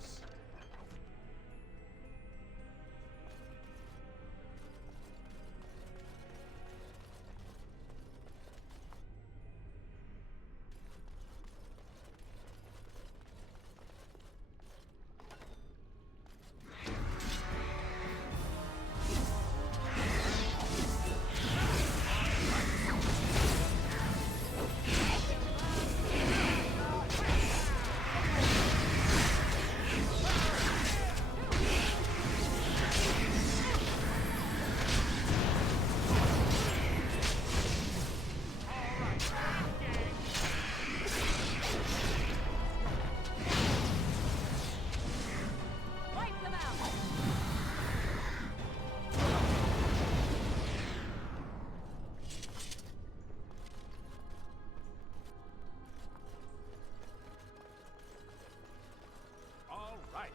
Yes. Wipe them out! All right.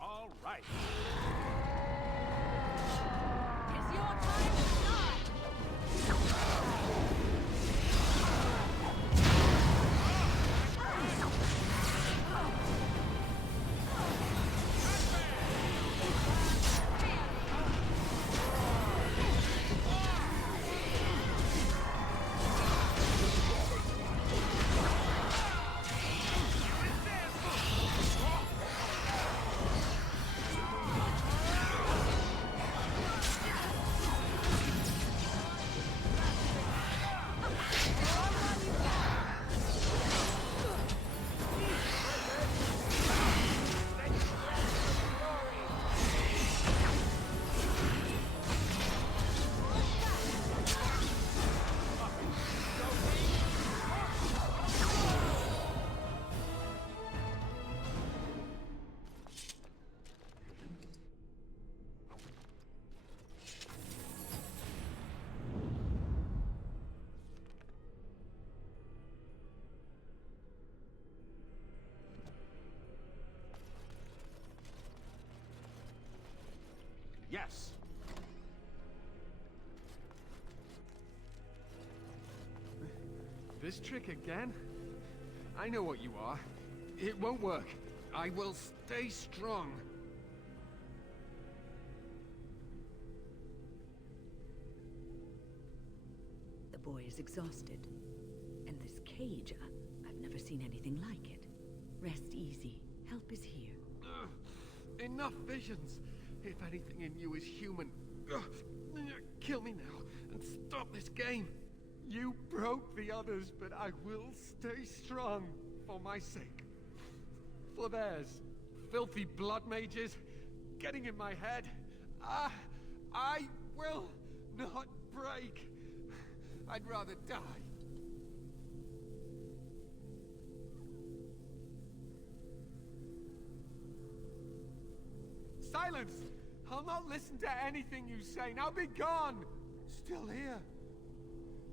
All right. It's your time to shine! Yes. This trick again? I know what you are. It won't work. I will stay strong. The boy is exhausted. And this cage, I've never seen anything like it. Rest easy. Help is here. Ugh. Enough visions. If anything in you is human, kill me now and stop this game. You broke the others, but I will stay strong for my sake. For theirs. Filthy blood mages getting in my head. I will not break. I'd rather die. Silence! I'll not listen to anything you say. Now be gone! Still here.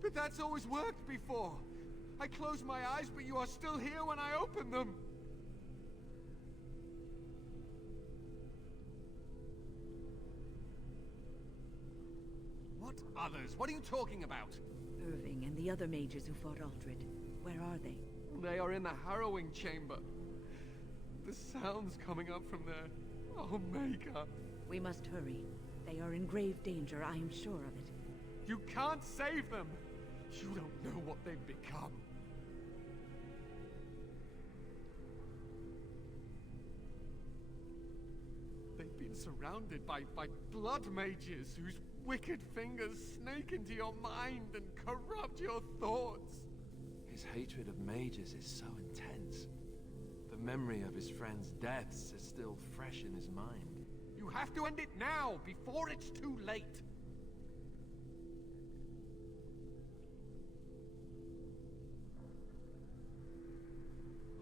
But that's always worked before. I close my eyes, but you are still here when I open them. What others? What are you talking about? Irving and the other mages who fought Aldred. Where are they? They are in the harrowing chamber. The sounds coming up from there. Omega. We must hurry. They are in grave danger, I am sure of it. You can't save them! You don't know what they've become. They've been surrounded by blood mages whose wicked fingers snake into your mind and corrupt your thoughts. His hatred of mages is so intense. The memory of his friends' deaths is still fresh in his mind. You have to end it now, before it's too late.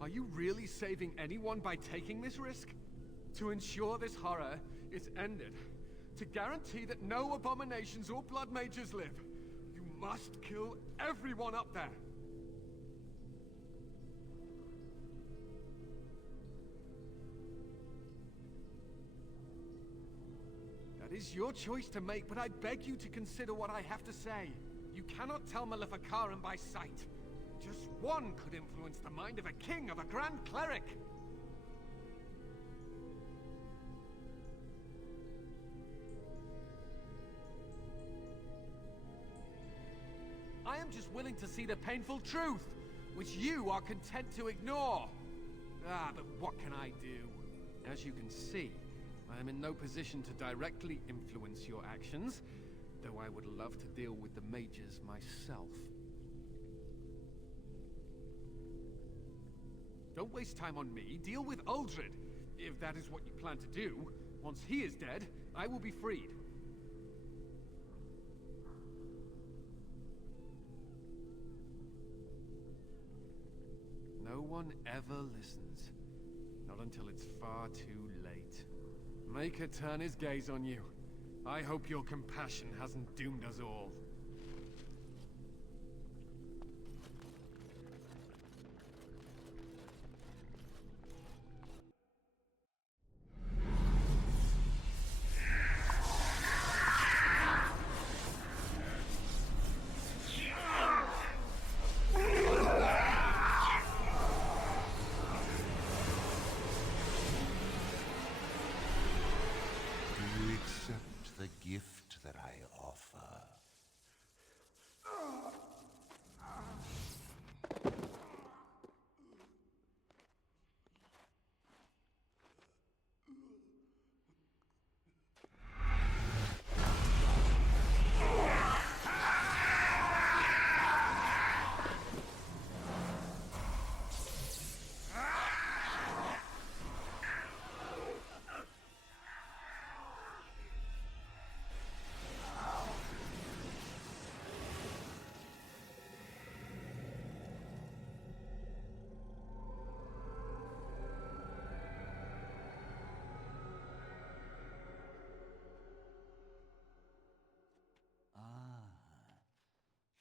Are you really saving anyone by taking this risk? To ensure this horror is ended, to guarantee that no abominations or blood mages live, you must kill everyone up there. That is your choice to make, but I beg you to consider what I have to say. You cannot tell Maleficarum by sight. Just one could influence the mind of a king, of a grand cleric. I am just willing to see the painful truth, which you are content to ignore. But what can I do? As you can see, I am in no position to directly influence your actions, though I would love to deal with the mages myself. Don't waste time on me. Deal with Uldred. If that is what you plan to do, once he is dead, I will be freed. No one ever listens. Not until it's far too late. Maker turn his gaze on you. I hope your compassion hasn't doomed us all. Gift that I offer.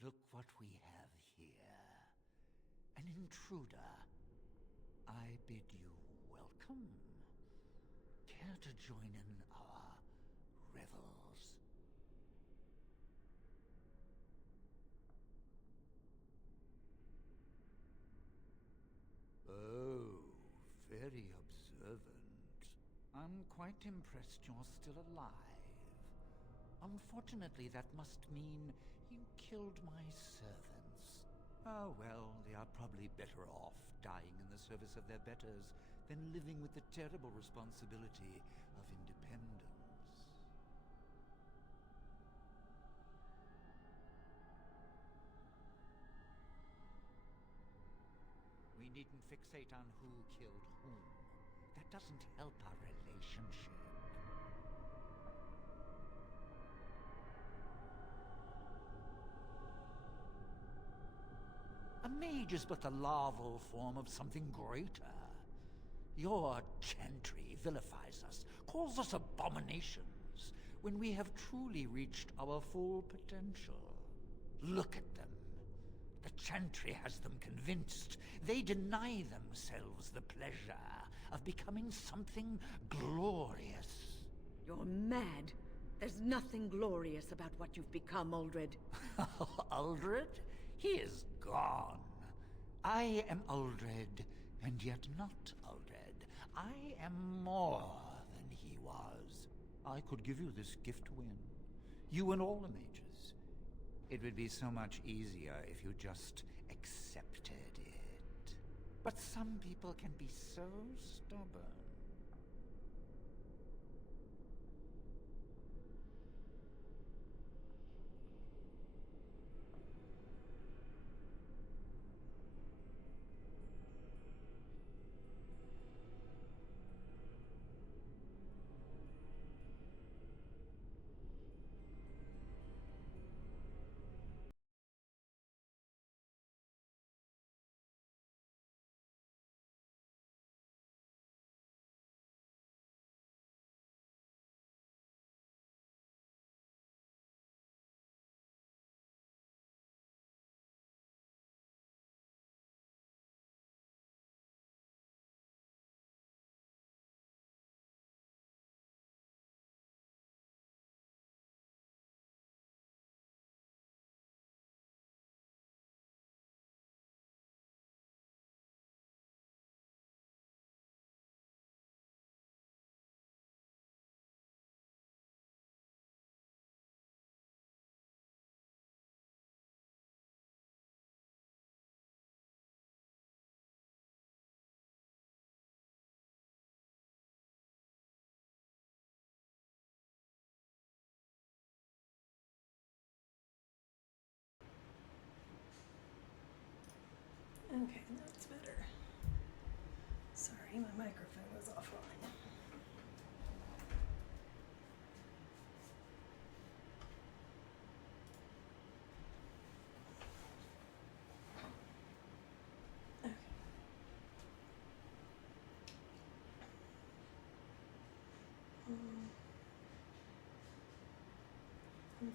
Look what we have here. An intruder. I bid you welcome. Care to join in our revels? Oh, very observant. I'm quite impressed you're still alive. Unfortunately, that must mean you killed my servants. Ah, well, they are probably better off dying in the service of their betters than living with the terrible responsibility of independence. We needn't fixate on who killed whom. That doesn't help our relationship. A mage is but the larval form of something greater. Your chantry vilifies us, calls us abominations, when we have truly reached our full potential. Look at them. The chantry has them convinced. They deny themselves the pleasure of becoming something glorious. You're mad. There's nothing glorious about what you've become, Uldred. Uldred? He is gone. I am Uldred, and yet not Uldred. I am more than he was. I could give you this gift to win. You and all the mages. It would be so much easier if you just accepted it. But some people can be so stubborn.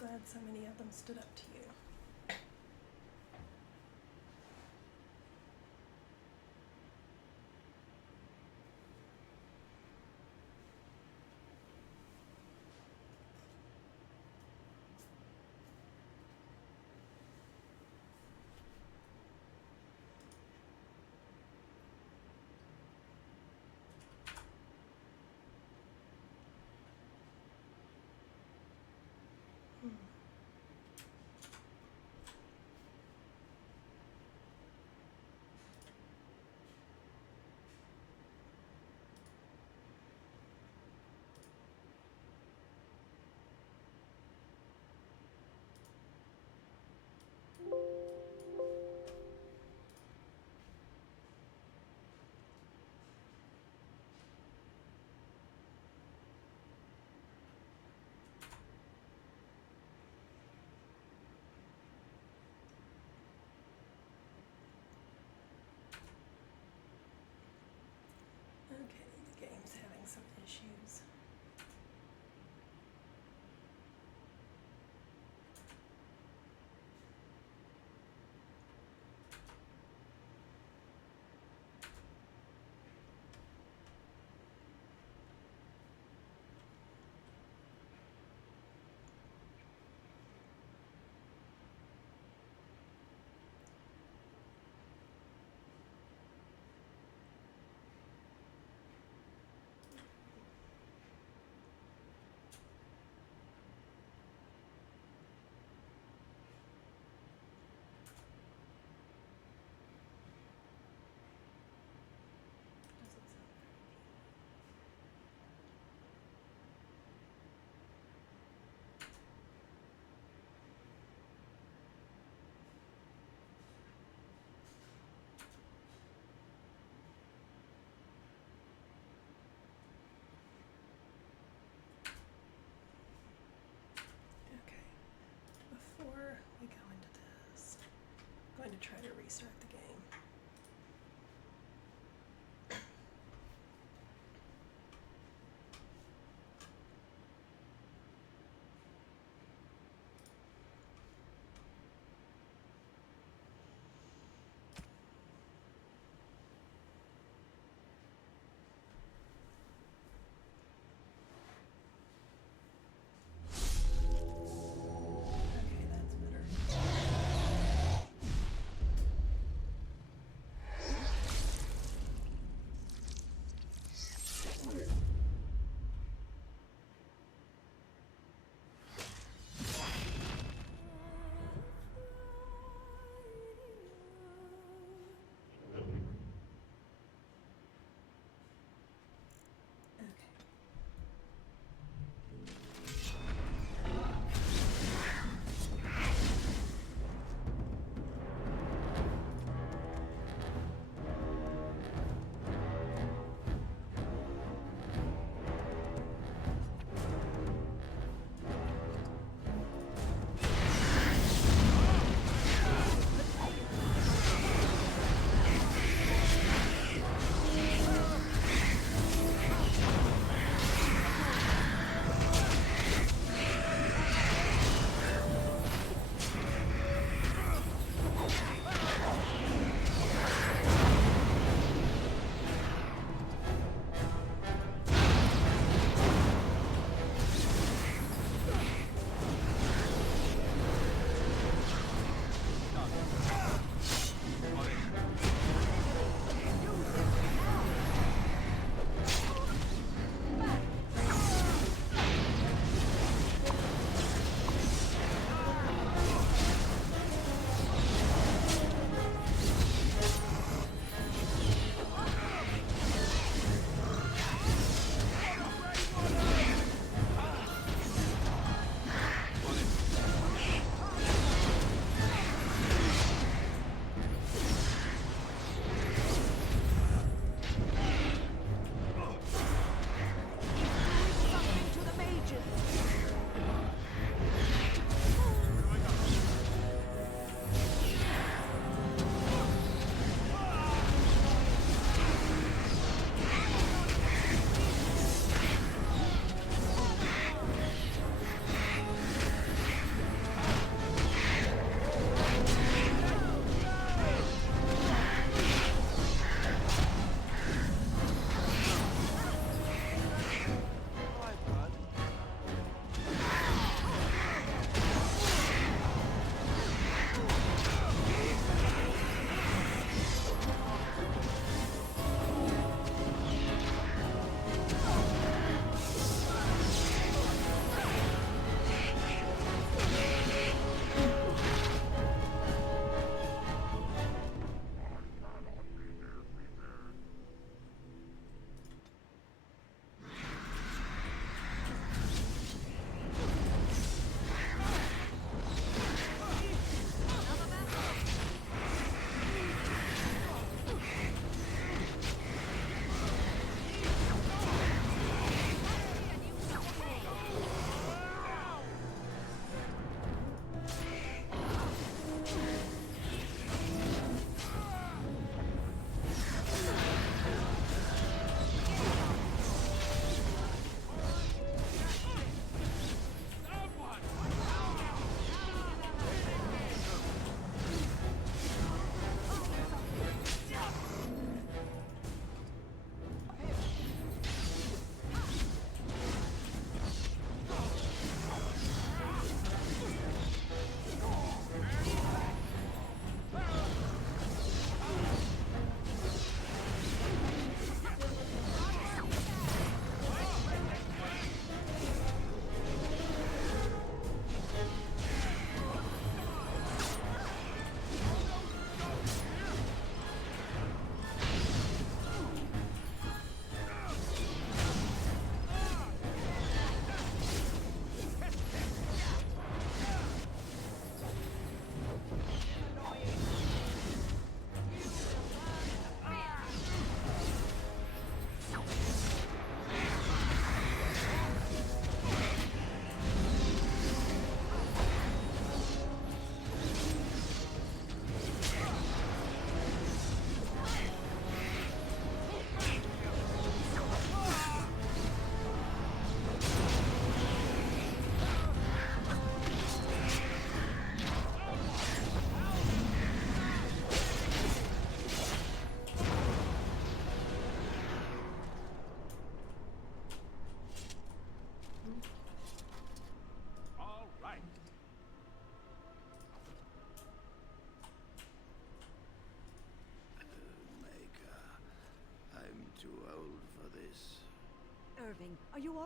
glad so many of them stood up to you.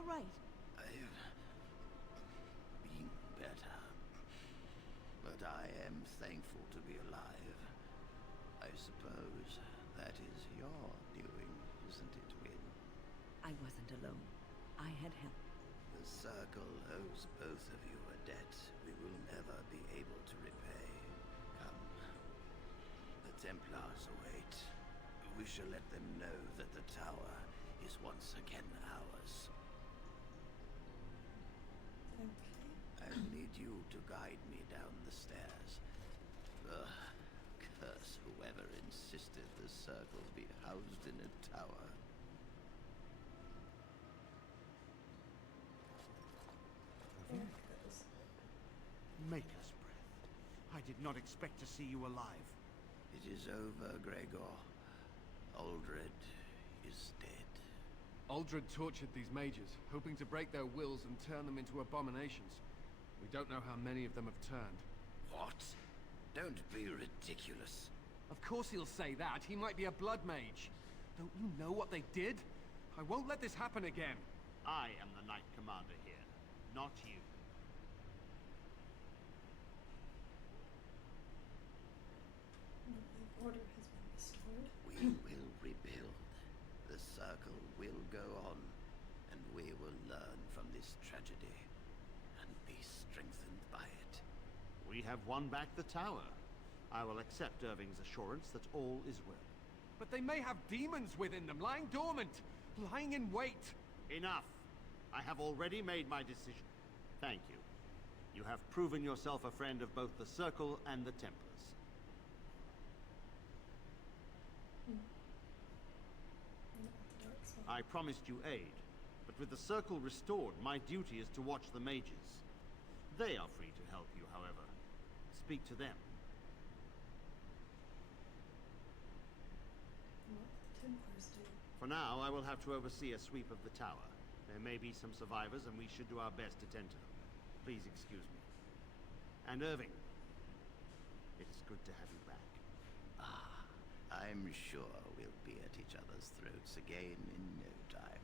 right? I've been better. But I am thankful to be alive. I suppose that is your doing, isn't it, Wynn? I wasn't alone. I had help. The Circle owes both of you a debt we will never be able to repay. Come. The Templars await. We shall let them know that the tower is once again ours. Okay. I need you to guide me down the stairs. Ugh, curse whoever insisted the Circle be housed in a tower. There it goes. Maker's breath. I did not expect to see you alive. It is over, Gregor. Aldred is dead. Aldred tortured these mages, hoping to break their wills and turn them into abominations. We don't know how many of them have turned. What? Don't be ridiculous. Of course he'll say that. He might be a blood mage. Don't you know what they did? I won't let this happen again. I am the Knight Commander here, not you. The order has been restored. We will rebuild. The Circle will go on, and we will learn from this tragedy and be strengthened by it. We have won back the tower. I will accept Irving's assurance that all is well. But they may have demons within them, lying dormant, lying in wait. Enough! I have already made my decision. Thank you. You have proven yourself a friend of both the Circle and the Templars. Not the dark side. I promised you aid, but with the Circle restored, my duty is to watch the mages. They are free to help you, however. Speak to them. What the Templars do. For now, I will have to oversee a sweep of the tower. There may be some survivors, and we should do our best to tend to them. Please excuse me. And Irving, it is good to have you back. I'm sure we'll be at each other's throats again in no time.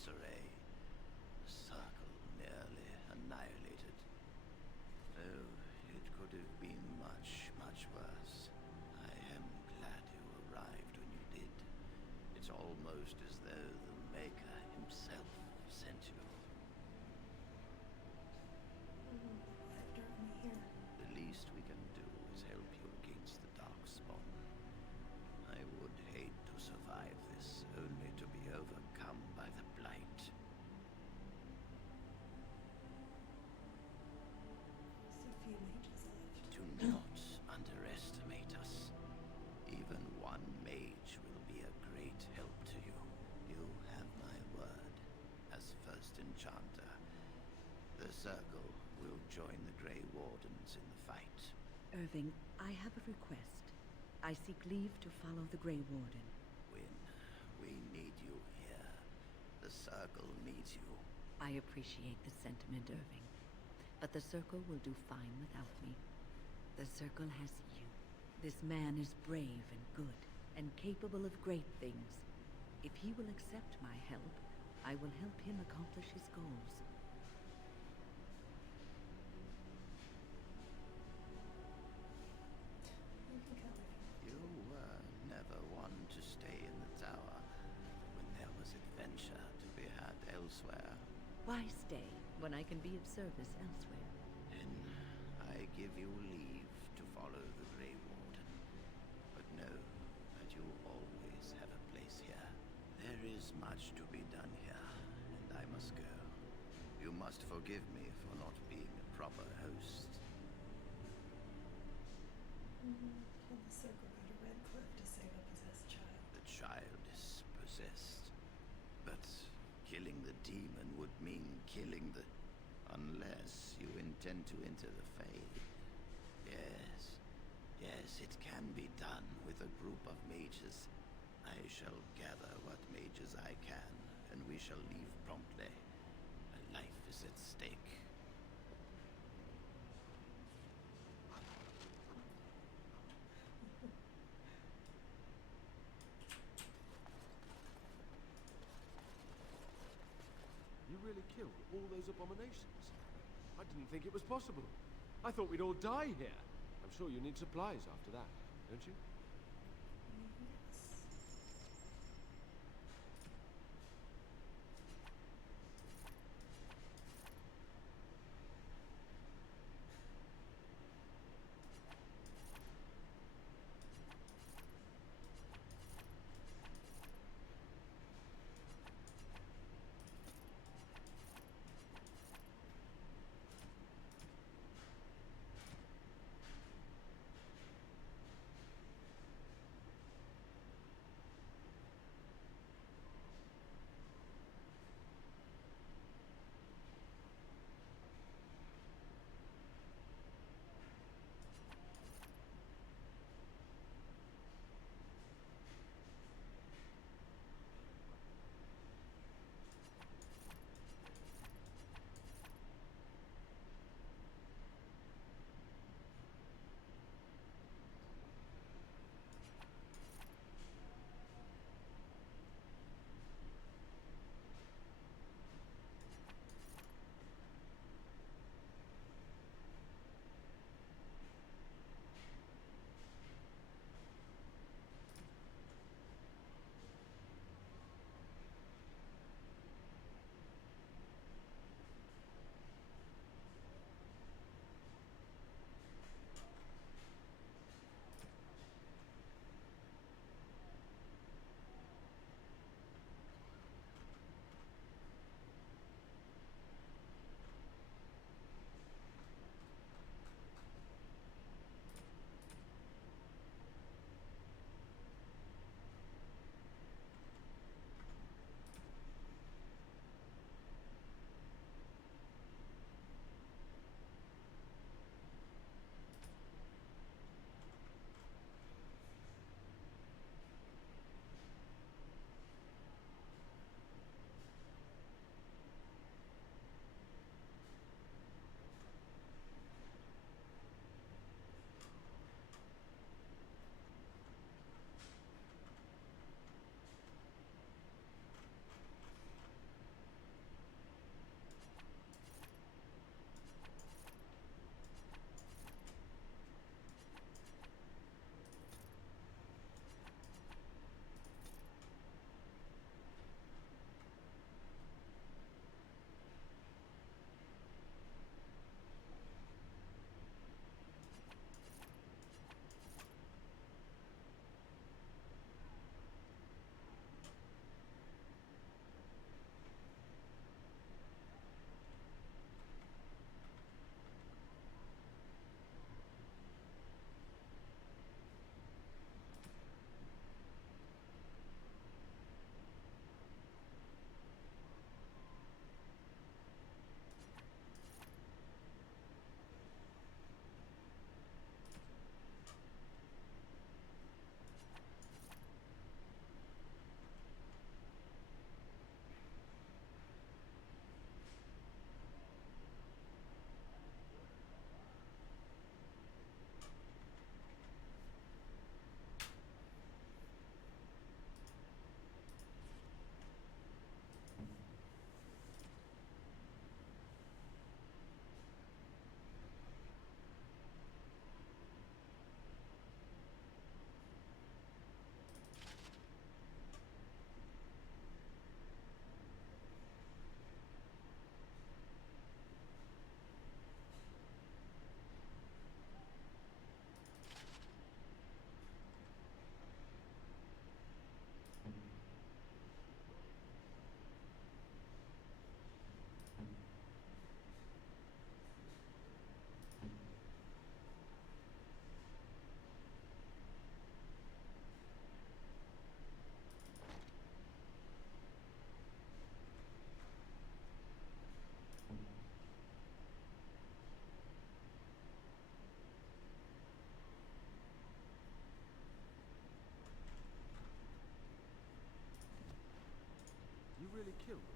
disarray. The circle nearly annihilated. Oh, it could have been much, much worse. I am glad you arrived when you did. It's almost as though the Maker himself sent you. That drove me here. The least we can do is help you against the Darkspawn. I would hate to survive this, only to be overcome by the Blight. So few mages left. Do not underestimate us. Even one mage will be a great help to you. You have my word. As first enchanter, the Circle will join the Grey Wardens in the fight. Irving, I have a request. I seek leave to follow the Grey Warden. Wynn, we need you here. The Circle needs you. I appreciate the sentiment, Irving. But the Circle will do fine without me. The Circle has you. This man is brave and good, and capable of great things. If he will accept my help, I will help him accomplish his goals. You were never one to stay in the tower when there was adventure to be had elsewhere. Why stay when I can be of service elsewhere? Then I give you leave to follow the Grey Warden. But know that you always have a place here. There is much to be done here, and I must go. You must forgive me for not being a proper host. Can the Circle go to Redcliffe to save a possessed child? The child is possessed. But killing the demon would mean killing the... Unless you intend to enter the Fade. Yes, it can be done with a group of mages. I shall gather what mages I can, and we shall leave promptly. My life is at stake. You really killed all those abominations? I didn't think it was possible. I thought we'd all die here. I'm sure you need supplies after that, don't you? Yes.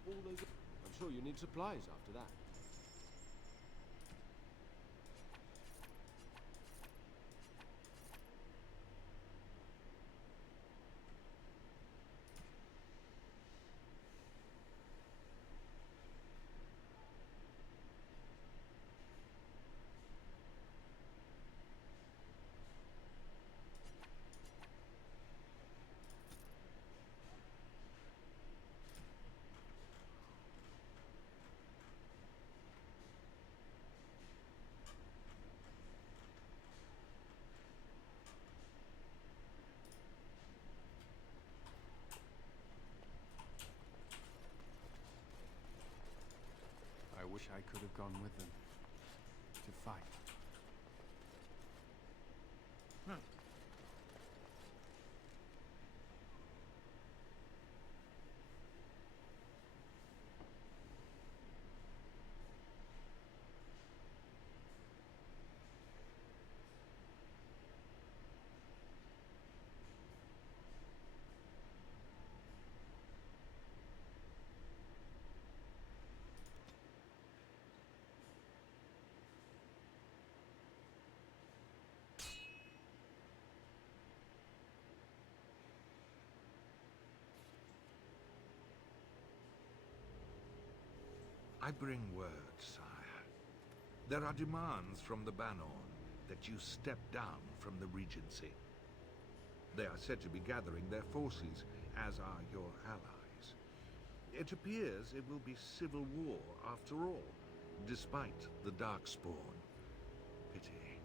killed all those... I'm sure you need supplies after that. I wish I could have gone with them. To fight. I bring word, sire. There are demands from the Banorn that you step down from the Regency. They are said to be gathering their forces, as are your allies. It appears it will be civil war after all, despite the Darkspawn. Pity.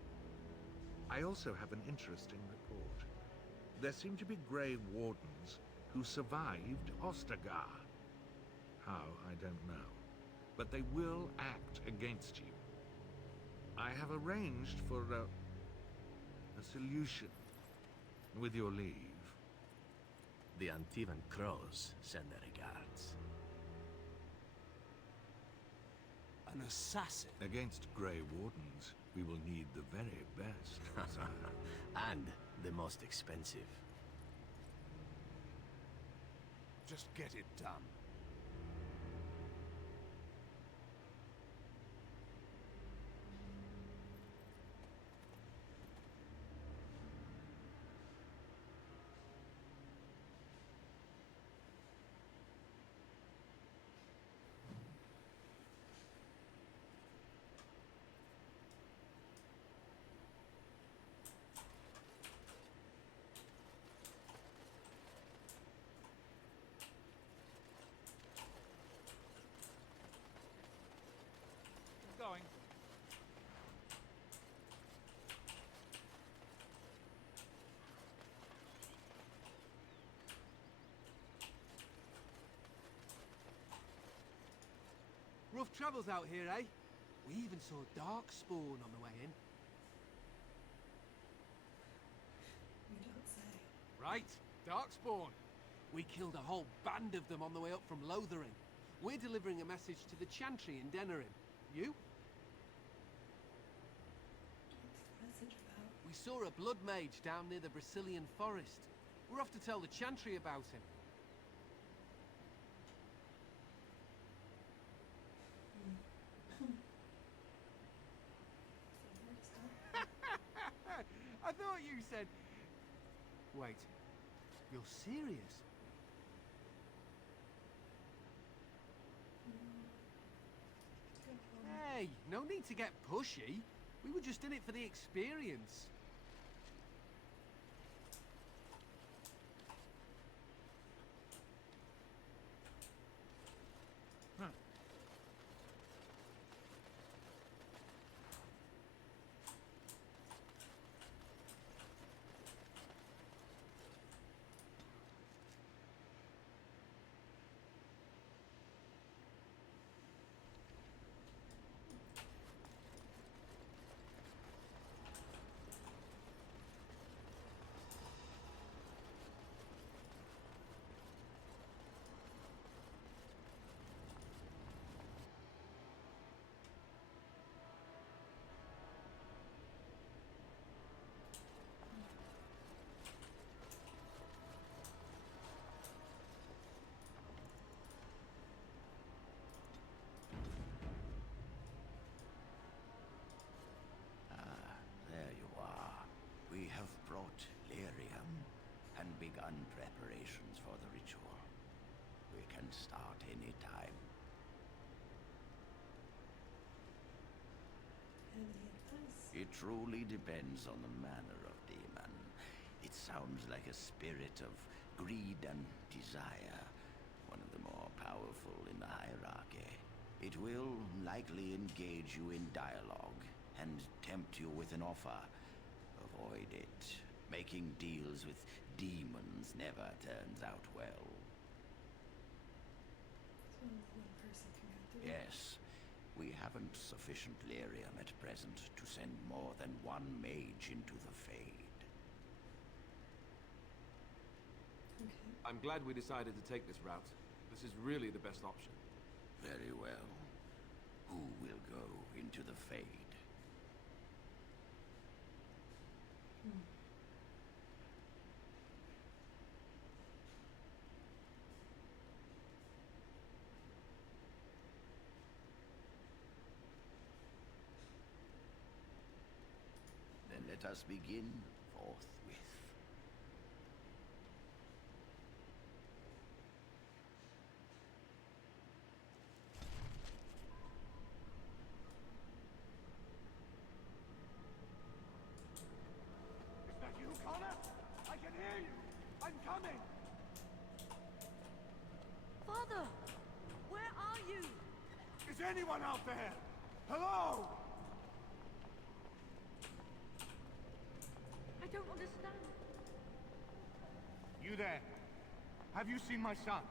I also have an interesting report. There seem to be Grey Wardens who survived Ostagar. How, I don't know. But they will act against you. I have arranged for a solution, with your leave. The Antivan Crows send their regards. An assassin? Against Grey Wardens, we will need the very best, sire. And the most expensive. Just get it done. Going. Rough travels out here, eh? We even saw Darkspawn on the way in. You don't say. Right, Darkspawn. We killed a whole band of them on the way up from Lothering. We're delivering a message to the Chantry in Denerim. You? What's the message about? We saw a blood mage down near the Brazilian forest. We're off to tell the Chantry about him. I thought you said... Wait, you're serious? Good one. Hey, no need to get pushy. We were just in it for the experience. It truly depends on the manner of demon. It sounds like a spirit of greed and desire, one of the more powerful in the hierarchy. It will likely engage you in dialogue and tempt you with an offer. Avoid it. Making deals with demons never turns out well. So one person can go through. Yes. We haven't sufficient lyrium at present to send more than one mage into the Fade. Okay. I'm glad we decided to take this route. This is really the best option. Very well. Who will go into the Fade? Then let us begin forthwith. Is that you, Connor? I can hear you! I'm coming! Father! Where are you? Is anyone out there? Hello? I don't understand. You there? Have you seen my son?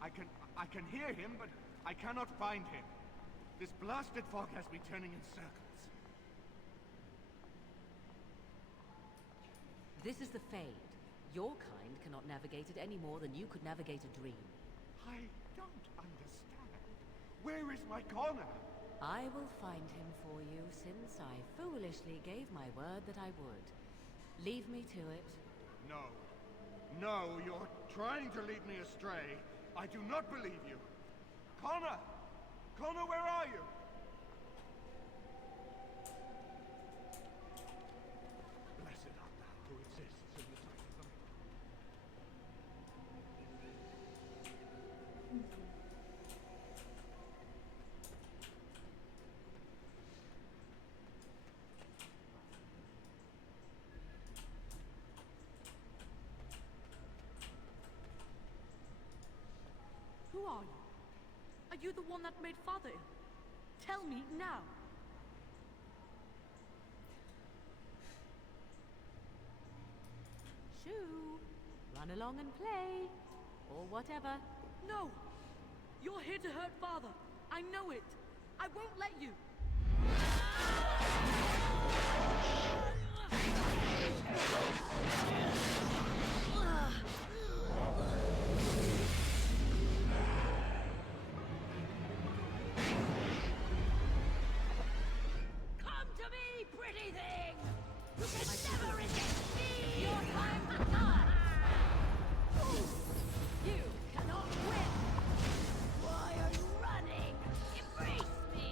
I can hear him, but I cannot find him. This blasted fog has me turning in circles. This is the Fade. Your kind cannot navigate it any more than you could navigate a dream. I don't understand. Where is my Connor? I will find him for you, since I foolishly gave my word that I would. Leave me to it. No. No, you're trying to lead me astray. I do not believe you. Connor! Connor, where are you? Blessed art thou who exists in the sight of the Maker. Who are you? Are you the one that made Father ill? Tell me now. Shoo! Run along and play. Or whatever. No! You're here to hurt Father. I know it. I won't let you. Come to me, pretty thing! You can never resist me! Your time to die! You cannot win! Why are you running? Embrace me!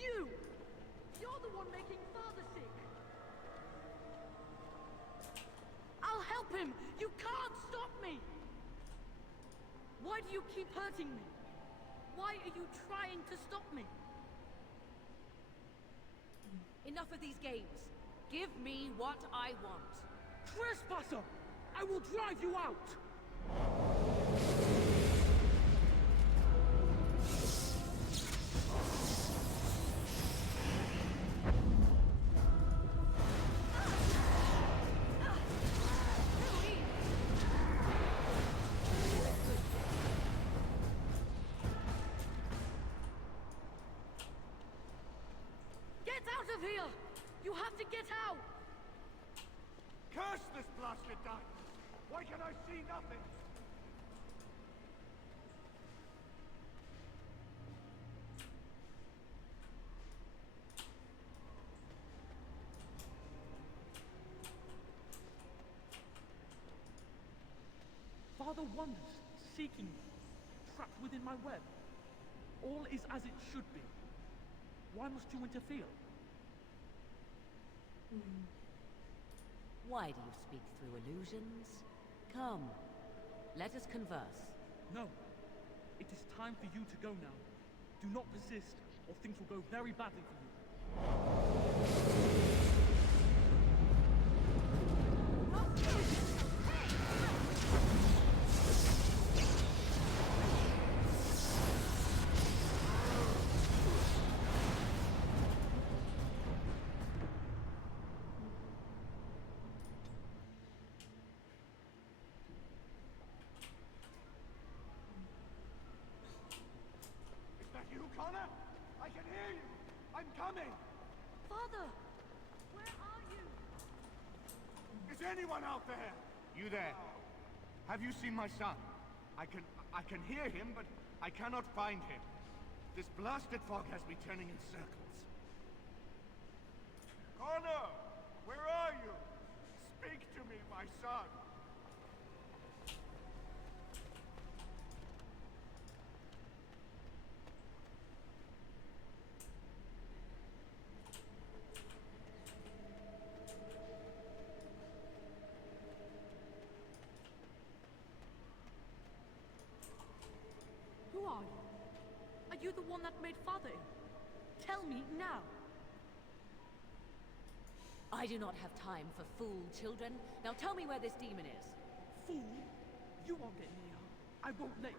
You! You're the one making Father sick. I'll help him! You can't stop me! Why do you keep hurting me? Why are you trying to stop me? Enough of these games. Give me what I want. Trespasser! I will drive you out! Get out of here! You have to get out! Curse this blasted darkness! Why can I see nothing? wanders, seeking me, trapped within my web. All is as it should be. Why must you interfere? Why do you speak through illusions? Come, let us converse. No. It is time for you to go now. Do not persist, or things will go very badly for you. You, Connor? I can hear you! I'm coming! Father! Where are you? Is anyone out there? You there? Have you seen my son? I can hear him, but I cannot find him. This blasted fog has me turning in circles. Connor! Where are you? Speak to me, my son! Who are you? Are you the one that made Father ill? Tell me now. I do not have time for fool children. Now tell me where this demon is. Fool! You won't get near her. I won't let you.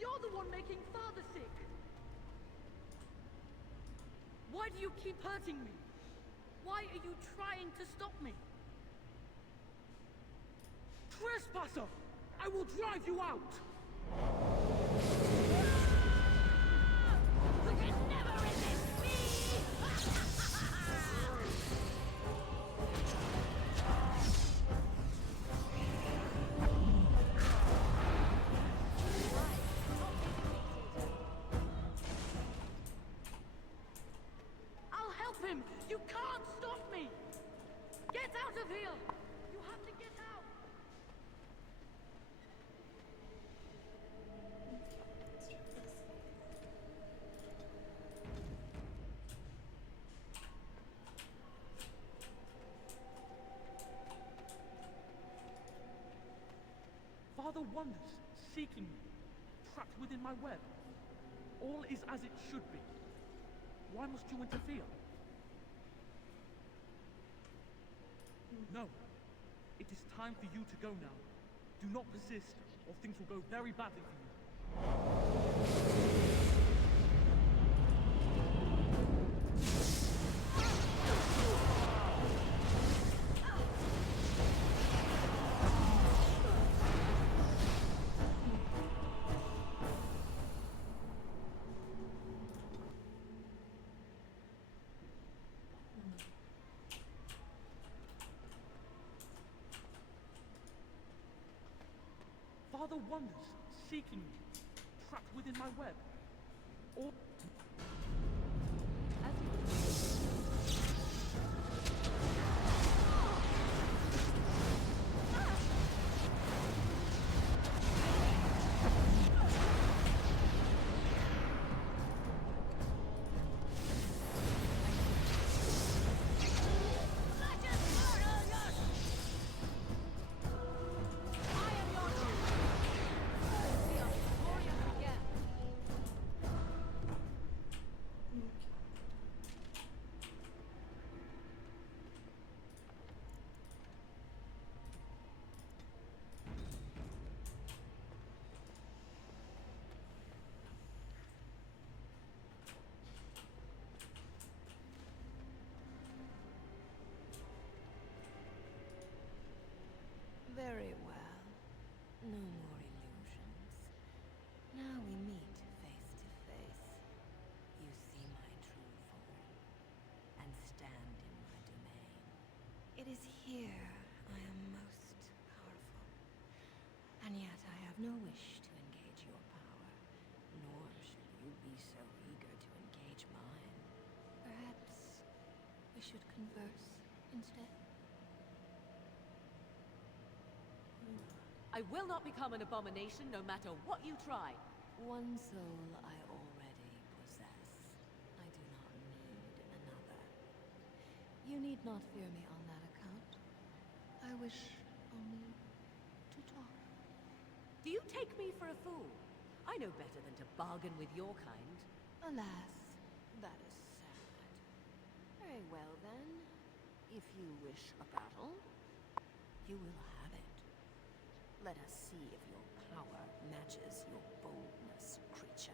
You're the one making Father sick! Why do you keep hurting me? Why are you trying to stop me? Trespasser! I will drive you out! You can never resist me! I'll help him! You can't stop me! Get out of here! You have to get out! Father wanders, seeking me, trapped within my web. All is as it should be. Why must you interfere? No. It is time for you to go now. Do not persist, or things will go very badly for you. Father wanders, seeking me, trapped within my web. Or... No more illusions. Now we meet face to face. You see my true form, and stand in my domain. It is here I am most powerful, and yet I have no wish to engage your power, nor should you be so eager to engage mine. Perhaps we should converse instead? I will not become an abomination no matter what you try. One soul I already possess. I do not need another. You need not fear me on that account. I wish only to talk. Do you take me for a fool? I know better than to bargain with your kind. Alas, that is sad. Very well then. If you wish a battle, you will have it. Let us see if your power matches your boldness, creature.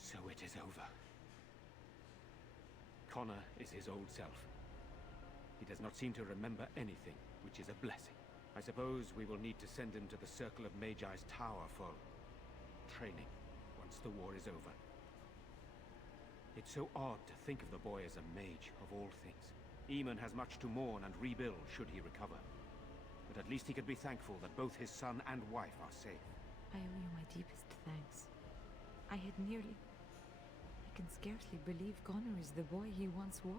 So it is over. Connor is his old self. He does not seem to remember anything, which is a blessing. I suppose we will need to send him to the Circle of Magi's tower for training once the war is over. It's so odd to think of the boy as a mage, of all things. Eamon has much to mourn and rebuild should he recover. But at least he could be thankful that both his son and wife are safe. I owe you my deepest thanks. I had nearly... I can scarcely believe Connor is the boy he once was.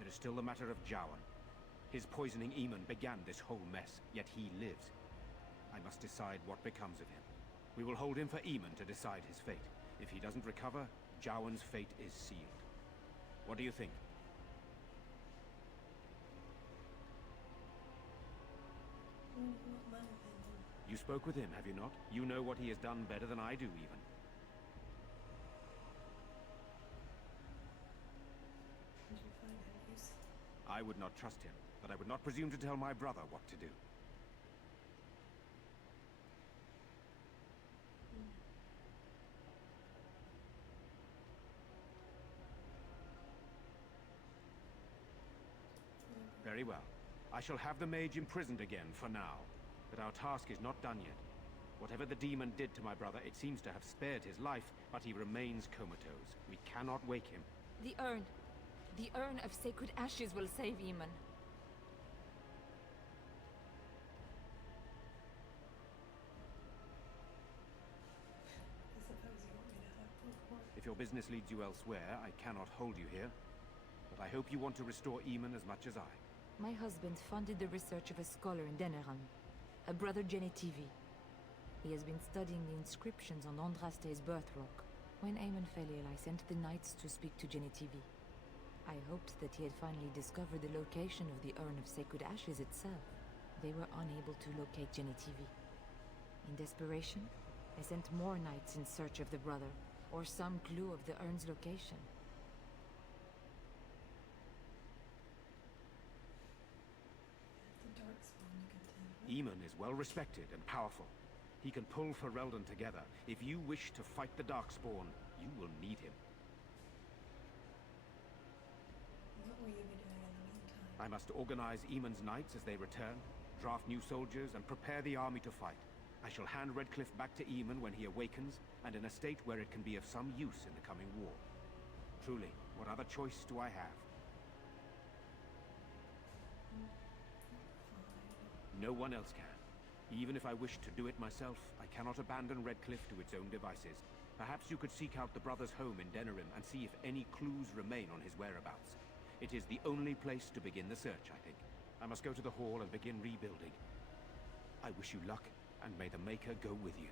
It is still the matter of Jowan. His poisoning Eamon began this whole mess, yet he lives. I must decide what becomes of him. We will hold him for Eamon to decide his fate. If he doesn't recover, Jowan's fate is sealed. What do you think? Not my opinion. You spoke with him, have you not? You know what he has done better than I do, even. Did you find any use. I would not trust him, but I would not presume to tell my brother what to do. Very well. I shall have the mage imprisoned again for now. But our task is not done yet. Whatever the demon did to my brother, it seems to have spared his life, but he remains comatose. We cannot wake him. The urn. The urn of sacred ashes will save Eamon. I suppose you want me to have Pokemon. If your business leads you elsewhere, I cannot hold you here. But I hope you want to restore Eamon as much as I. My husband funded the research of a scholar in Denerim, a brother Genetivi. He has been studying the inscriptions on Andraste's birth rock. When Aemon fell ill, I sent the knights to speak to Genetivi. I hoped that he had finally discovered the location of the Urn of Sacred Ashes itself. They were unable to locate Genetivi. In desperation, I sent more knights in search of the brother, or some clue of the urn's location. The Darkspawn to contend with. Eamon is well respected and powerful. He can pull Ferelden together. If you wish to fight the Darkspawn, you will need him. What will you be doing in the meantime? I must organize Eamon's knights as they return, draft new soldiers, and prepare the army to fight. I shall hand Redcliffe back to Eamon when he awakens, and in a state where it can be of some use in the coming war. Truly, what other choice do I have? No one else can. Even if I wished to do it myself, I cannot abandon Redcliffe to its own devices. Perhaps you could seek out the brother's home in Denerim and see if any clues remain on his whereabouts. It is the only place to begin the search, I think. I must go to the hall and begin rebuilding. I wish you luck, and may the Maker go with you.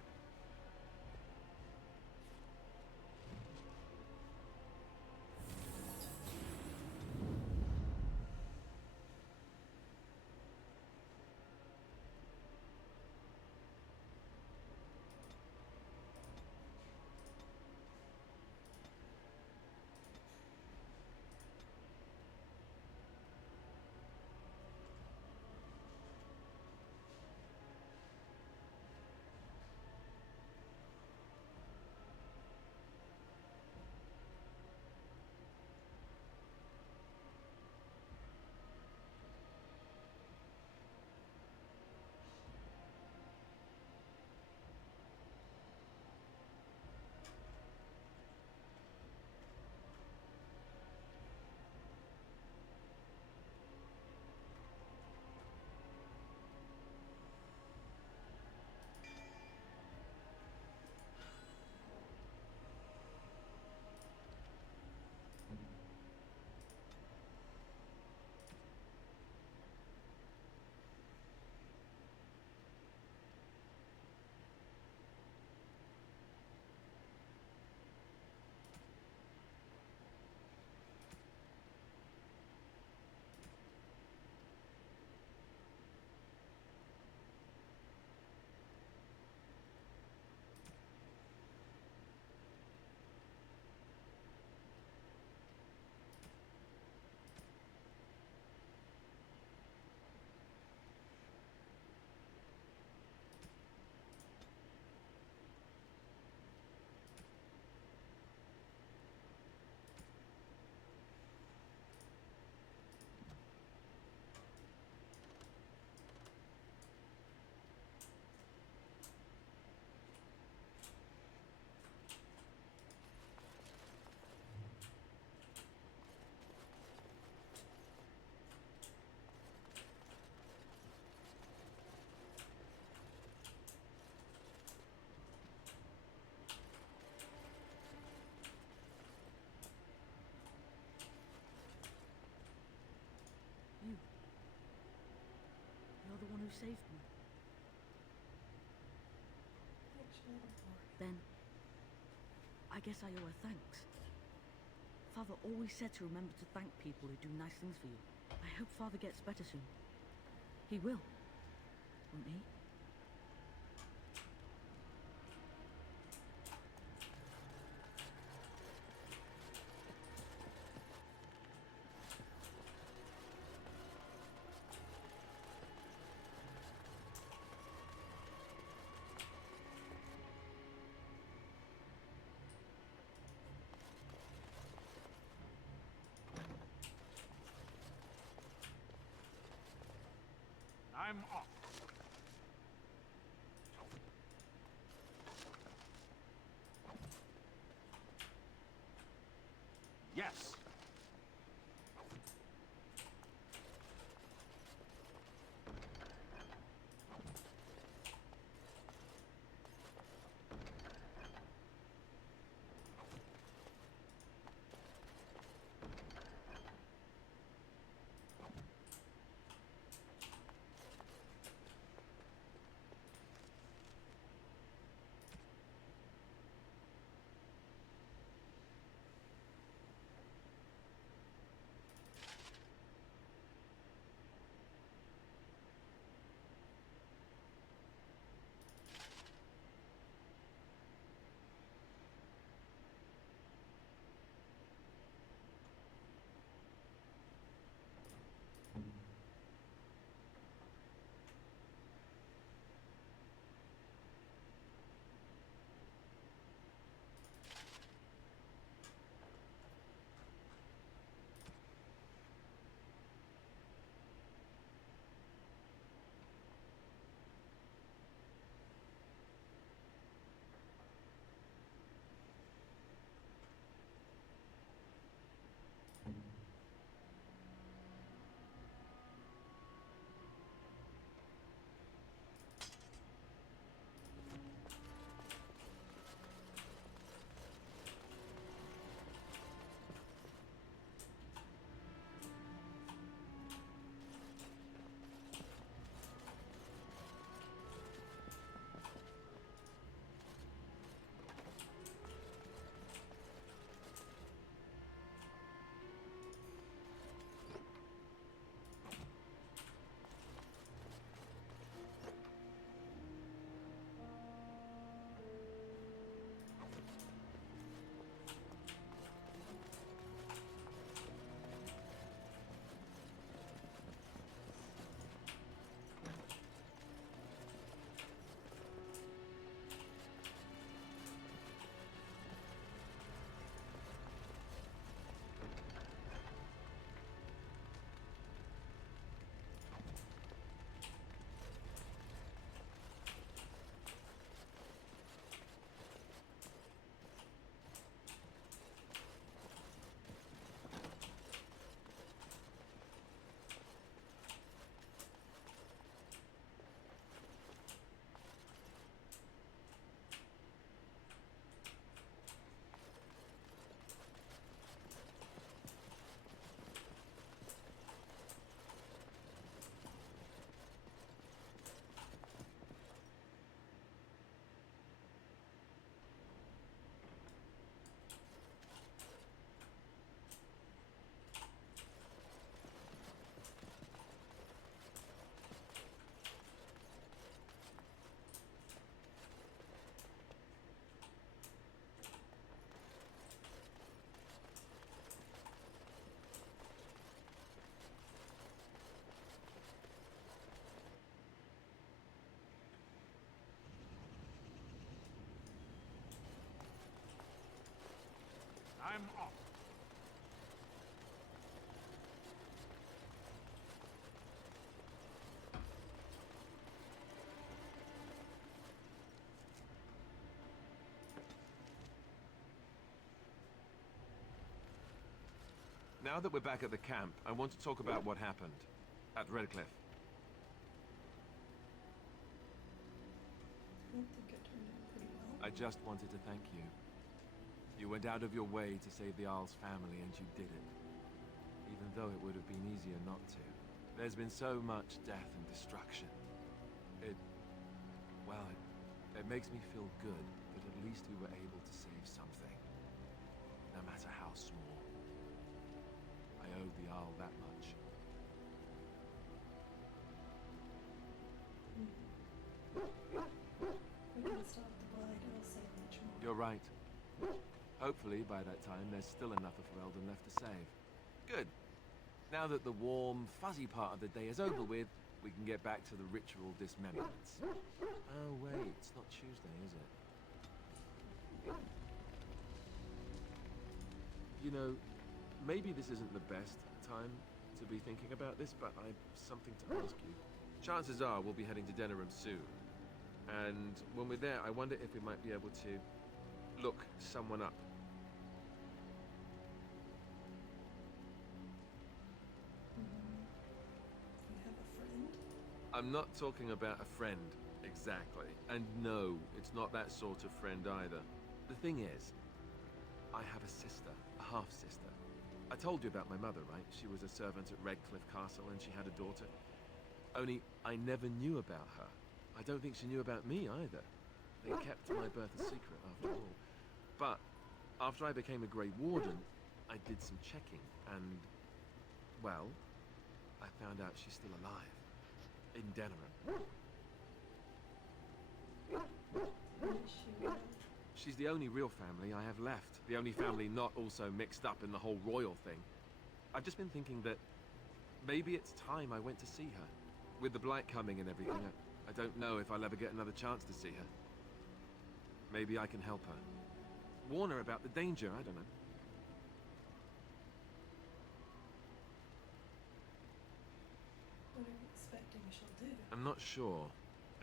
You're the one who saved me. Then, I guess I owe her thanks. Father always said to remember to thank people who do nice things for you. I hope Father gets better soon. He will, won't he? I'm off. Yes. I'm off. Now that we're back at the camp, I want to talk about what happened at Redcliffe. I think it turned out pretty well. I just wanted to thank you. You went out of your way to save the Arl's family, and you did it. Even though it would have been easier not to. There's been so much death and destruction. It makes me feel good that at least we were able to save something. No matter how small. I owe the Arl that much. We can stop the blood, it'll save much more. You're right. Hopefully, by that time, there's still enough of Ferelden left to save. Good. Now that the warm, fuzzy part of the day is over with, we can get back to the ritual dismemberments. Oh, wait, it's not Tuesday, is it? You know, maybe this isn't the best time to be thinking about this, but I've something to ask you. Chances are we'll be heading to Denerim soon. And when we're there, I wonder if we might be able to look someone up. You have a friend? I'm not talking about a friend, exactly. And no, it's not that sort of friend either. The thing is, I have a sister, a half-sister. I told you about my mother, right? She was a servant at Redcliffe Castle and she had a daughter. Only, I never knew about her. I don't think she knew about me either. They kept my birth a secret after all. But, after I became a Grey Warden, I did some checking and, well, I found out she's still alive. In Denerim. Is she real? She's the only real family I have left. The only family not also mixed up in the whole royal thing. I've just been thinking that maybe it's time I went to see her. With the Blight coming and everything, I don't know if I'll ever get another chance to see her. Maybe I can help her. Warn her about the danger, I don't know. What are you expecting she'll do? I'm not sure.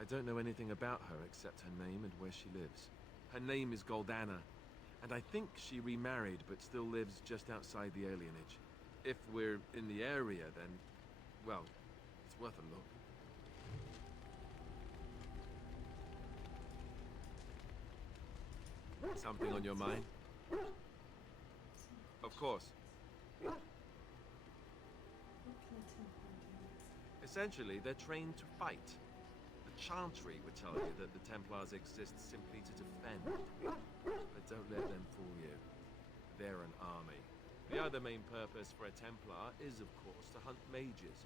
I don't know anything about her except her name and where she lives. Her name is Goldana, and I think she remarried but still lives just outside the alienage. If we're in the area, then, well, it's worth a look. Something on your mind? Of course. What can a Templar do? Essentially, they're trained to fight. The Chantry would tell you that the Templars exist simply to defend. But don't let them fool you. They're an army. The other main purpose for a Templar is, of course, to hunt mages.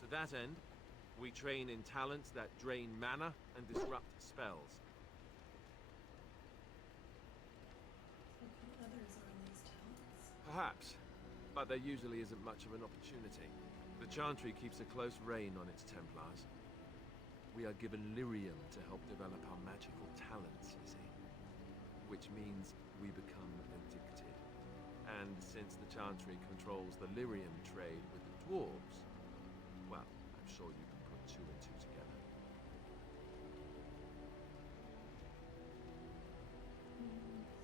To that end, we train in talents that drain mana and disrupt spells. What can others earn these talents? Perhaps, but there usually isn't much of an opportunity. The Chantry keeps a close rein on its Templars. We are given lyrium to help develop our magical talents, you see. Which means we become addicted. And since the Chantry controls the lyrium trade with the dwarves, well, I'm sure you can put two and two together.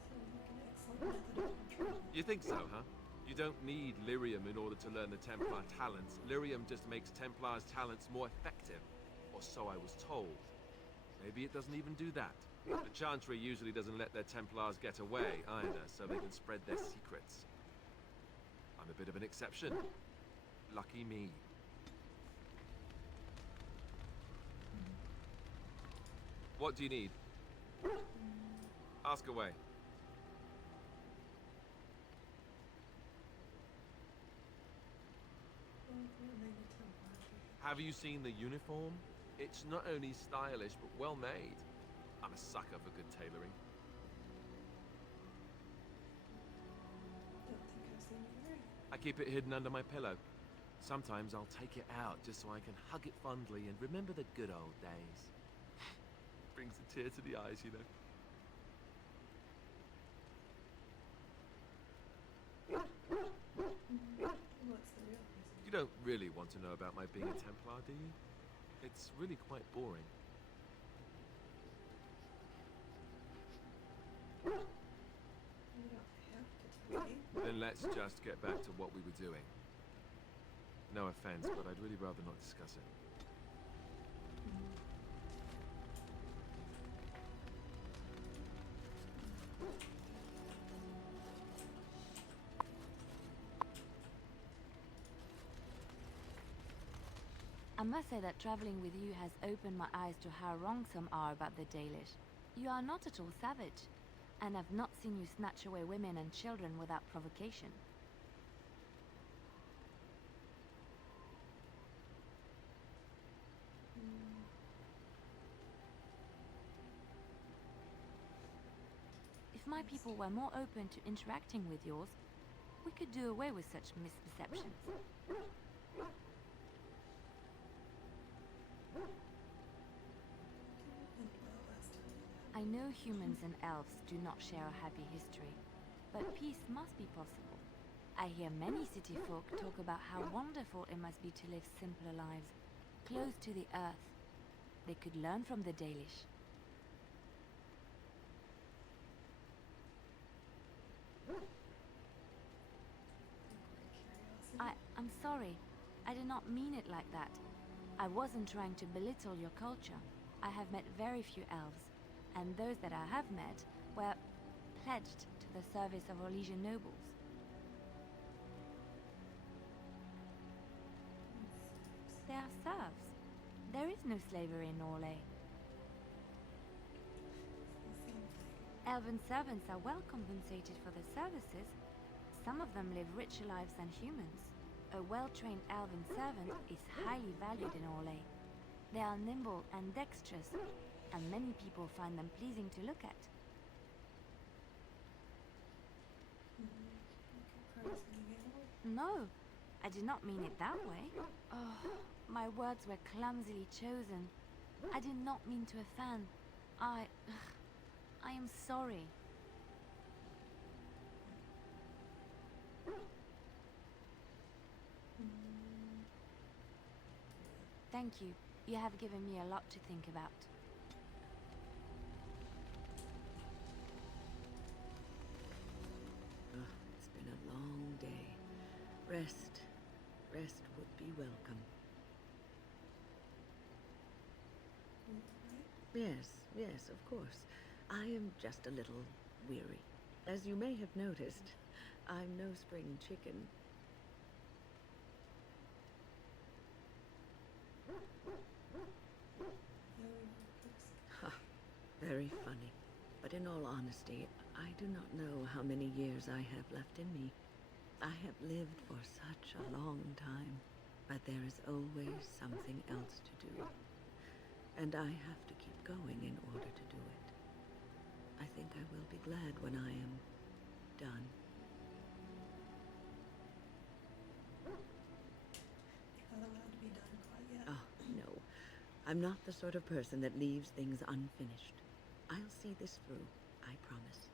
Sounds like an excellent method of control. You think so, huh? You don't need lyrium in order to learn the Templar talents. Lyrium just makes Templars' talents more effective. Or so I was told. Maybe it doesn't even do that. The Chantry usually doesn't let their Templars get away either, so they can spread their secrets. I'm a bit of an exception. Lucky me. What do you need? Ask away. What made you Templar? Have you seen the uniform? It's not only stylish, but well made. I'm a sucker for good tailoring. Don't think I've seen you wearing it. I keep it hidden under my pillow. Sometimes I'll take it out just so I can hug it fondly and remember the good old days. Brings a tear to the eyes, you know. What's the real reason? You don't really want to know about my being a Templar, do you? It's really quite boring. You don't have to tell me. Then let's just get back to what we were doing. No offense, but I'd really rather not discuss it. I must say that traveling with you has opened my eyes to how wrong some are about the Dalish. You are not at all savage, and I've not seen you snatch away women and children without provocation. If my people were more open to interacting with yours, we could do away with such misperceptions. I know humans and elves do not share a happy history, but peace must be possible. I hear many city folk talk about how wonderful it must be to live simpler lives, close to the earth. They could learn from the Dalish. I'm sorry. I did not mean it like that. I wasn't trying to belittle your culture. I have met very few elves, and those that I have met were pledged to the service of Orlesian nobles. They are serfs. There is no slavery in Orlais. Elven servants are well compensated for their services. Some of them live richer lives than humans. A well-trained elven servant is highly valued in Orlais. They are nimble and dexterous, and many people find them pleasing to look at. No, I did not mean it that way. Oh, my words were clumsily chosen. I did not mean to offend. I am sorry. Thank you. You have given me a lot to think about. It's been a long day. Rest would be welcome. Yes, of course. I am just a little weary. As you may have noticed, I'm no spring chicken. Very funny. But in all honesty, I do not know how many years I have left in me. I have lived for such a long time, but there is always something else to do. And I have to keep going in order to do it. I think I will be glad when I am done. You're not allowed to be done quite yet. Oh, no. I'm not the sort of person that leaves things unfinished. I'll see this through, I promise.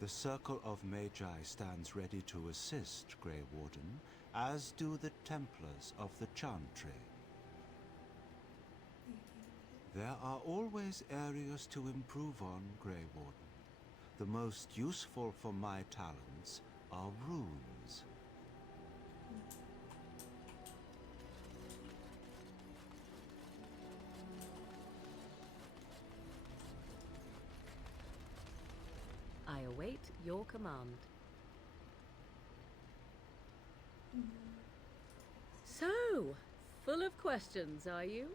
The Circle of Magi stands ready to assist, Grey Warden, as do the Templars of the Chantry. There are always areas to improve on, Grey Warden. The most useful for my talents are runes. I await your command. So, full of questions, are you?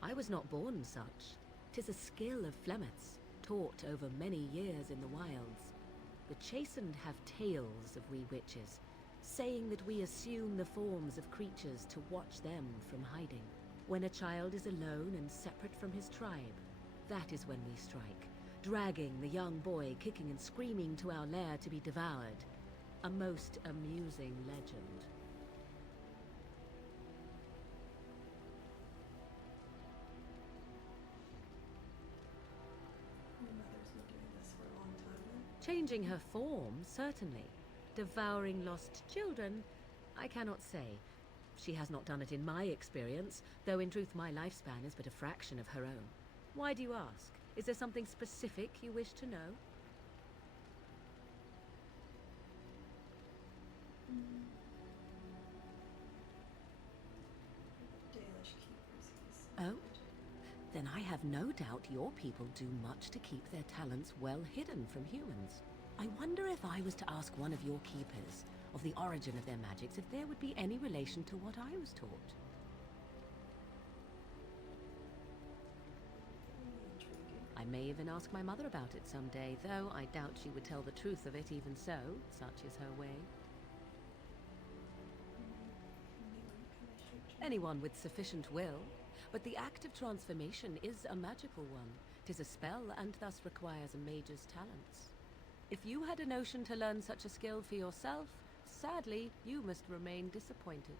I was not born such. 'Tis a skill of Flemeth's, taught over many years in the wilds. The chastened have tales of we witches, saying that we assume the forms of creatures to watch them from hiding. When a child is alone and separate from his tribe, that is when we strike, dragging the young boy kicking and screaming to our lair to be devoured. A most amusing legend. Your mother's been doing this for a long time now. Changing her form, certainly. Devouring lost children, I cannot say. She has not done it in my experience, though in truth my lifespan is but a fraction of her own. Why do you ask? Is there something specific you wish to know? Dalish keepers. Oh? Then I have no doubt your people do much to keep their talents well hidden from humans. I wonder if I was to ask one of your keepers of the origin of their magics, if there would be any relation to what I was taught. I may even ask my mother about it someday, though I doubt she would tell the truth of it even so, such is her way. Anyone with sufficient will, but the act of transformation is a magical one. 'Tis a spell and thus requires a mage's talents. If you had a notion to learn such a skill for yourself, sadly, you must remain disappointed.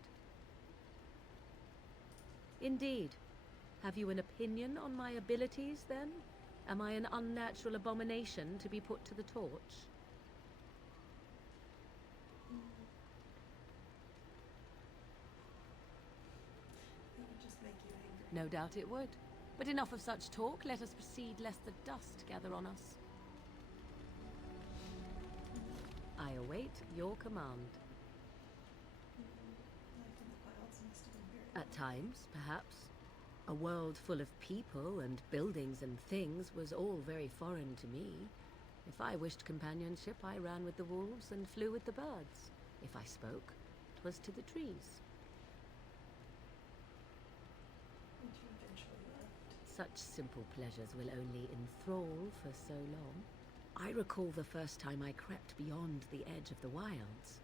Indeed. Have you an opinion on my abilities, then? Am I an unnatural abomination to be put to the torch? That would just make you angry. No doubt it would. But enough of such talk. Let us proceed, lest the dust gather on us. I await your command. Life in the wilds must have been very At times, perhaps. A world full of people and buildings and things was all very foreign to me. If I wished companionship, I ran with the wolves and flew with the birds. If I spoke, 'twas to the trees. and you eventually left. Such simple pleasures will only enthrall for so long. I recall the first time I crept beyond the edge of the wilds.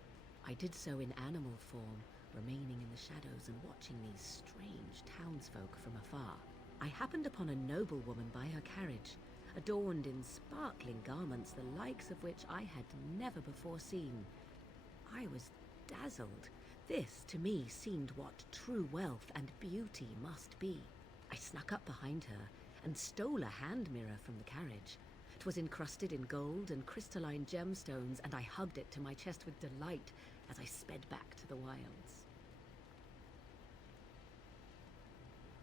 I did so in animal form, remaining in the shadows and watching these strange townsfolk from afar. I happened upon a noblewoman by her carriage, adorned in sparkling garments the likes of which I had never before seen. I was dazzled. This, to me, seemed what true wealth and beauty must be. I snuck up behind her and stole a hand mirror from the carriage. 'Twas encrusted in gold and crystalline gemstones, and I hugged it to my chest with delight as I sped back to the wilds.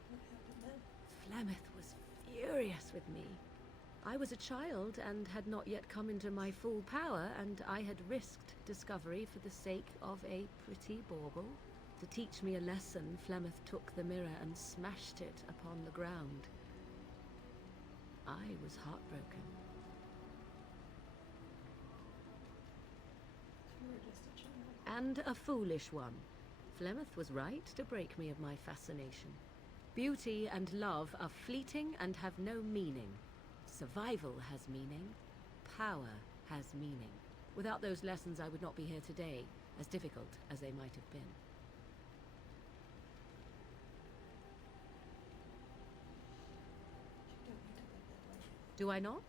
What happened then? Flemeth was furious with me. I was a child and had not yet come into my full power, and I had risked discovery for the sake of a pretty bauble. To teach me a lesson, Flemeth took the mirror and smashed it upon the ground. I was heartbroken. You were just a child. And a foolish one. Flemeth was right to break me of my fascination. Beauty and love are fleeting and have no meaning. Survival has meaning. Power has meaning. Without those lessons, I would not be here today, as difficult as they might have been. You don't need to live that life. Do I not?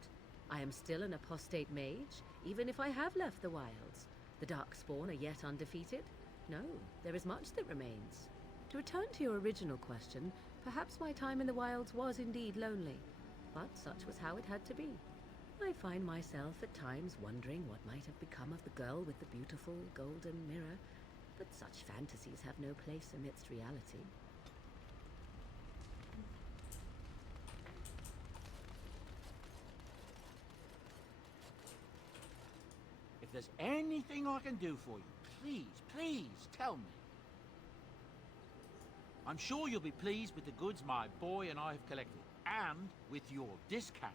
I am still an apostate mage, even if I have left the wilds. The Darkspawn are yet undefeated. No, there is much that remains. To return to your original question, perhaps my time in the wilds was indeed lonely, but such was how it had to be. I find myself at times wondering what might have become of the girl with the beautiful golden mirror, but such fantasies have no place amidst reality. If there's anything I can do for you, please tell me. I'm sure you'll be pleased with the goods my boy and I have collected, and with your discount.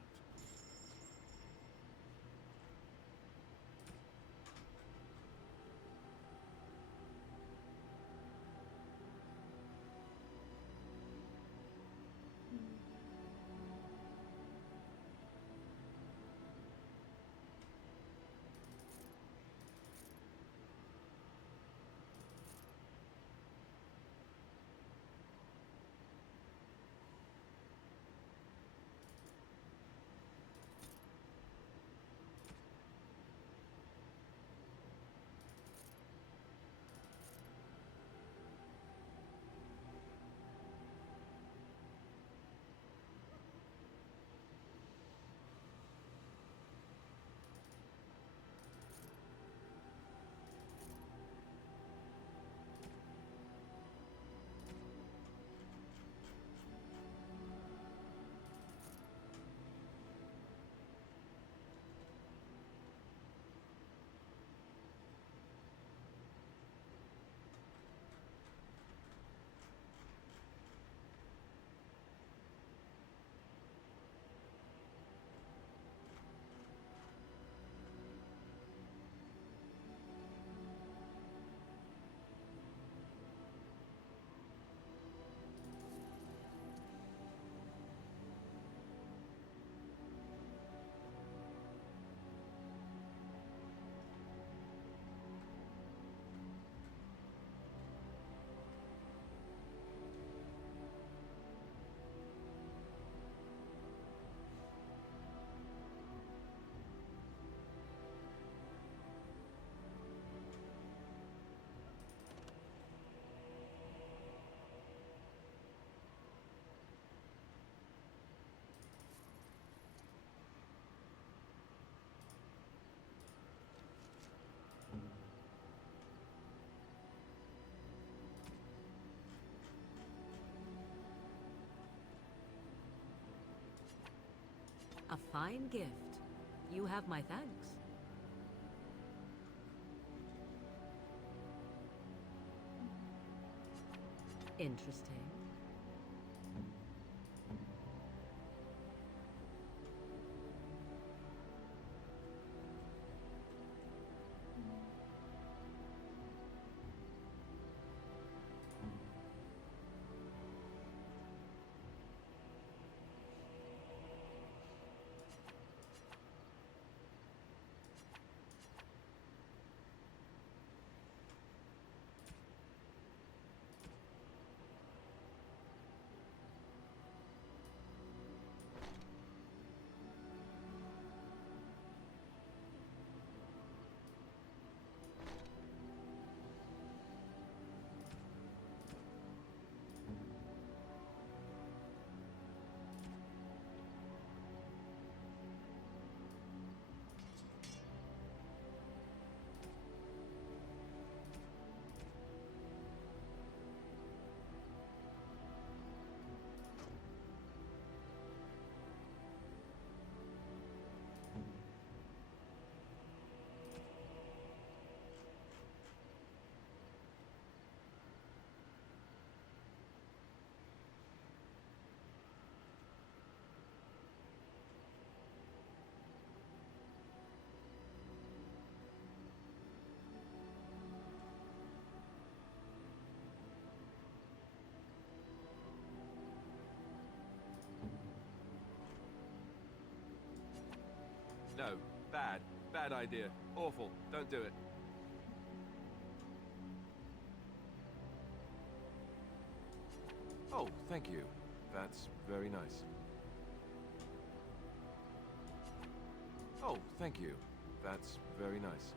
A fine gift. You have my thanks. Interesting. No, bad. Bad idea. Awful. Don't do it. Oh, thank you. That's very nice. Oh, thank you. That's very nice.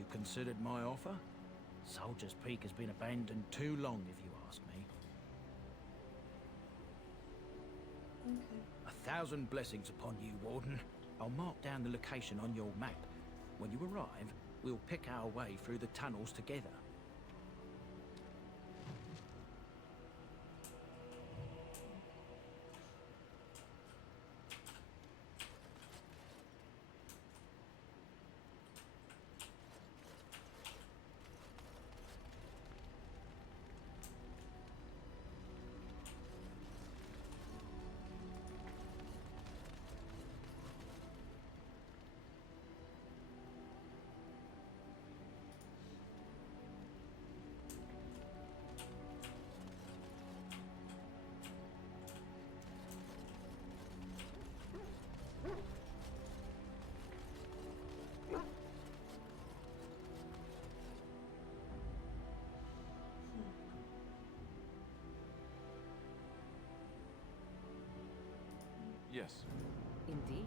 You considered my offer? Soldier's Peak has been abandoned too long, if you ask me. Okay. 1,000 blessings upon you, Warden. I'll mark down the location on your map. When you arrive, we'll pick our way through the tunnels together. Yes. Indeed.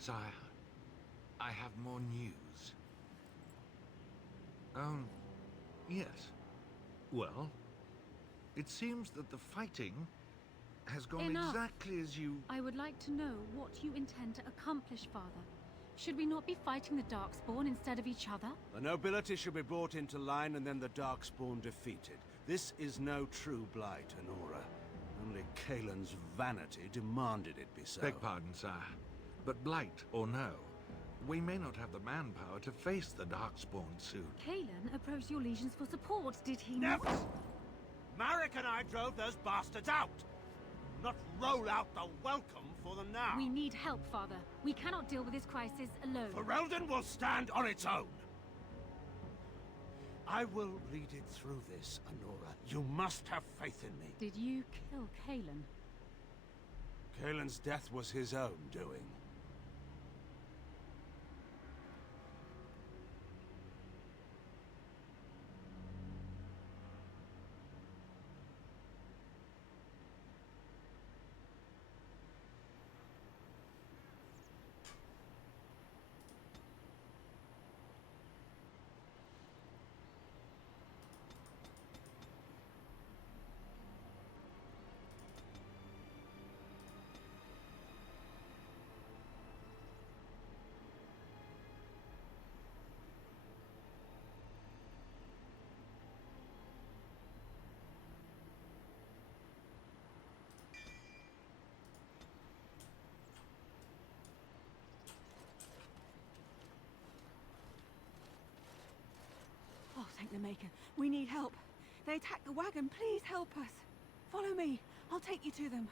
Sire, I have more news. Yes. Well, it seems that the fighting has gone Enough. exactly as you... I would like to know what you intend to accomplish, Father. Should we not be fighting the Darkspawn instead of each other? The nobility should be brought into line and then the Darkspawn defeated. This is no true blight, Anora. Only Kaelin's vanity demanded it be so. Beg pardon, sire. But blight or no, we may not have the manpower to face the Darkspawn soon. Kaelin approached your legions for support, did he Never! not? Marek and I drove those bastards out! Not roll out the welcome for them now! We need help, Father. We cannot deal with this crisis alone. Ferelden will stand on its own! I will lead it through this, Anora. You must have faith in me. Did you kill Kaelin? Kaelin's death was his own doing. Oh, thank the Maker. We need help. They attacked the wagon. Please help us. Follow me. I'll take you to them.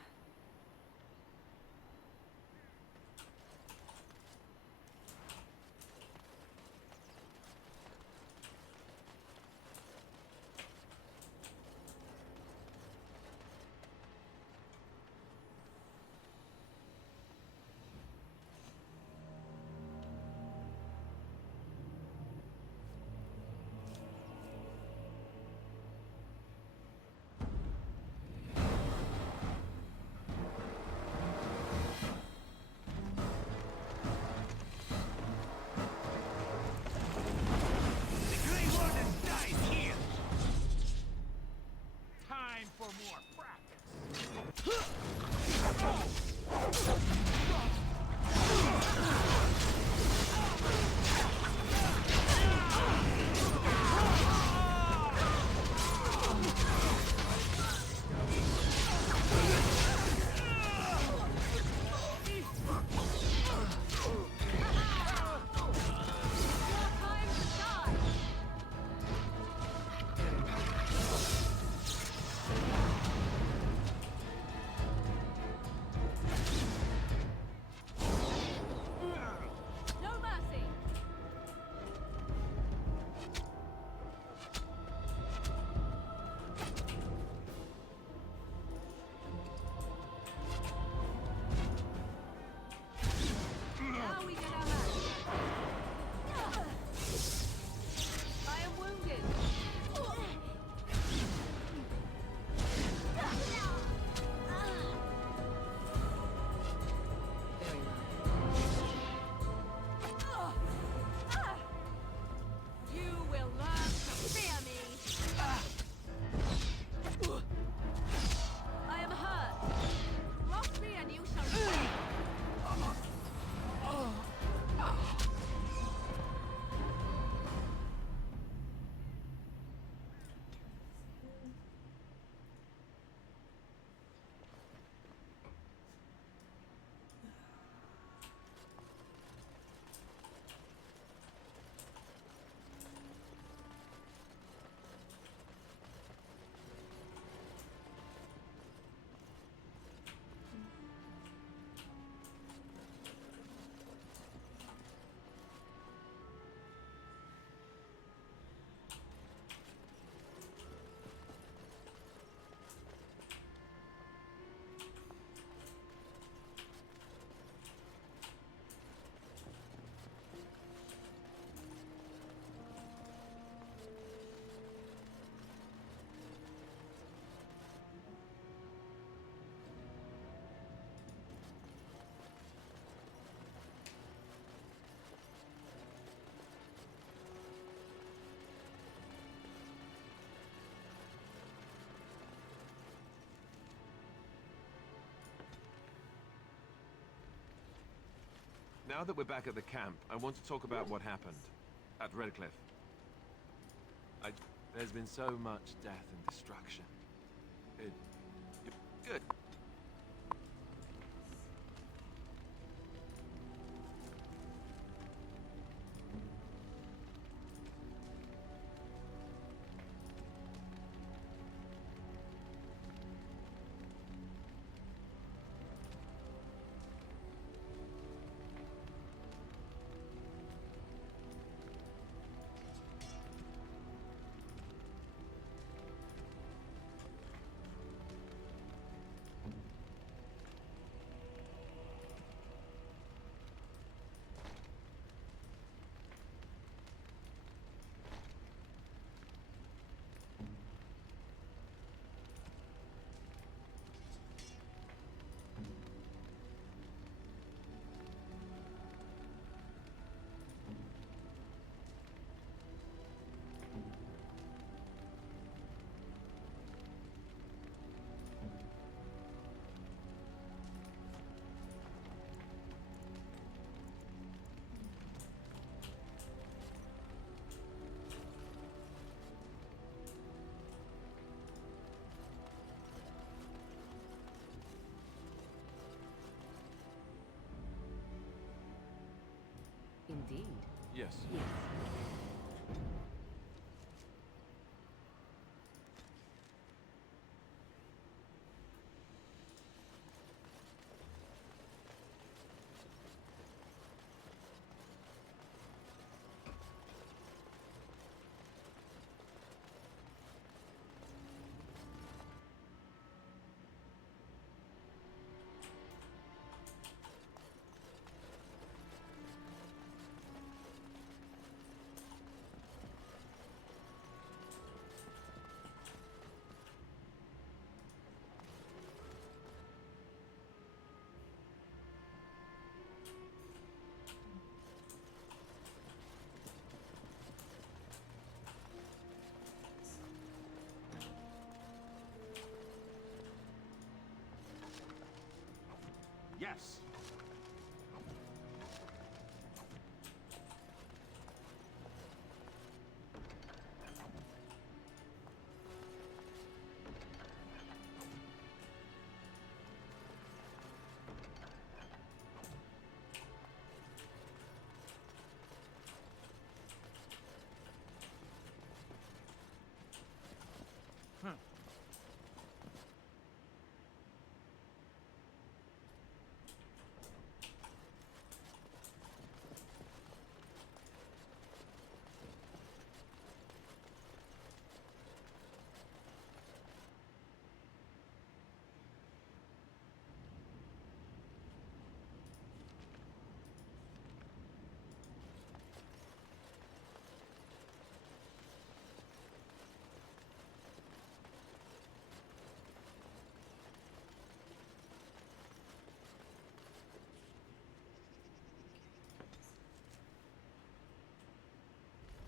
Now that we're back at the camp, I want to talk about what happened at Redcliffe. There's been so much death and destruction. Good. Indeed. Yes. Yes. Yes.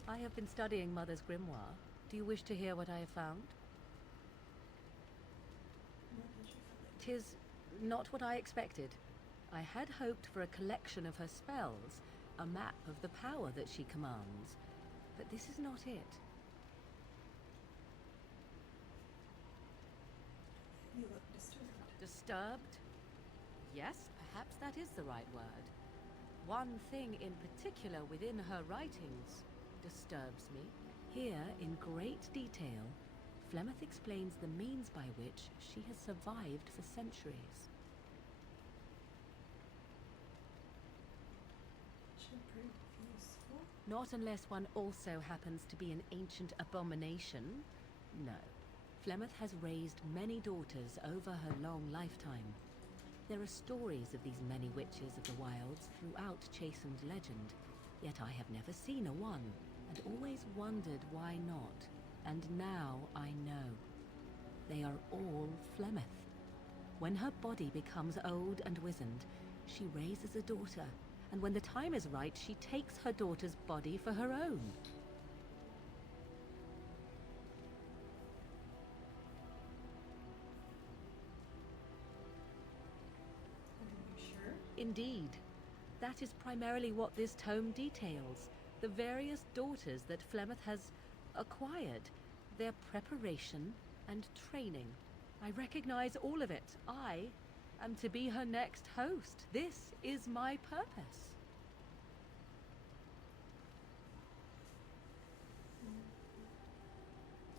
I have been studying Mother's grimoire. Do you wish to hear what I have found? Tis not what I expected. I had hoped for a collection of her spells, a map of the power that she commands. But this is not it. You look disturbed. Disturbed? Yes, perhaps that is the right word. One thing in particular within her writings disturbs me. Here, in great detail, Flemeth explains the means by which she has survived for centuries. Should prove useful. Not unless one also happens to be an ancient abomination. No. Flemeth has raised many daughters over her long lifetime. There are stories of these many witches of the wilds throughout Chastened legend, yet I have never seen a one, and always wondered why not. And now I know. They are all Flemeth. When her body becomes old and wizened, she raises a daughter, and when the time is right, she takes her daughter's body for her own. Are you sure? Indeed. That is primarily what this tome details. The various daughters that Flemeth has acquired. Their preparation and training. I recognize all of it. I am to be her next host. This is my purpose.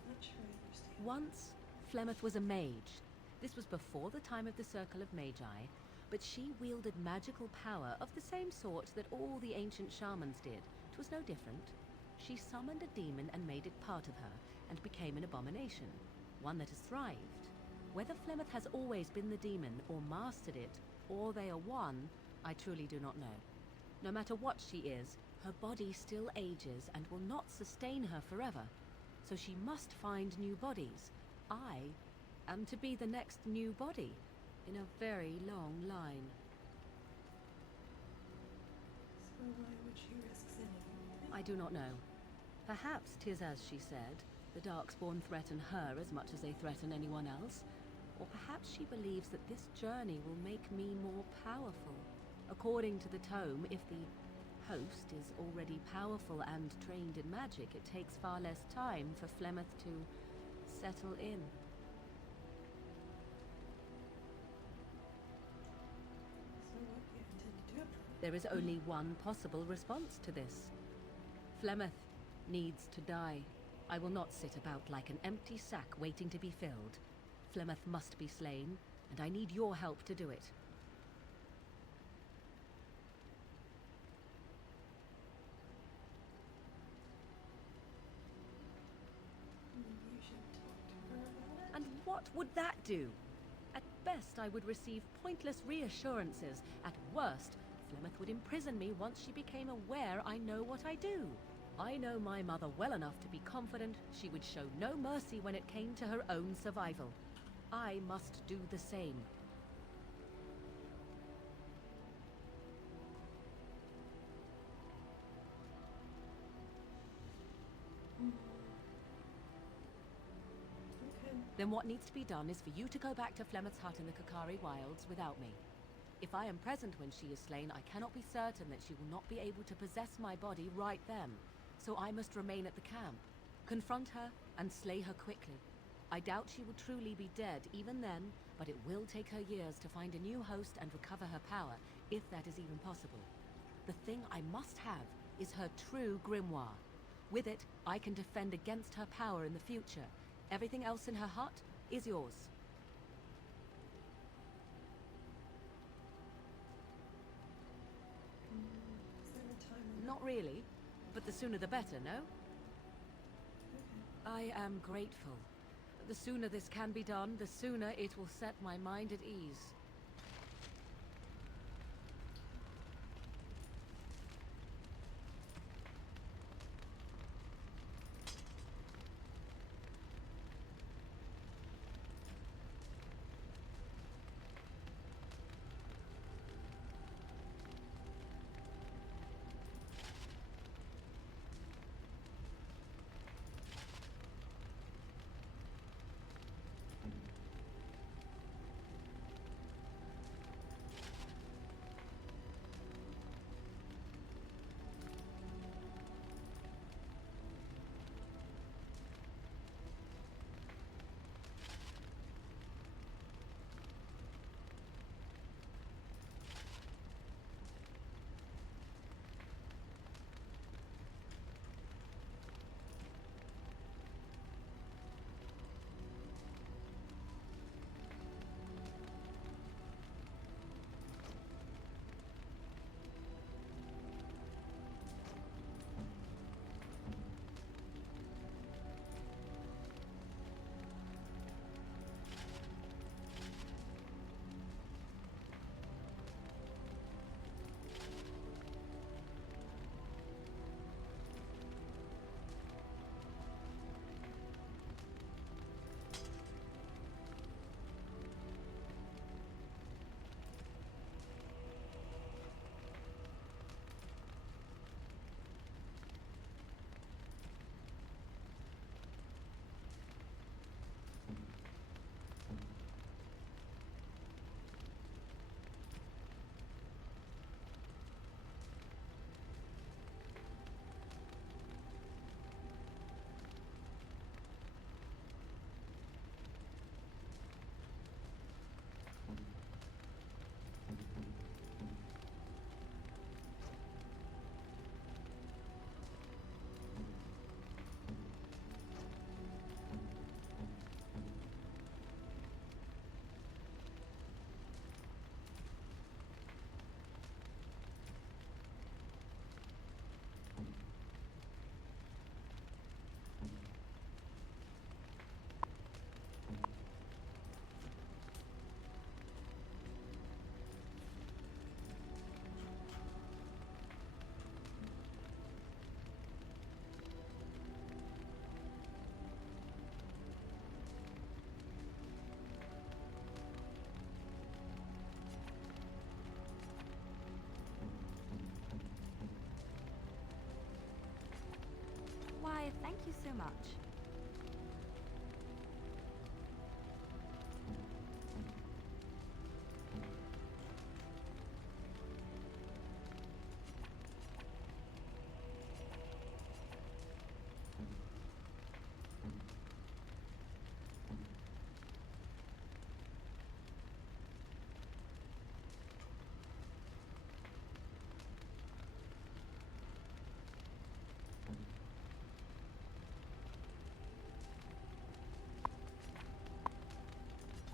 Not sure I understand. Once, Flemeth was a mage. This was before the time of the Circle of Magi, but she wielded magical power of the same sort that all the ancient shamans did. It was no different. She summoned a demon and made it part of her, and became an abomination, one that has thrived. Whether Flemeth has always been the demon, or mastered it, or they are one, I truly do not know. No matter what she is, her body still ages and will not sustain her forever. So she must find new bodies. I am to be the next new body in a very long line. So why would she risk sending you? I do not know. Perhaps 'tis as she said, the Darkspawn threaten her as much as they threaten anyone else. Or perhaps she believes that this journey will make me more powerful. According to the tome, if the host is already powerful and trained in magic, it takes far less time for Flemeth to settle in. So what do you intend to do? There is only one possible response to this. Flemeth needs to die. I will not sit about like an empty sack waiting to be filled. Flemeth must be slain, and I need your help to do it. Maybe you should talk to her about it. And what would that do? At best, I would receive pointless reassurances. At worst, Flemeth would imprison me once she became aware I know what I do. I know my mother well enough to be confident she would show no mercy when it came to her own survival. I must do the same. Okay. Then what needs to be done is for you to go back to Flemeth's hut in the Kakari Wilds without me. If I am present when she is slain, I cannot be certain that she will not be able to possess my body right then. So I must remain at the camp, confront her, and slay her quickly. I doubt she will truly be dead even then, but it will take her years to find a new host and recover her power, if that is even possible. The thing I must have is her true grimoire. With it, I can defend against her power in the future. Everything else in her hut is yours. Is there a time limit? Not really, but the sooner the better, no? I am grateful. The sooner this can be done, the sooner it will set my mind at ease. Thank you so much.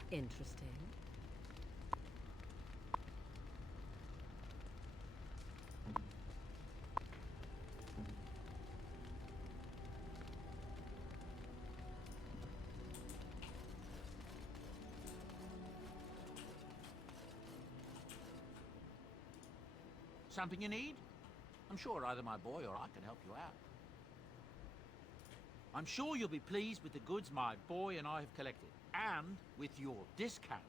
Interesting. Something you need? I'm sure either my boy or I can help you out. I'm sure you'll be pleased with the goods my boy and I have collected, and with your discount.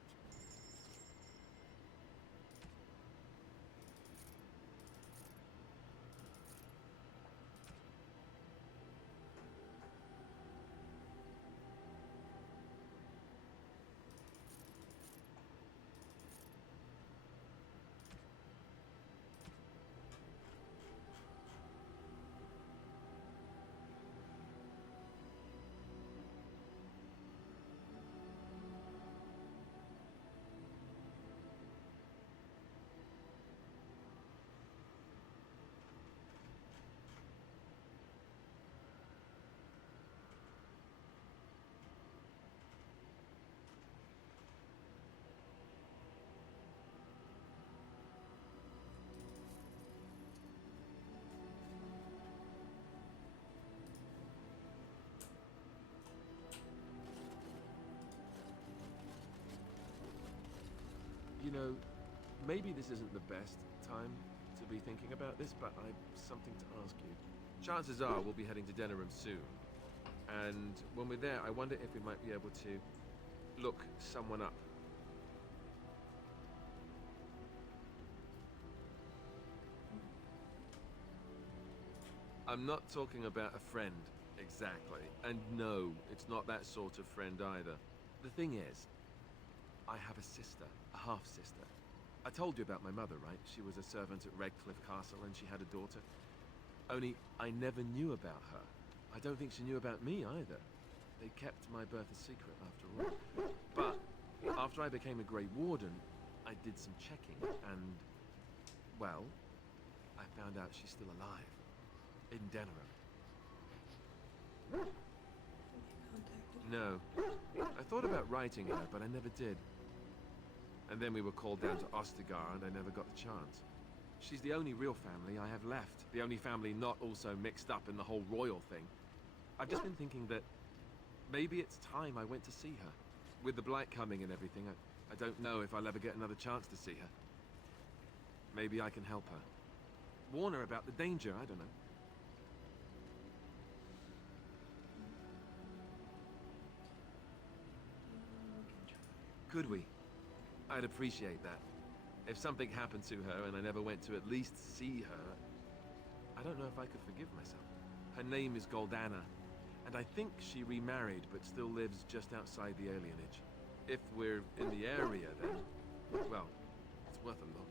You know, maybe this isn't the best time to be thinking about this, but I've something to ask you. Chances are we'll be heading to Denerim soon. And when we're there, I wonder if we might be able to look someone up. I'm not talking about a friend, exactly. And no, it's not that sort of friend either. The thing is, I have a sister, a half-sister. I told you about my mother, right? She was a servant at Redcliffe Castle and she had a daughter. Only, I never knew about her. I don't think she knew about me either. They kept my birth a secret after all. But, after I became a Grey Warden, I did some checking and, well, I found out she's still alive. In Denerim. No. I thought about writing her, but I never did. And then we were called down to Ostagar, and I never got the chance. She's the only real family I have left. The only family not also mixed up in the whole royal thing. I've just been thinking that maybe it's time I went to see her. With the Blight coming and everything, I don't know if I'll ever get another chance to see her. Maybe I can help her. Warn her about the danger, I don't know. Could we? I'd appreciate that. If something happened to her and I never went to at least see her, I don't know if I could forgive myself. Her name is Goldana, and I think she remarried but still lives just outside the alienage. If we're in the area, then, well, it's worth a look.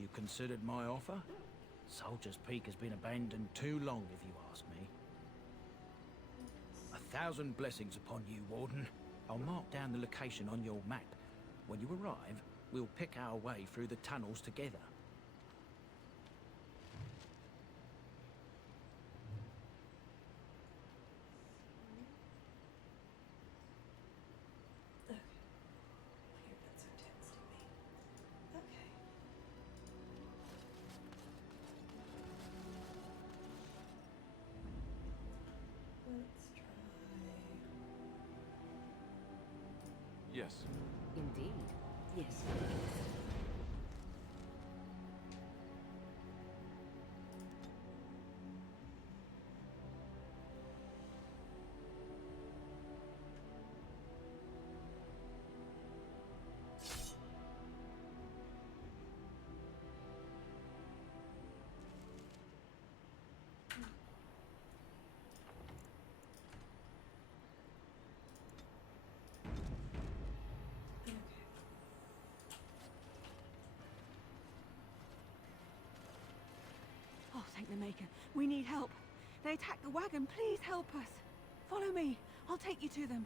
You considered my offer? Soldier's Peak has been abandoned too long, if you ask me. 1,000 blessings upon you, Warden. I'll mark down the location on your map. When you arrive, we'll pick our way through the tunnels together. Okay. I hear that's our text. Yes. Oh, thank the Maker. We need help. They attacked the wagon. Please help us. Follow me. I'll take you to them.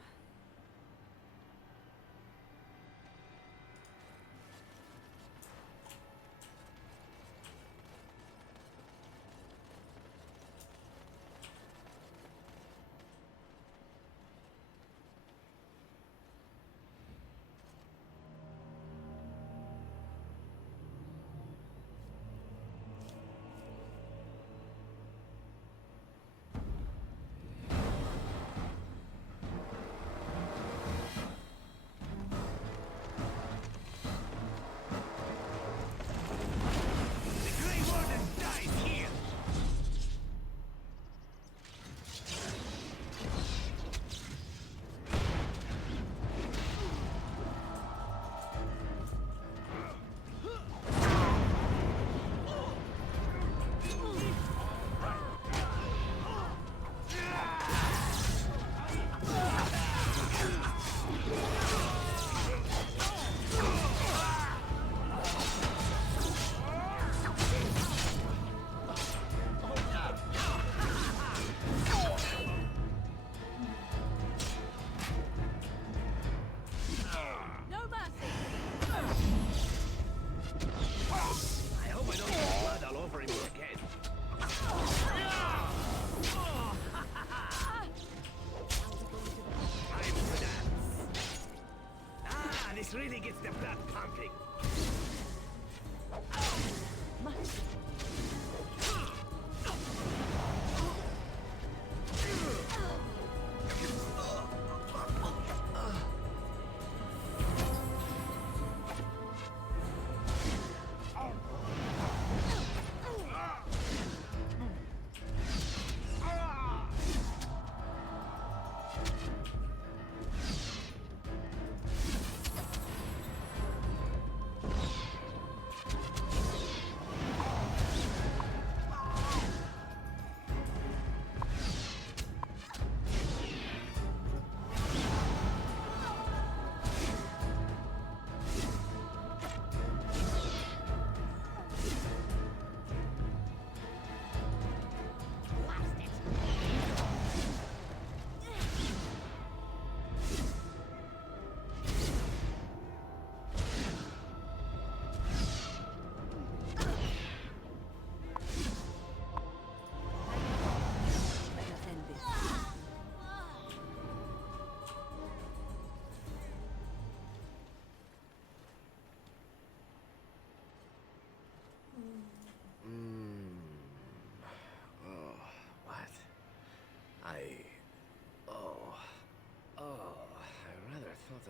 Really gets the blood pumping.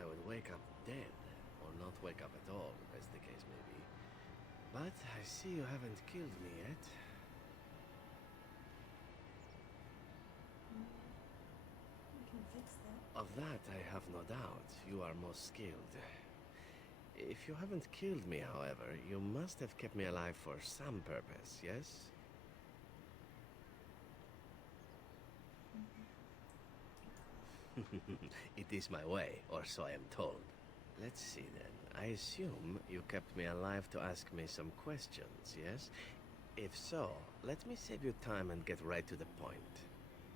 I would wake up dead, or not wake up at all, as the case may be. But I see you haven't killed me yet. We can fix that. Of that I have no doubt. You are most skilled. If you haven't killed me, however, you must have kept me alive for some purpose, yes? It is my way, or so I am told. Let's see then. I assume you kept me alive to ask me some questions, yes? If so, let me save you time and get right to the point.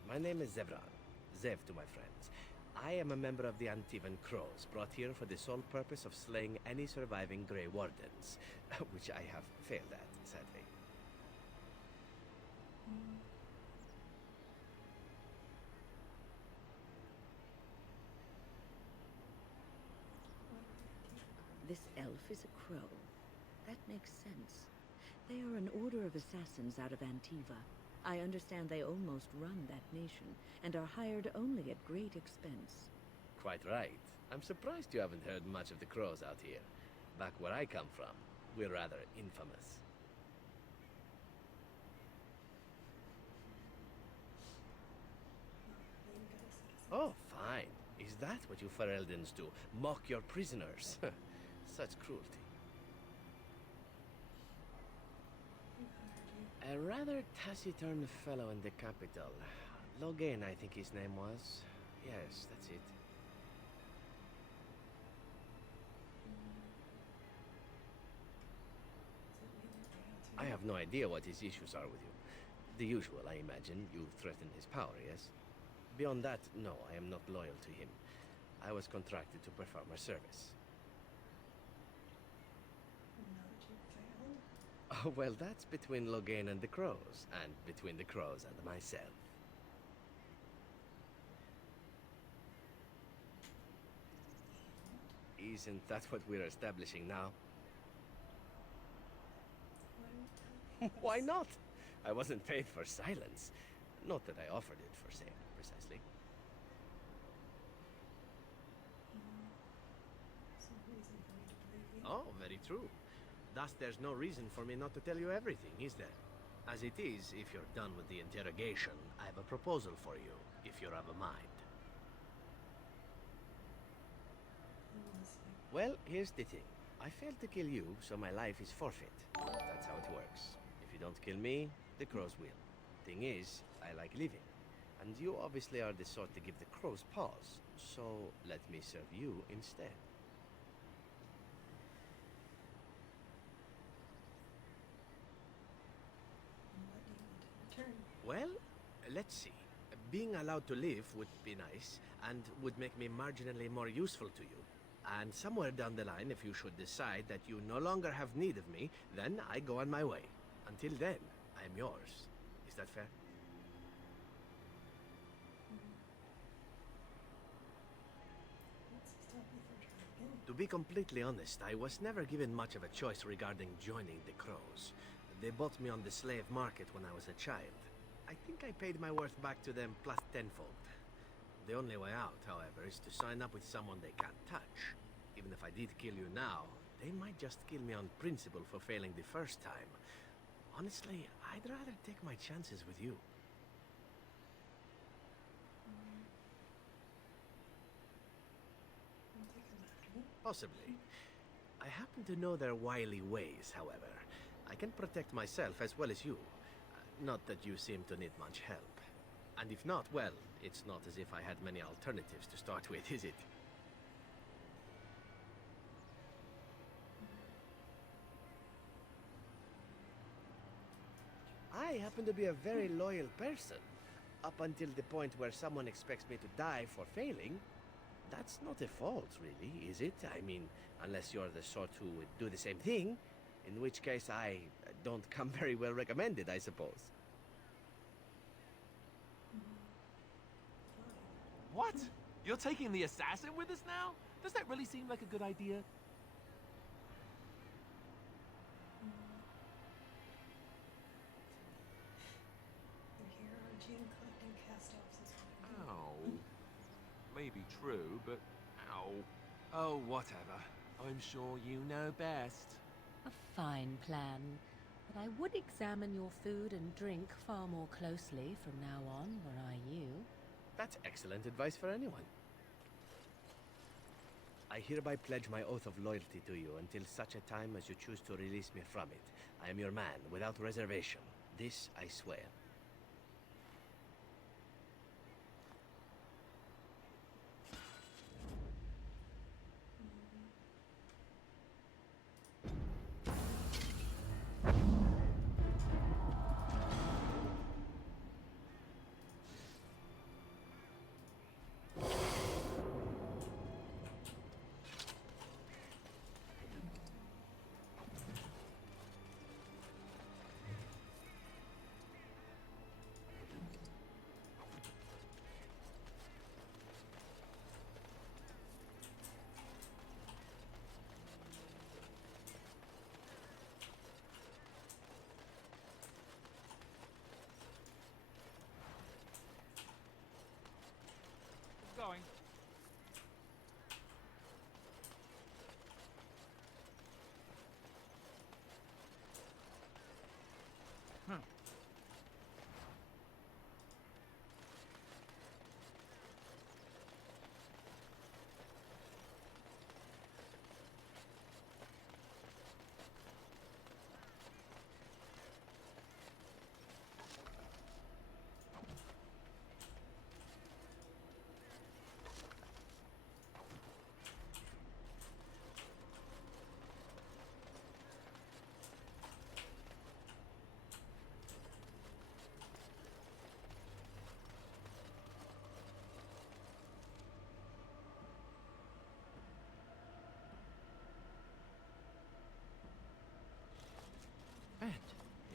My name is Zevran. Zev to my friends. I am a member of the Antivan Crows, brought here for the sole purpose of slaying any surviving Grey Wardens, which I have failed at, sadly. This elf is a crow. That makes sense. They are an order of assassins out of Antiva. I understand they almost run that nation, and are hired only at great expense. Quite right. I'm surprised you haven't heard much of the Crows out here. Back where I come from, we're rather infamous. Oh, fine. Is that what you Fereldans do? Mock your prisoners? Such cruelty. A rather taciturn fellow in the capital. Logain, I think his name was. Yes, that's it. I have no idea what his issues are with you. The usual, I imagine. You threaten his power, yes? Beyond that, no, I am not loyal to him. I was contracted to perform a service. Oh, well, that's between Logain and the Crows, and between the Crows and myself. Isn't that what we're establishing now? Why not? I wasn't paid for silence. Not that I offered it for sale, precisely. Oh, very true. Thus, there's no reason for me not to tell you everything, is there? As it is, if you're done with the interrogation, I have a proposal for you, if you're of a mind. Well, here's the thing. I failed to kill you, so my life is forfeit. That's how it works. If you don't kill me, the Crows will. Thing is, I like living. And you obviously are the sort to give the Crows pause, so let me serve you instead. Well, let's see. Being allowed to live would be nice, and would make me marginally more useful to you. And somewhere down the line, if you should decide that you no longer have need of me, then I go on my way. Until then, I'm yours. Is that fair? To be completely honest, I was never given much of a choice regarding joining the Crows. They bought me on the slave market when I was a child. I think I paid my worth back to them plus tenfold. The only way out, however, is to sign up with someone they can't touch. Even if I did kill you now, they might just kill me on principle for failing the first time. Honestly, I'd rather take my chances with you. Possibly. I happen to know their wily ways, however. I can protect myself as well as you. Not that you seem to need much help. And if not, well, it's not as if I had many alternatives to start with, is it? I happen to be a very loyal person. Up until the point where someone expects me to die for failing. That's not a fault, really, is it? I mean, unless you're the sort who would do the same thing, in which case I don't come very well recommended, I suppose. What? You're taking the assassin with us now? Does that really seem like a good idea? Ow. Maybe true, but ow. Oh, whatever. I'm sure you know best. A fine plan. But I would examine your food and drink far more closely from now on, were I you. That's excellent advice for anyone. I hereby pledge my oath of loyalty to you until such a time as you choose to release me from it. I am your man, without reservation. This I swear.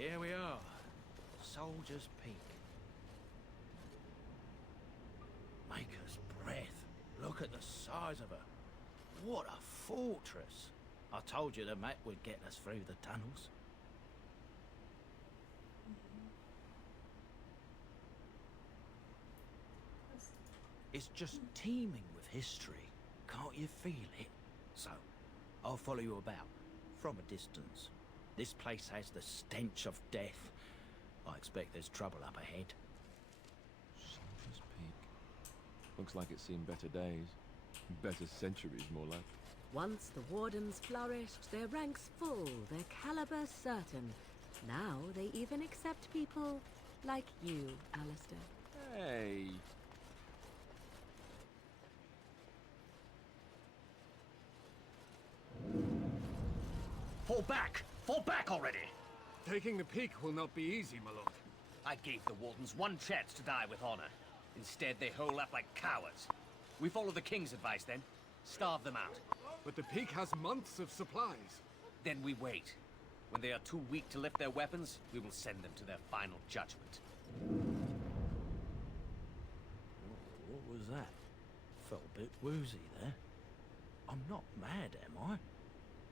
Here we are. Soldier's Peak. Maker's breath. Look at the size of her. What a fortress. I told you the map would get us through the tunnels. It's just teeming with history. Can't you feel it? So, I'll follow you about, from a distance. This place has the stench of death. I expect there's trouble up ahead. Soldier's Peak. Looks like it's seen better days. Better centuries, more like. Once the Wardens flourished, their ranks full, their caliber certain. Now they even accept people like you, Alistair. Hey. Fall back! Fall back already! Taking the peak will not be easy, my lord. I gave the Wardens one chance to die with honor. Instead, they hole up like cowards. We follow the King's advice, then. Starve them out. But the peak has months of supplies. Then we wait. When they are too weak to lift their weapons, we will send them to their final judgment. What was that? Felt a bit woozy there. I'm not mad, am I?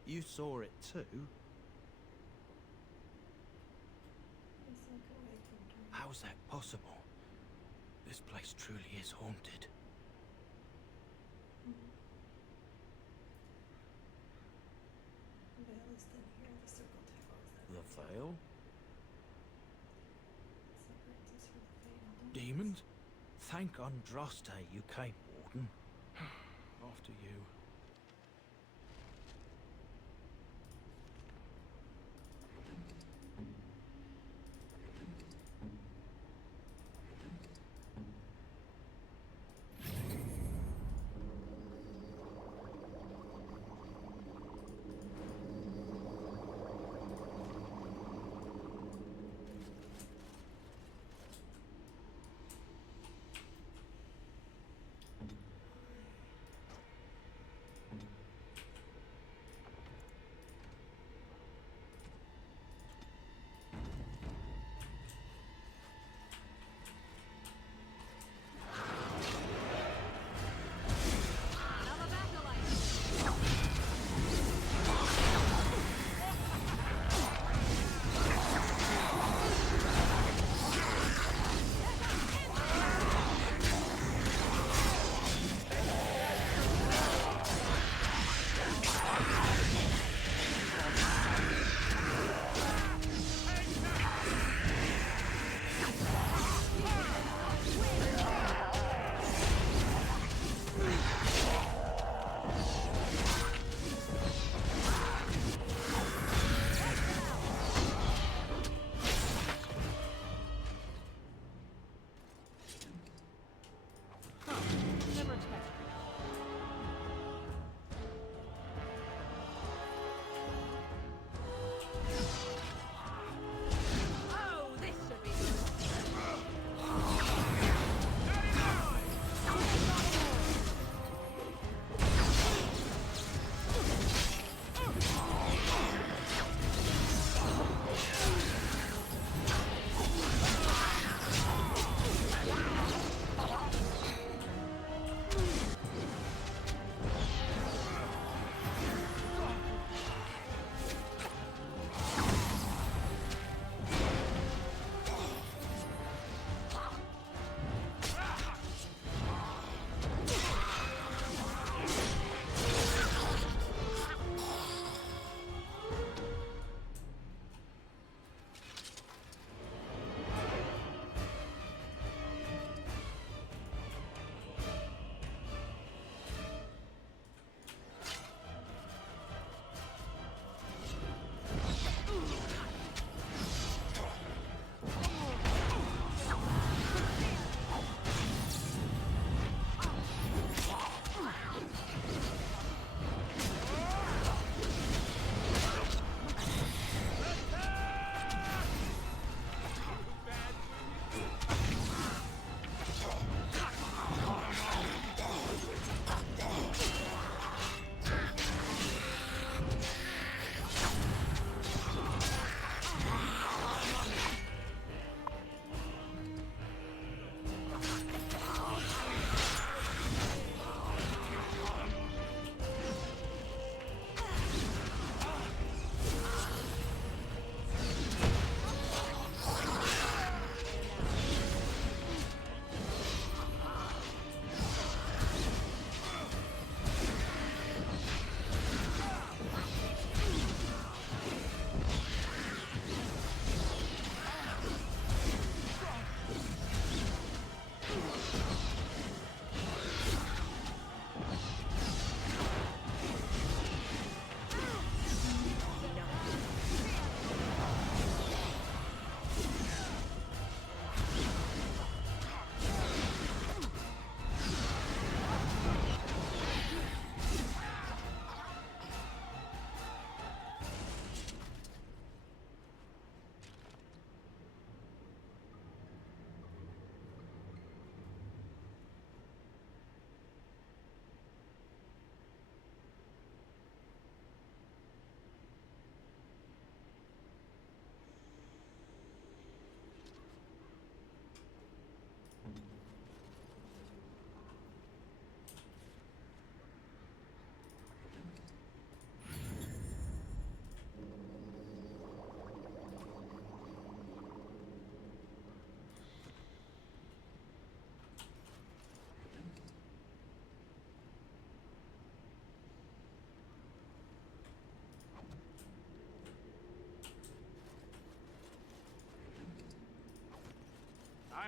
You saw it too? How's that possible? This place truly is haunted. The Veil? Demons? Thank Andraste you came, Warden. After you.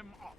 I'm off.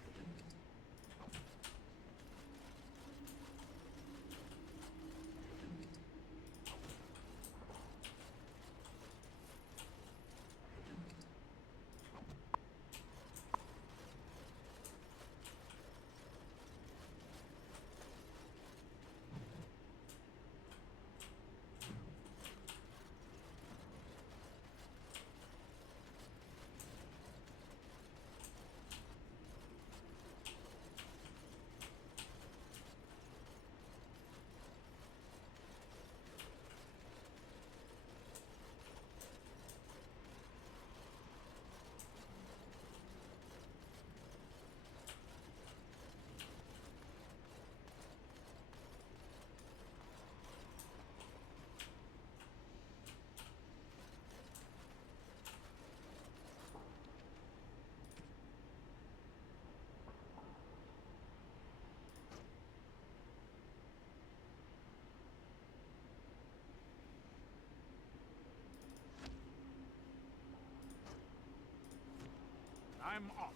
I'm off.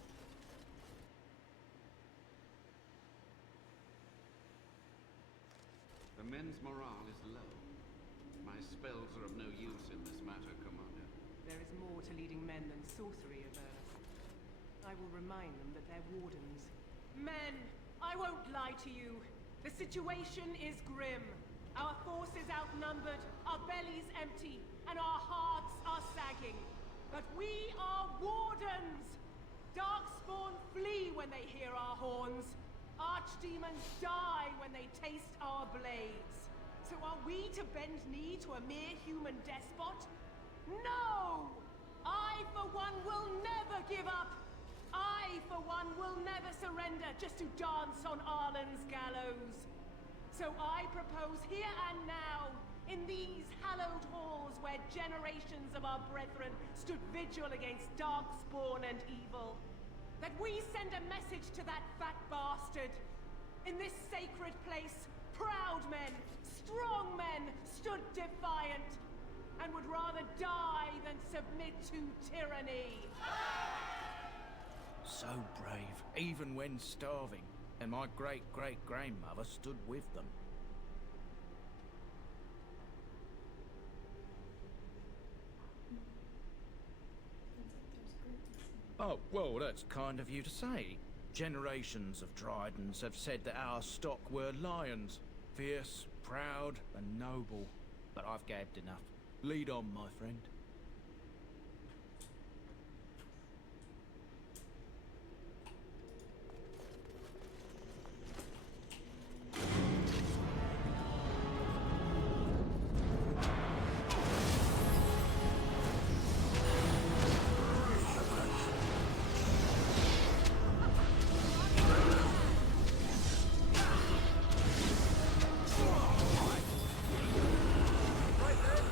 The men's morale is low. My spells are of no use in this matter, Commander. There is more to leading men than sorcery, Avernus. I will remind them that they're wardens. Men, I won't lie to you. The situation is grim. Our forces outnumbered, our bellies empty, and our hearts are sagging. But we are wardens! Darkspawn flee when they hear our horns. Archdemons die when they taste our blades. So are we to bend knee to a mere human despot? No! I, for one, will never give up! I, for one, will never surrender just to dance on Arlen's gallows. So I propose here and now, in these hallowed halls where generations of our brethren stood vigil against Darkspawn and evil, that we send a message to that fat bastard. In this sacred place, proud men, strong men stood defiant, and would rather die than submit to tyranny. So brave, even when starving, and my great-great-grandmother stood with them. Oh, well, that's kind of you to say. Generations of Dryadens have said that our stock were lions. Fierce, proud, and noble. But I've gabbed enough. Lead on, my friend. Right there!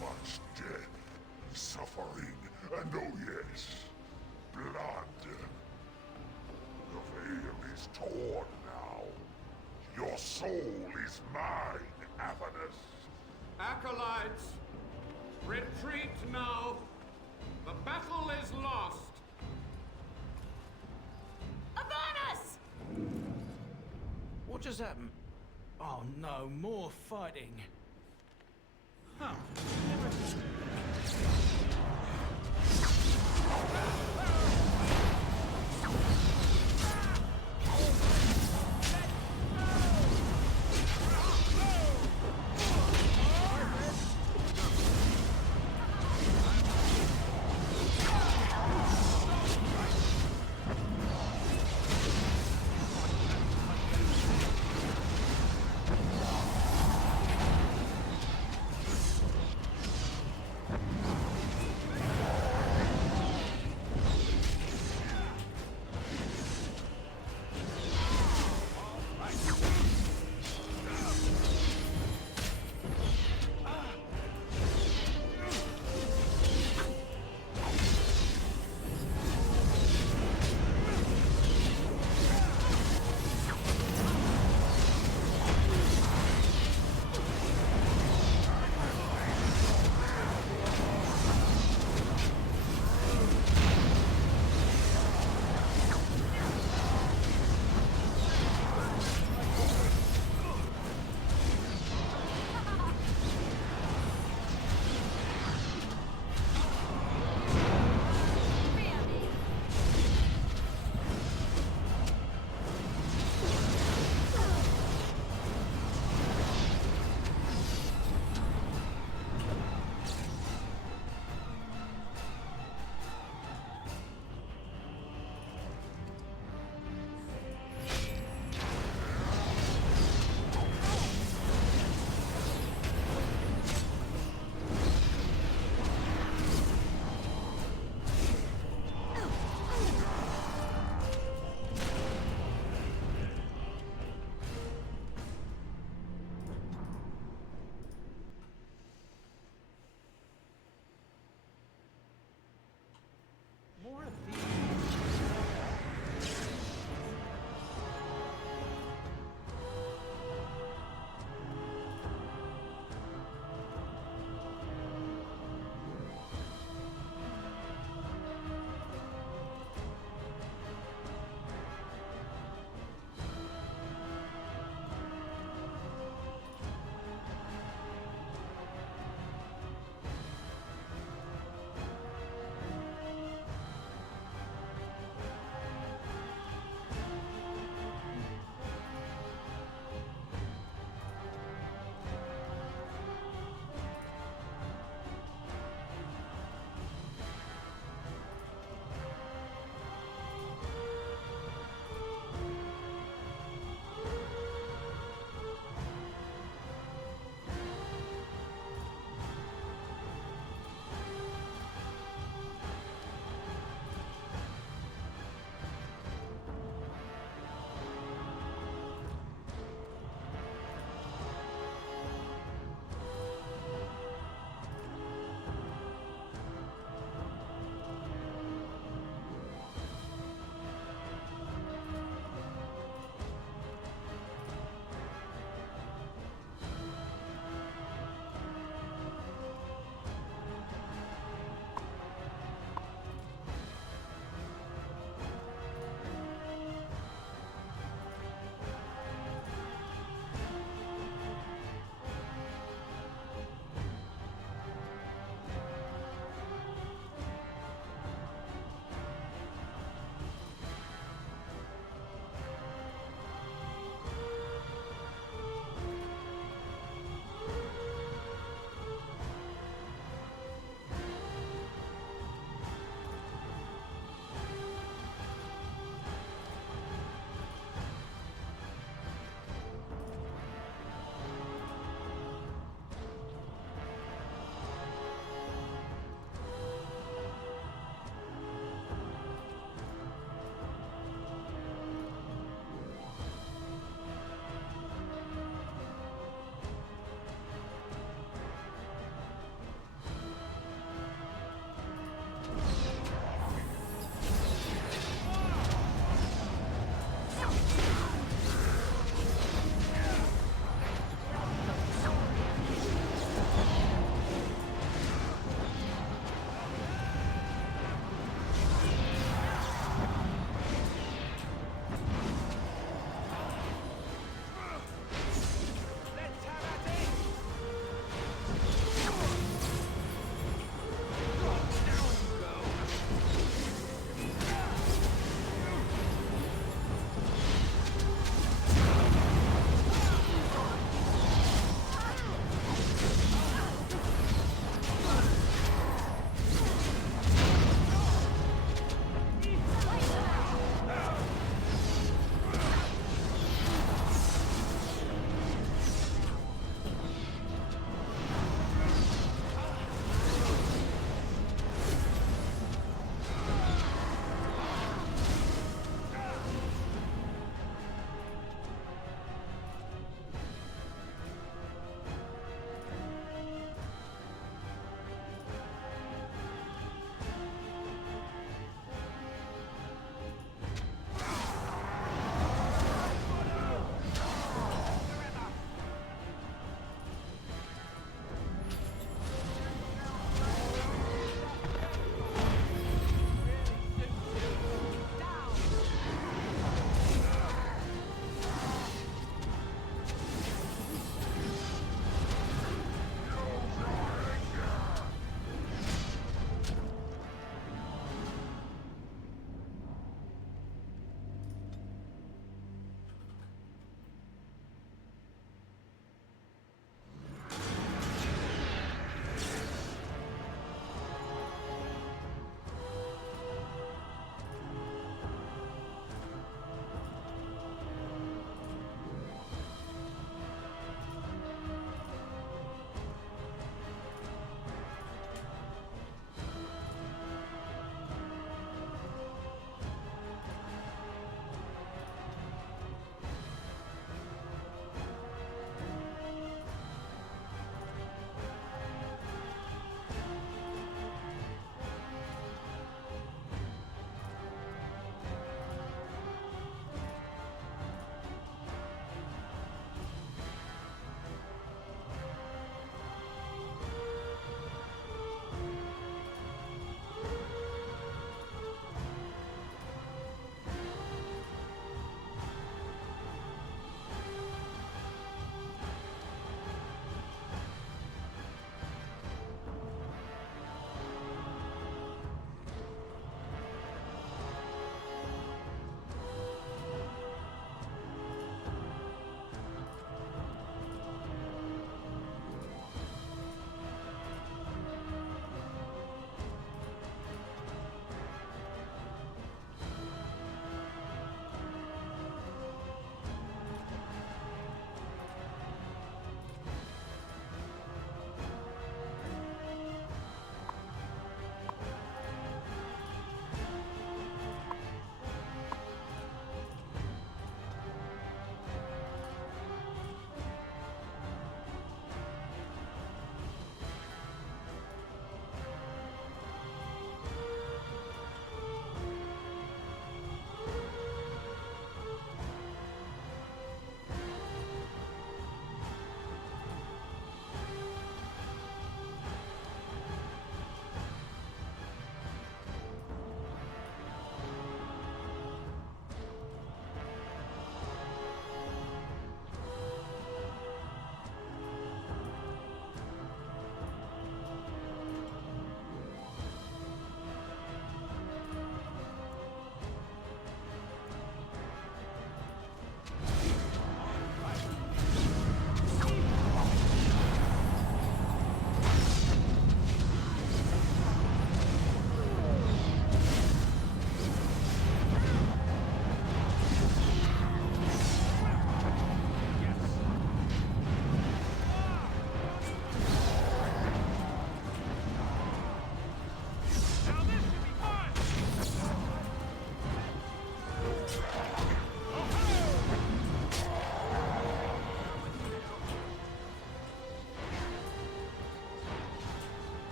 much death, suffering, and oh yes, blood. The veil is torn now. Your soul is mine, Avernus. Acolytes, retreat now. The battle is lost. Avernus! What just happened? Oh no, more fighting. Huh.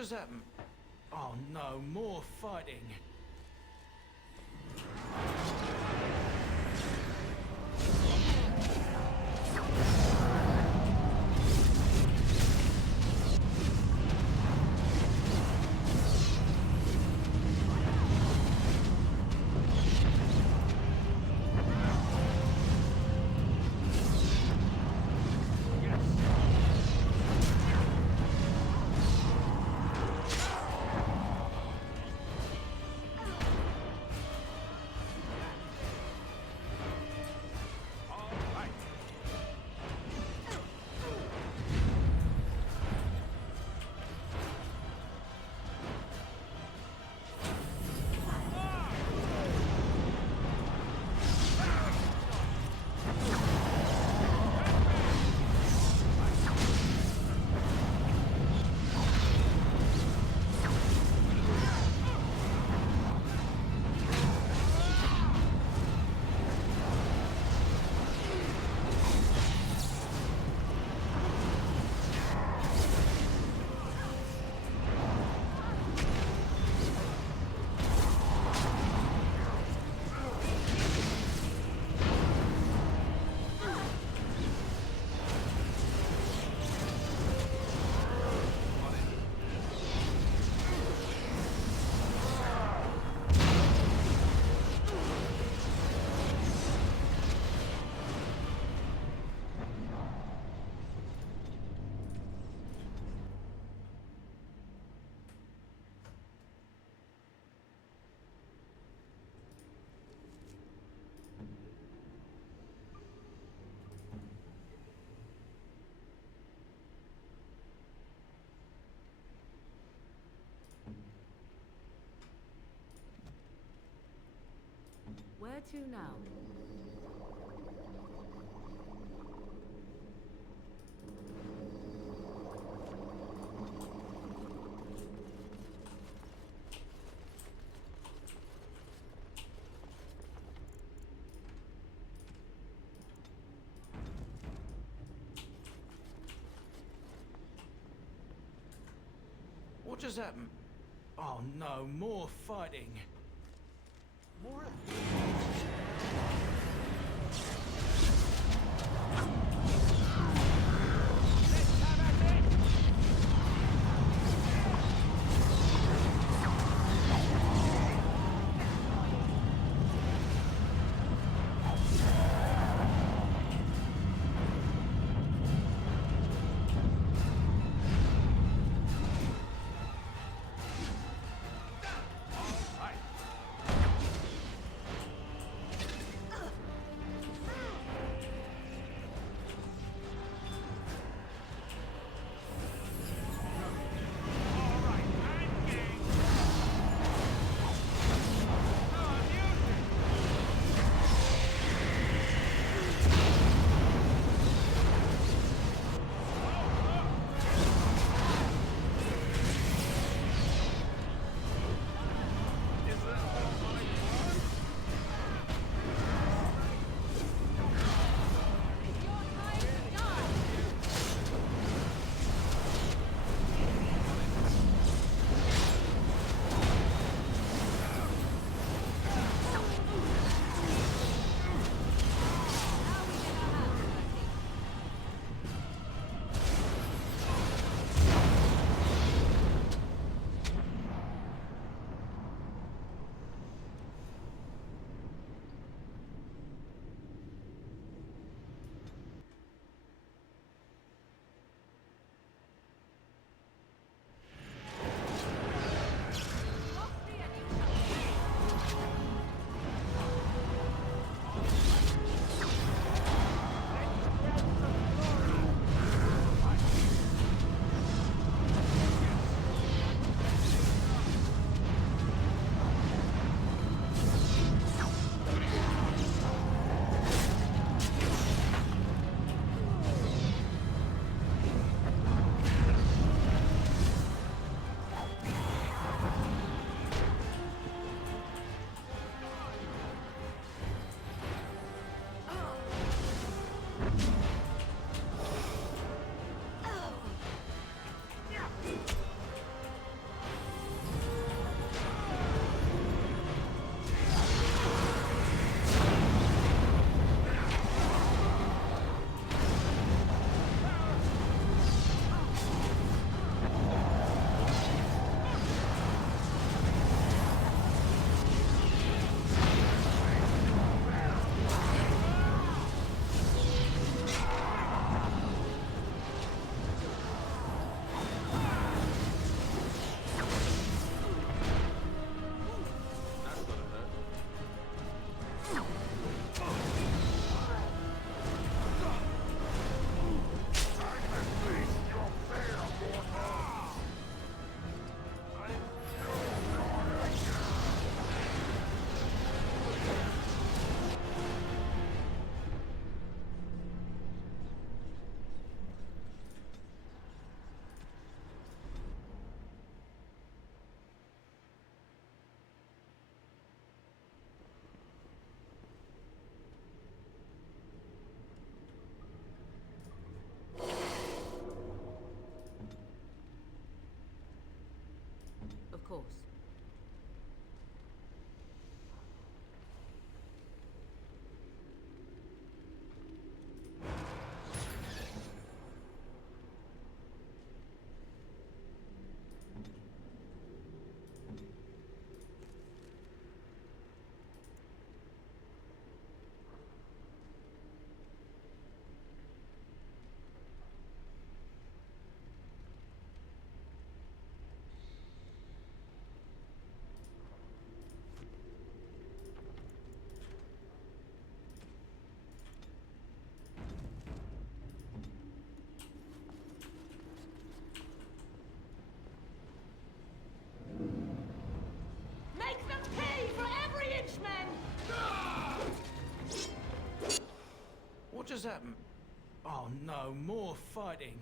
just happened? Oh no, more fighting. Where to now? What just happened? Oh no, more fighting. More. course. Make them pay for every inch, men! What just happened? Oh no, more fighting.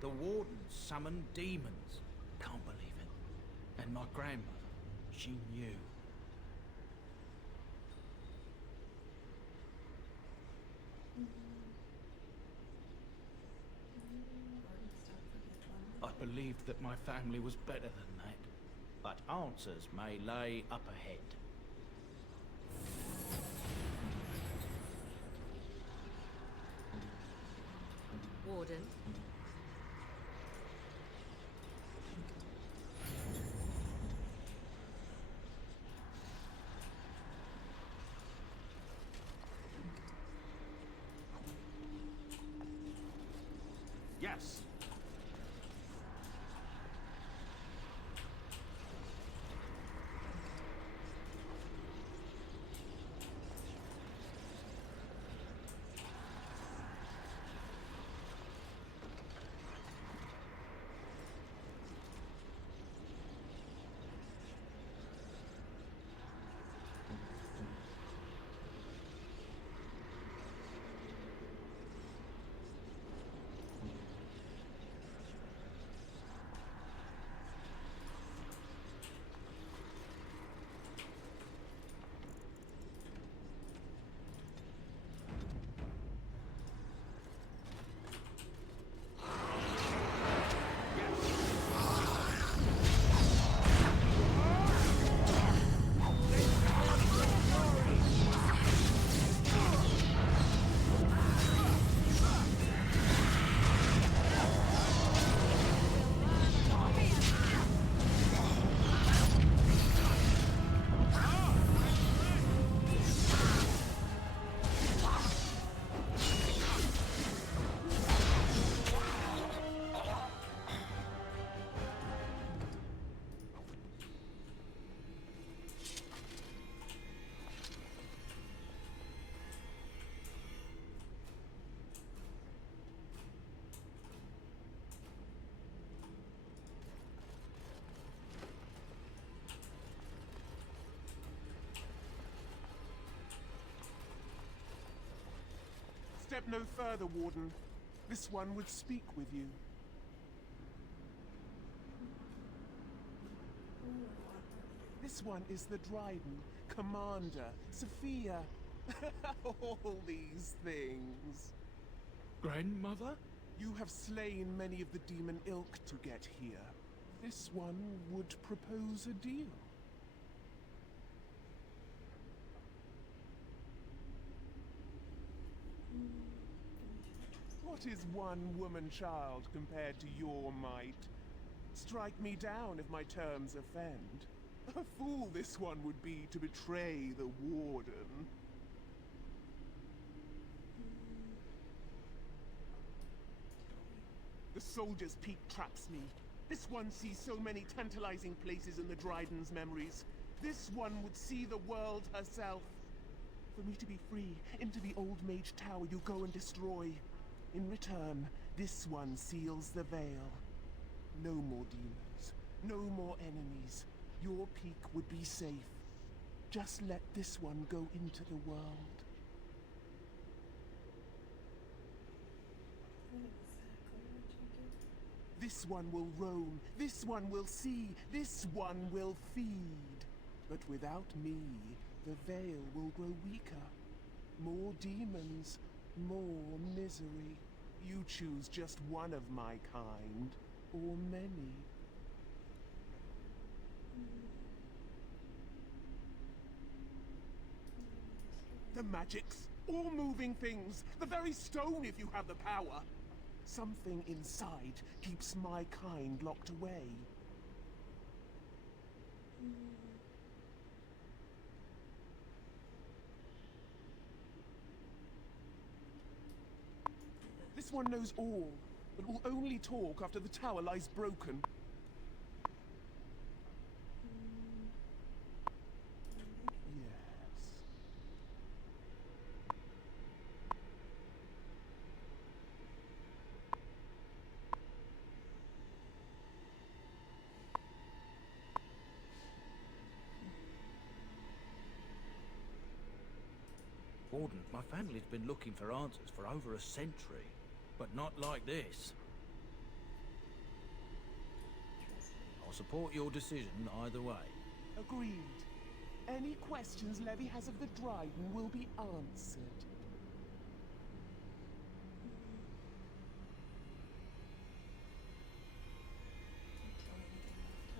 The Warden summoned demons. Can't believe it. And my grandmother, she knew. I believed that my family was better than that. But answers may lay up ahead. Warden. Yes. Step no further, Warden. This one would speak with you. This one is the Dryden, Commander, Sophia. All these things. Grandmother? You have slain many of the demon ilk to get here. This one would propose a deal. What is one woman-child compared to your might? Strike me down if my terms offend. A fool this one would be to betray the Warden. The soldier's peak traps me. This one sees so many tantalizing places in the Dryden's memories. This one would see the world herself. For me to be free, into the Old Mage Tower you go and destroy. In return, this one seals the veil. No more demons. No more enemies. Your peak would be safe. Just let this one go into the world. This one will roam. This one will see. This one will feed. But without me, the veil will grow weaker. More demons, more misery. You choose just one of my kind, or many. The magics, all moving things, the very stone if you have the power. Something inside keeps my kind locked away. This one knows all, but will only talk after the tower lies broken. Yes. Warden, my family's been looking for answers for over a century, but not like this. I'll support your decision either way. Agreed. Any questions Levy has of the Dryden will be answered.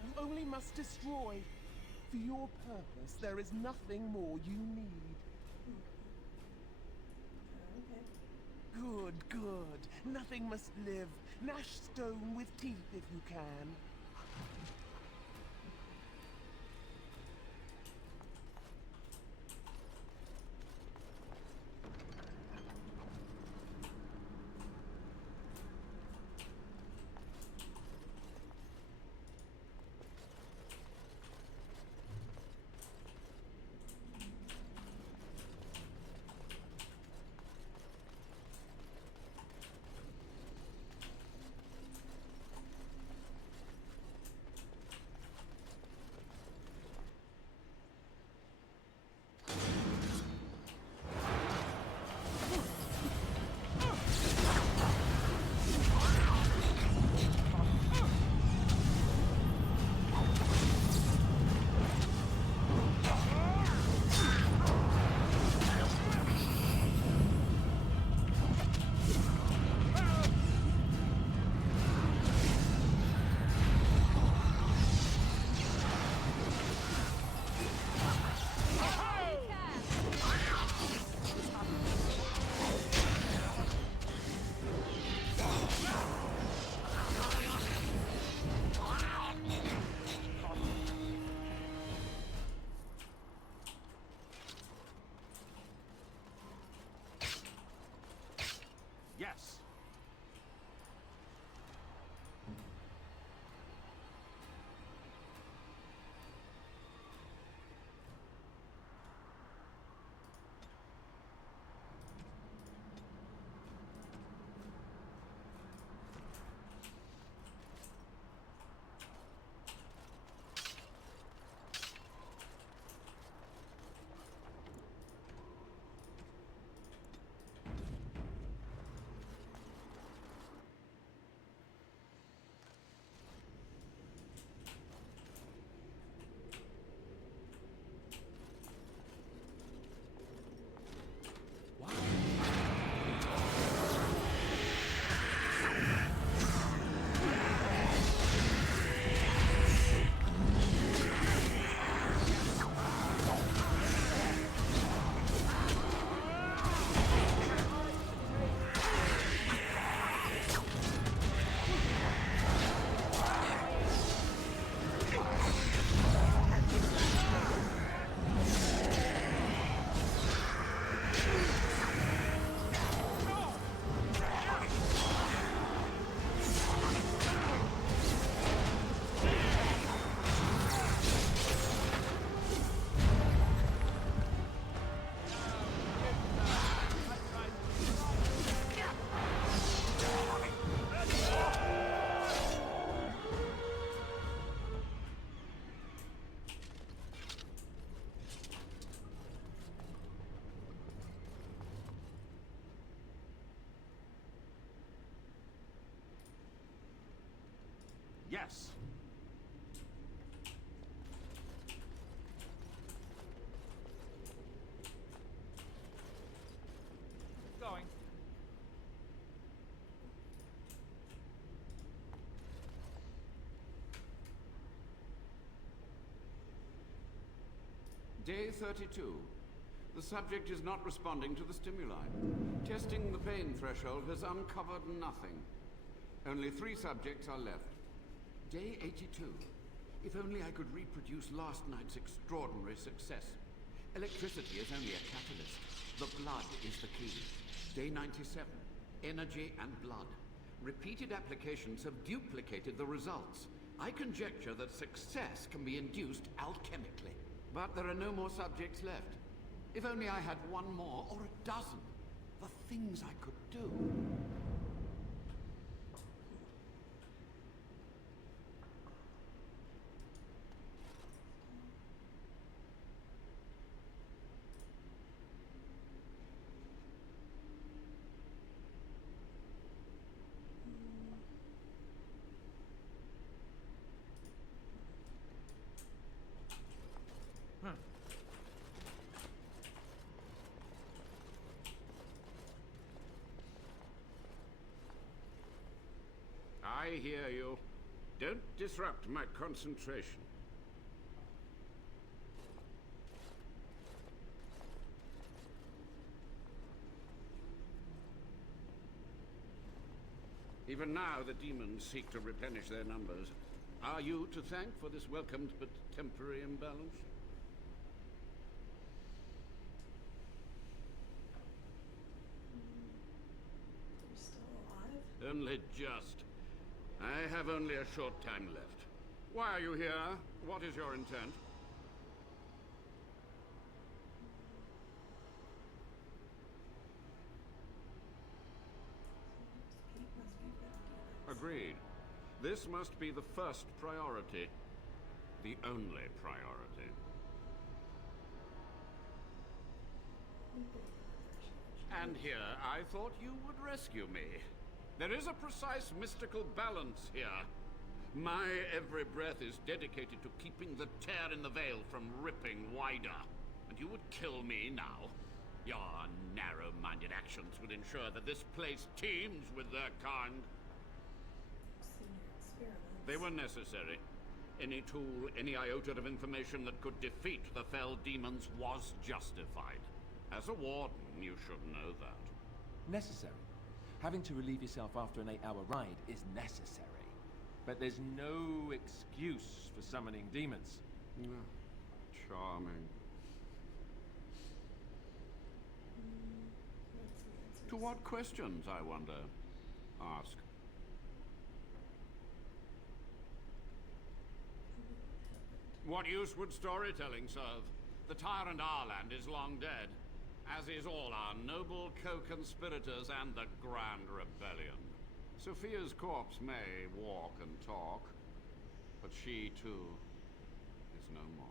You only must destroy. For your purpose, there is nothing more you need. Good, good. Nothing must live. Gnash stone with teeth if you can. Yes. Going. Day 32. The subject is not responding to the stimuli. Testing the pain threshold has uncovered nothing. Only 3 subjects are left. Day 82. If only I could reproduce last night's extraordinary success. Electricity is only a catalyst. The blood is the key. Day 97. Energy and blood. Repeated applications have duplicated the results. I conjecture that success can be induced alchemically. But there are no more subjects left. If only I had 1 more, or a dozen. The things I could do. I hear you. Don't disrupt my concentration. Even now, the demons seek to replenish their numbers. Are you to thank for this welcomed but temporary imbalance? You're still alive? Only just. I have only a short time left. Why are you here? What is your intent? Agreed. This must be the first priority. The only priority. And here, I thought you would rescue me. There is a precise mystical balance here. My every breath is dedicated to keeping the tear in the veil from ripping wider. And you would kill me now? Your narrow-minded actions would ensure that this place teems with their kind. They were necessary. Any tool, any iota of information that could defeat the fell demons was justified. As a warden, you should know that. Necessary. Having to relieve yourself after an 8-hour ride is necessary. But there's no excuse for summoning demons. Charming. To what questions, I wonder? Ask. What use would storytelling serve? The tyrant Arland is long dead, as is all our noble co-conspirators and the Grand Rebellion. Sophia's corpse may walk and talk, but she, too, is no more.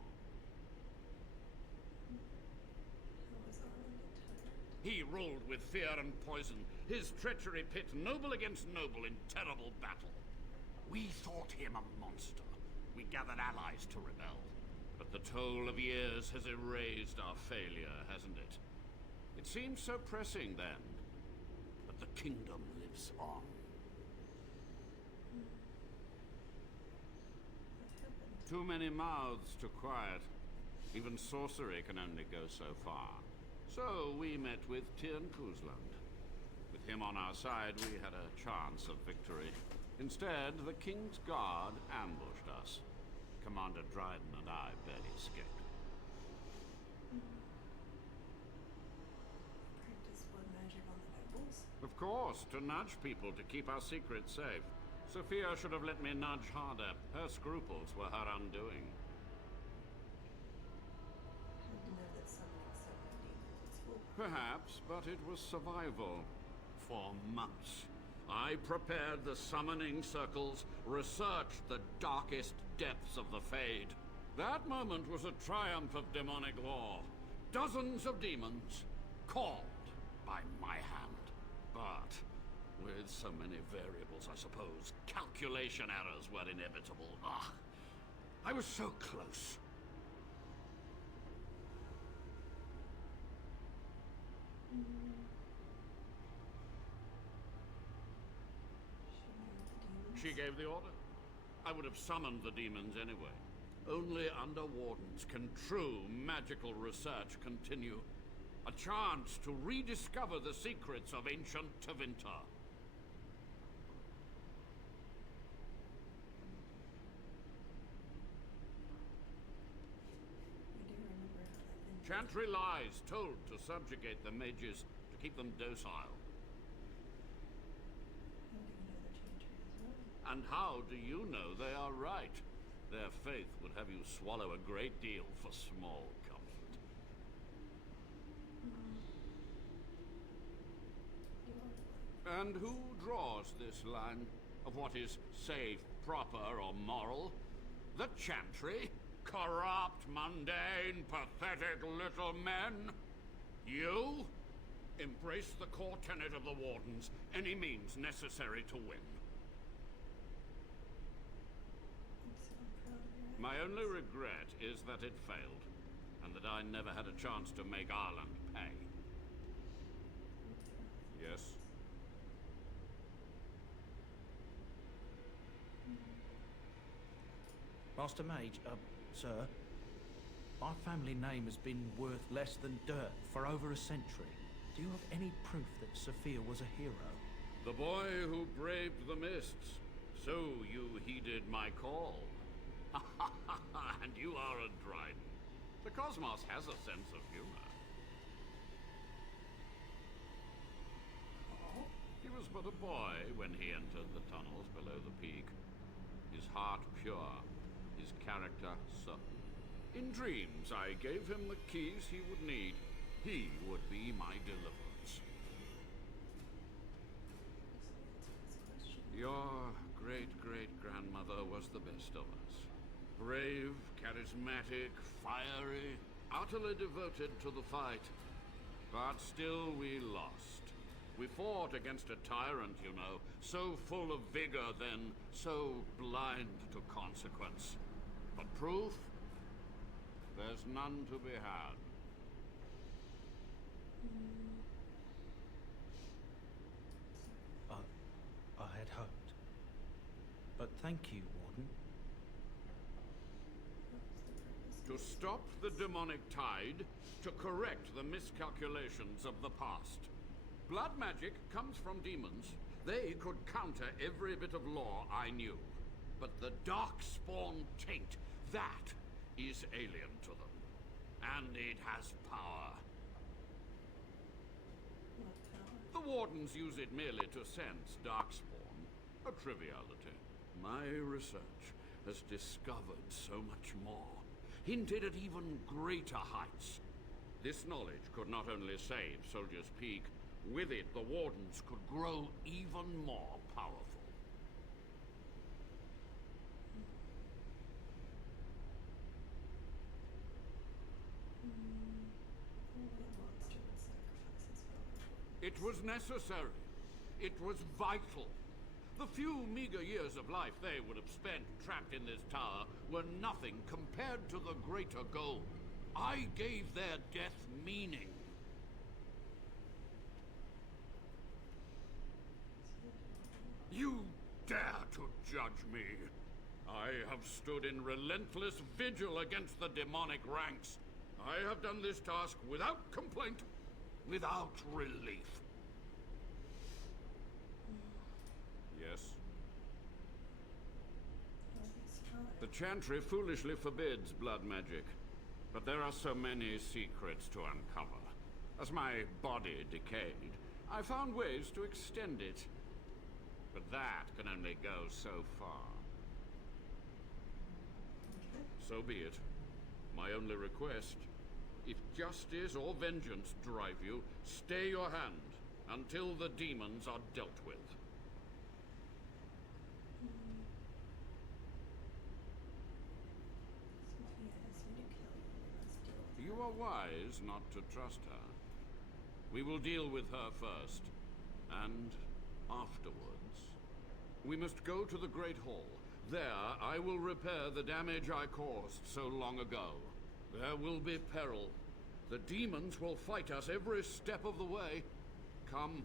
He ruled with fear and poison, his treachery pit noble against noble in terrible battle. We thought him a monster. We gathered allies to rebel. But the toll of years has erased our failure, hasn't it? It seemed so pressing then, but the kingdom lives on. Too many mouths to quiet. Even sorcery can only go so far. So we met with Tyrn Kuzland. With him on our side, we had a chance of victory. Instead, the King's Guard ambushed us. Commander Dryden and I barely escaped. Practice blood magic on the nobles? Of course, to nudge people to keep our secrets safe. Sophia should have let me nudge harder. Her scruples were her undoing. Had to know that summoning so many demons was foolproof. Perhaps, but it was survival. For months, I prepared the summoning circles, researched the darkest depths of the Fade. That moment was a triumph of demonic law. Dozens of demons, called by my hand. But with With so many variables, I suppose calculation errors were inevitable. Ah, I was so close. She gave the order. I would have summoned the demons anyway. Only under Wardens can true magical research continue. A chance to rediscover the secrets of ancient Tevinter. Chantry lies, told to subjugate the mages, to keep them docile. And how do you know they are right? Their faith would have you swallow a great deal for small comfort. And who draws this line of what is safe, proper, or moral? The Chantry? Corrupt, mundane, pathetic little men? You? Embrace the core tenet of the Wardens, any means necessary to win. My only regret is that it failed, and that I never had a chance to make Ireland pay. Yes? Master Mage, sir, my family name has been worth less than dirt for over a century. Do you have any proof that Sophia was a hero? The boy who braved the mists. So you heeded my call. And you are a Dryden. The cosmos has a sense of humor. He was but a boy when he entered the tunnels below the peak. His heart pure, his character certain. In dreams, I gave him the keys he would need. He would be my deliverance. Your great-great-grandmother was the best of us. Brave, charismatic, fiery, utterly devoted to the fight. But still we lost. We fought against a tyrant, you know, so full of vigor then, so blind to consequence. But proof? There's none to be had. I had hoped. But thank you, Warden. To stop the demonic tide, to correct the miscalculations of the past. Blood magic comes from demons. They could counter every bit of law I knew. But the Darkspawn taint, that is alien to them. And it has power. The Wardens use it merely to sense Darkspawn. A triviality. My research has discovered so much more. Hinted at even greater heights. This knowledge could not only save Soldier's Peak, with it the Wardens could grow even more powerful. It was necessary. It was vital. The few meager years of life they would have spent trapped in this tower were nothing compared to the greater goal. I gave their death meaning. You dare to judge me? I have stood in relentless vigil against the demonic ranks. I have done this task without complaint, without relief. Yes? The Chantry foolishly forbids blood magic, but there are so many secrets to uncover. As my body decayed, I found ways to extend it. But that can only go so far. So be it. My only request, if justice or vengeance drive you, stay your hand until the demons are dealt with. You are wise not to trust her. We will deal with her first, and afterwards. We must go to the Great Hall. There, I will repair the damage I caused so long ago. There will be peril. The demons will fight us every step of the way. Come.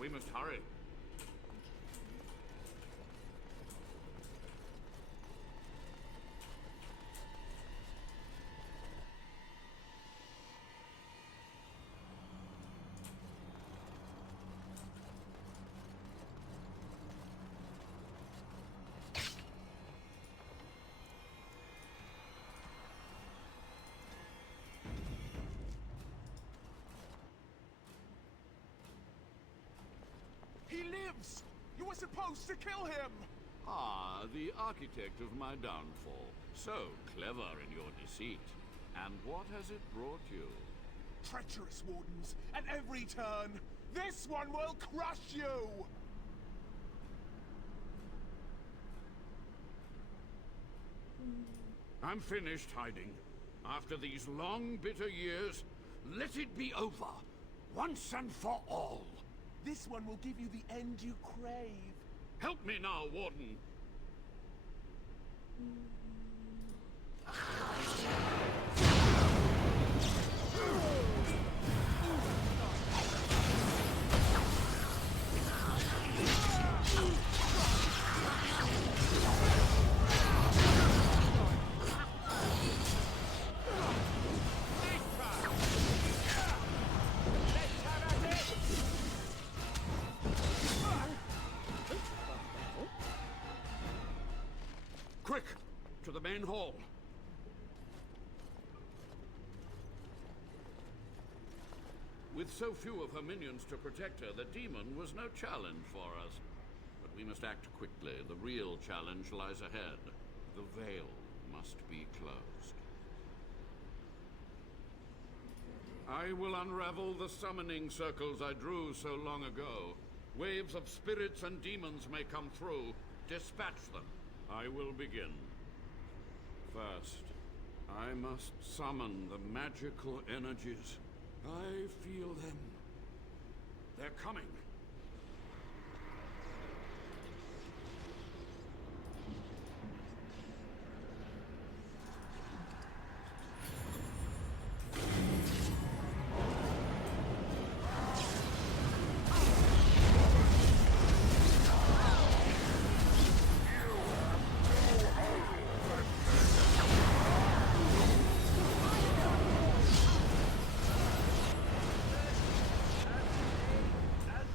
We must hurry. He lives! You were supposed to kill him! Ah, the architect of my downfall. So clever in your deceit. And what has it brought you? Treacherous wardens, at every turn! This one will crush you! I'm finished hiding. After these long, bitter years, let it be over. Once and for all. This one will give you the end you crave. Help me now, Warden. Quick! To the main hall. With so few of her minions to protect her, the demon was no challenge for us. But we must act quickly. The real challenge lies ahead. The veil must be closed. I will unravel the summoning circles I drew so long ago. Waves of spirits and demons may come through. Dispatch them. I will begin. First, I must summon the magical energies. I feel them. They're coming. As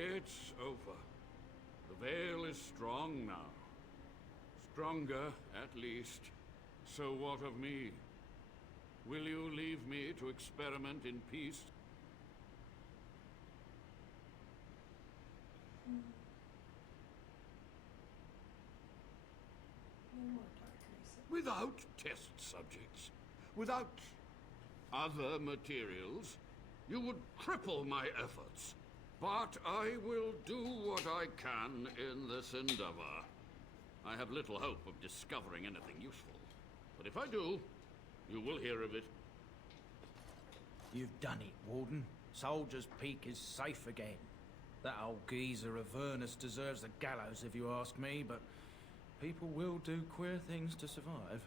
It's over. The veil is strong now. Stronger, at least. So what of me? Will you leave me to experiment in peace? No more darkness. Without test subjects? Without other materials? You would cripple my efforts. But I will do what I can in this endeavor. I have little hope of discovering anything useful. But if I do, you will hear of it. You've done it, Warden. Soldier's Peak is safe again. That old geezer of Avernus deserves the gallows if you ask me, but people will do queer things to survive.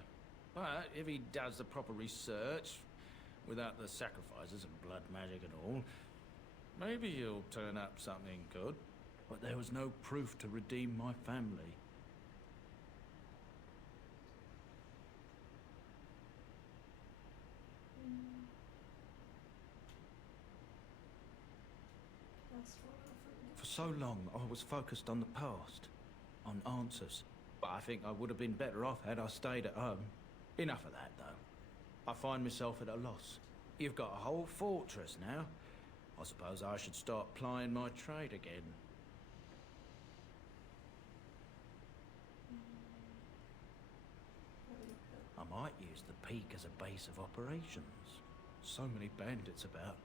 But if he does the proper research, without the sacrifices and blood magic and all, maybe he'll turn up something good. But there was no proof to redeem my family. For so long, I was focused on the past, on answers. But I think I would have been better off had I stayed at home. Enough of that, though. I find myself at a loss. You've got a whole fortress now. I suppose I should start plying my trade again. I might use the peak as a base of operations. So many bandits about,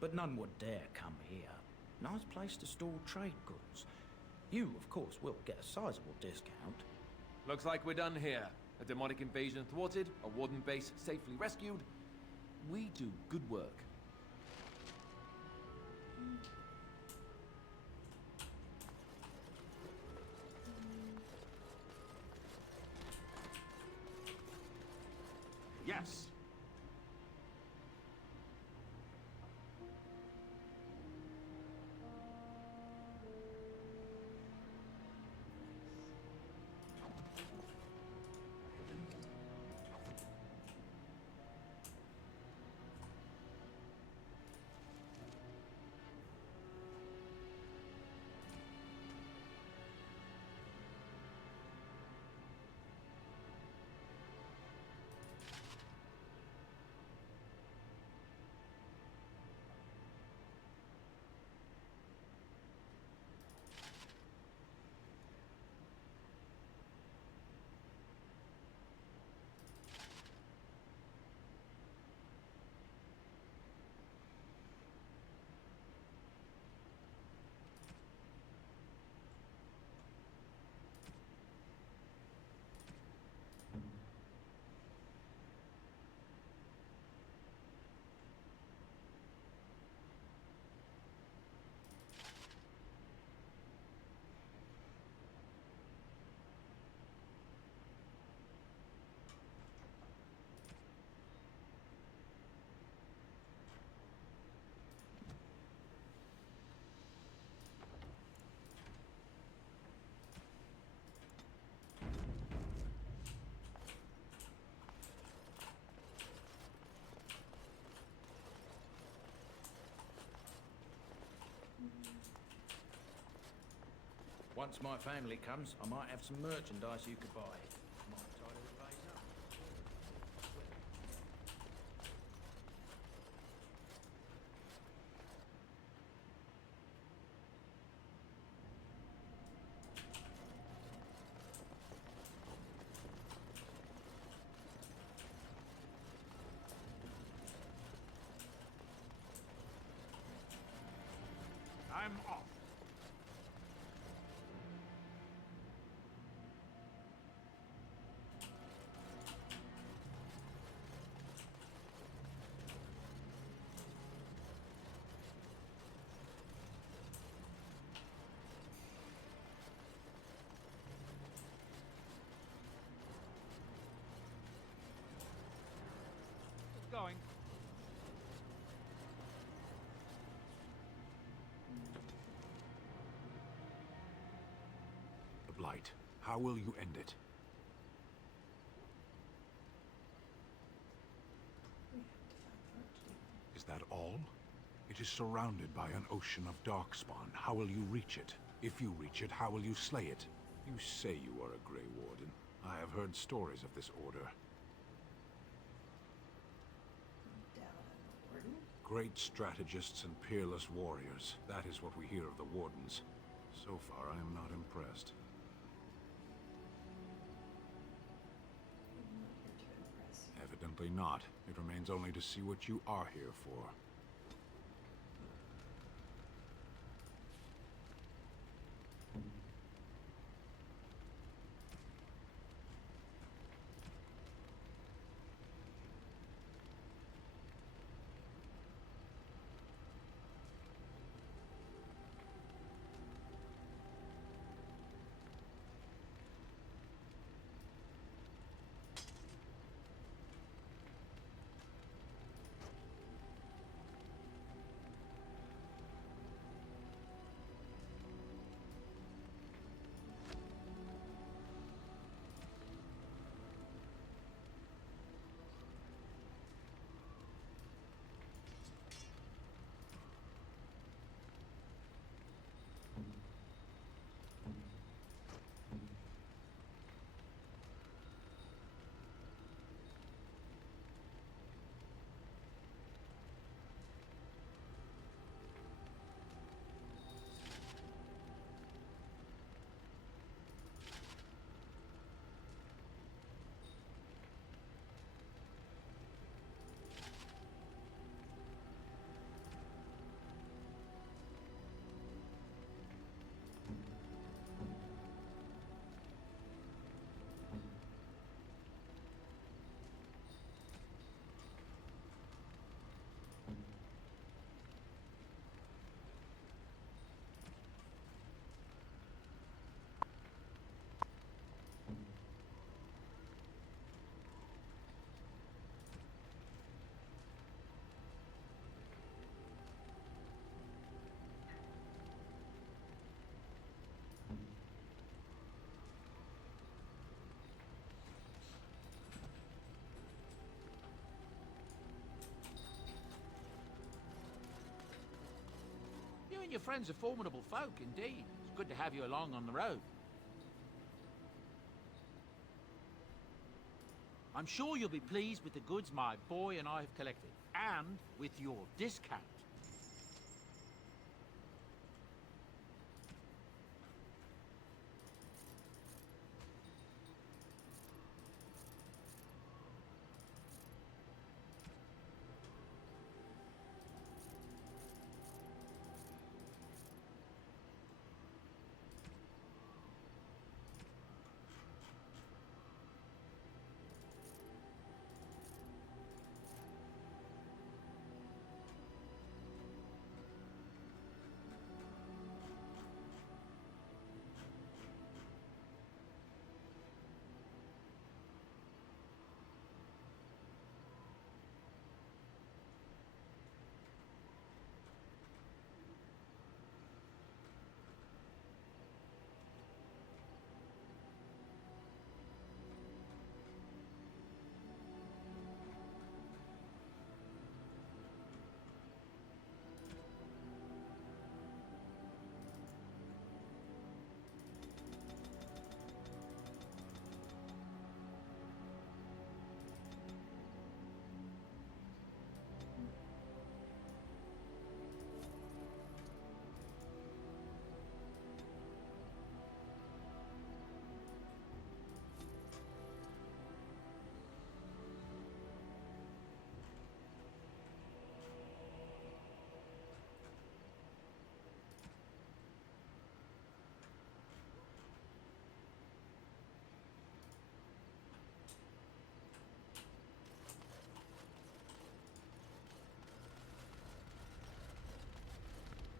but none would dare come here. Nice place to store trade goods. You, of course, will get a sizable discount. Looks like we're done here. A demonic invasion thwarted, a warden base safely rescued. We do good work. Yes. Once my family comes, I might have some merchandise you could buy. Might tidy the place up. I'm off. Going. The Blight. How will you end it? Is that all? It It is surrounded by an ocean of darkspawn. How will you reach it? If you reach it, how will you slay it? You say you are a Grey Warden. I have heard stories of this order. Great strategists and peerless warriors. That is what we hear of the Wardens. So far, I am not impressed. Evidently not. It remains only to see what you are here for. You and your friends are formidable folk, indeed. It's good to have you along on the road. I'm sure you'll be pleased with the goods my boy and I have collected, and with your discount.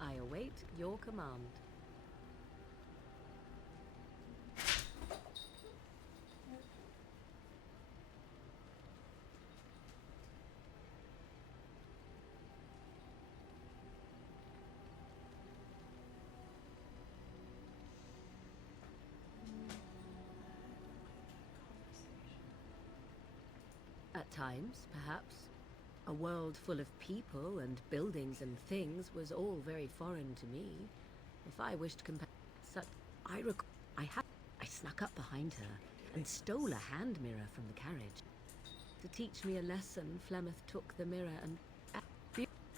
I await your command. At times, perhaps. A world full of people and buildings and things was all very foreign to me. If I wished such, I snuck up behind her and stole a hand mirror from the carriage. To teach me a lesson, Flemeth took the mirror and...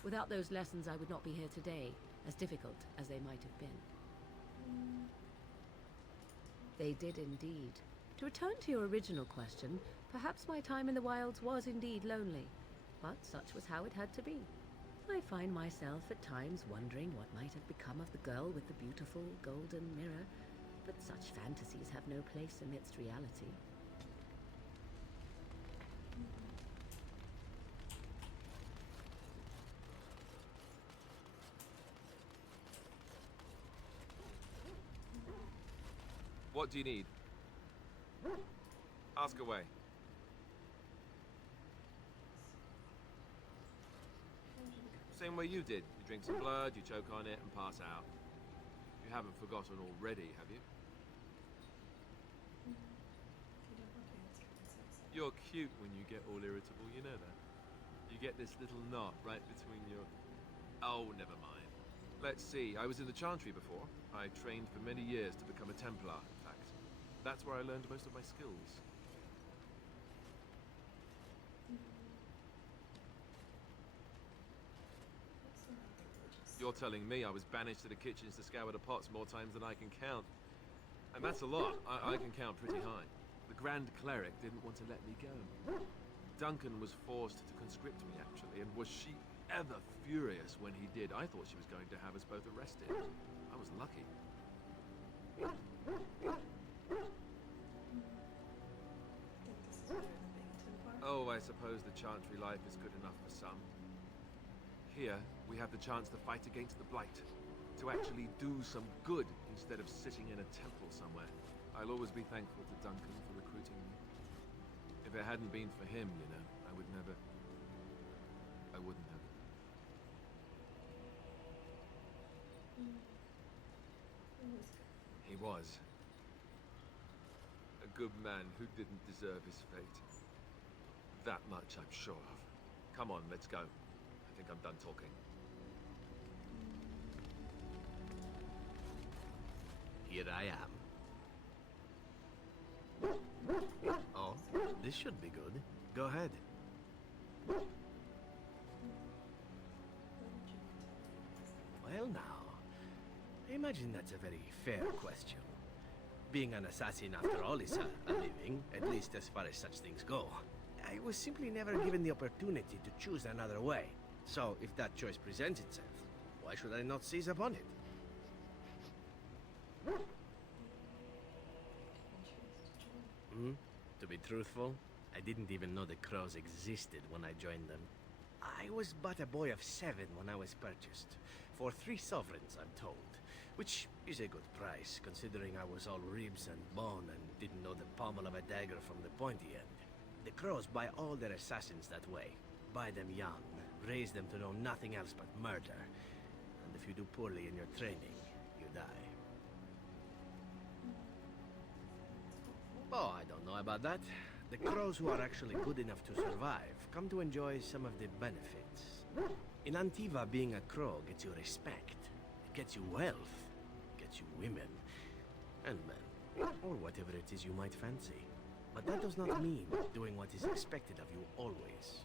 Without those lessons, I would not be here today, as difficult as they might have been. They did indeed. To return to your original question, perhaps my time in the wilds was indeed lonely, but such was how it had to be. I find myself at times wondering what might have become of the girl with the beautiful golden mirror, but such fantasies have no place amidst reality. What do you need? Ask away. Same way you did. You drink some blood, you choke on it, and pass out. You haven't forgotten already, have you? You're cute when you get all irritable, you know that. You get this little knot right between your... Oh, never mind. Let's see, I was in the Chantry before. I trained for many years to become a Templar, in fact. That's where I learned most of my skills. You're telling me I was banished to the kitchens to scour the pots more times than I can count. And that's a lot. I can count pretty high. The Grand Cleric didn't want to let me go. Duncan was forced to conscript me, actually, and was she ever furious when he did. I thought she was going to have us both arrested. I was lucky. Oh, I suppose the Chantry life is good enough for some. Here, we have the chance to fight against the Blight. To actually do some good instead of sitting in a temple somewhere. I'll always be thankful to Duncan for recruiting me. If it hadn't been for him, you know, I wouldn't have. He was. A good man who didn't deserve his fate. That much I'm sure of. Come on, let's go. I think I'm done talking. Here I am. Oh, this should be good. Go ahead. Well now, I imagine that's a very fair question. Being an assassin after all is a living, at least as far as such things go. I was simply never given the opportunity to choose another way. So if that choice presents itself, why should I not seize upon it? To be truthful, I didn't even know the Crows existed when I joined them. I was but a boy of 7 when I was purchased. For 3 sovereigns, I'm told. Which is a good price, considering I was all ribs and bone and didn't know the pommel of a dagger from the pointy end. The Crows buy all their assassins that way. Buy them young, raise them to know nothing else but murder. And if you do poorly in your training, you die. Oh, I don't know about that. The Crows who are actually good enough to survive come to enjoy some of the benefits. In Antiva, being a Crow gets you respect. It gets you wealth. Gets you women. And men. Or whatever it is you might fancy. But that does not mean doing what is expected of you always.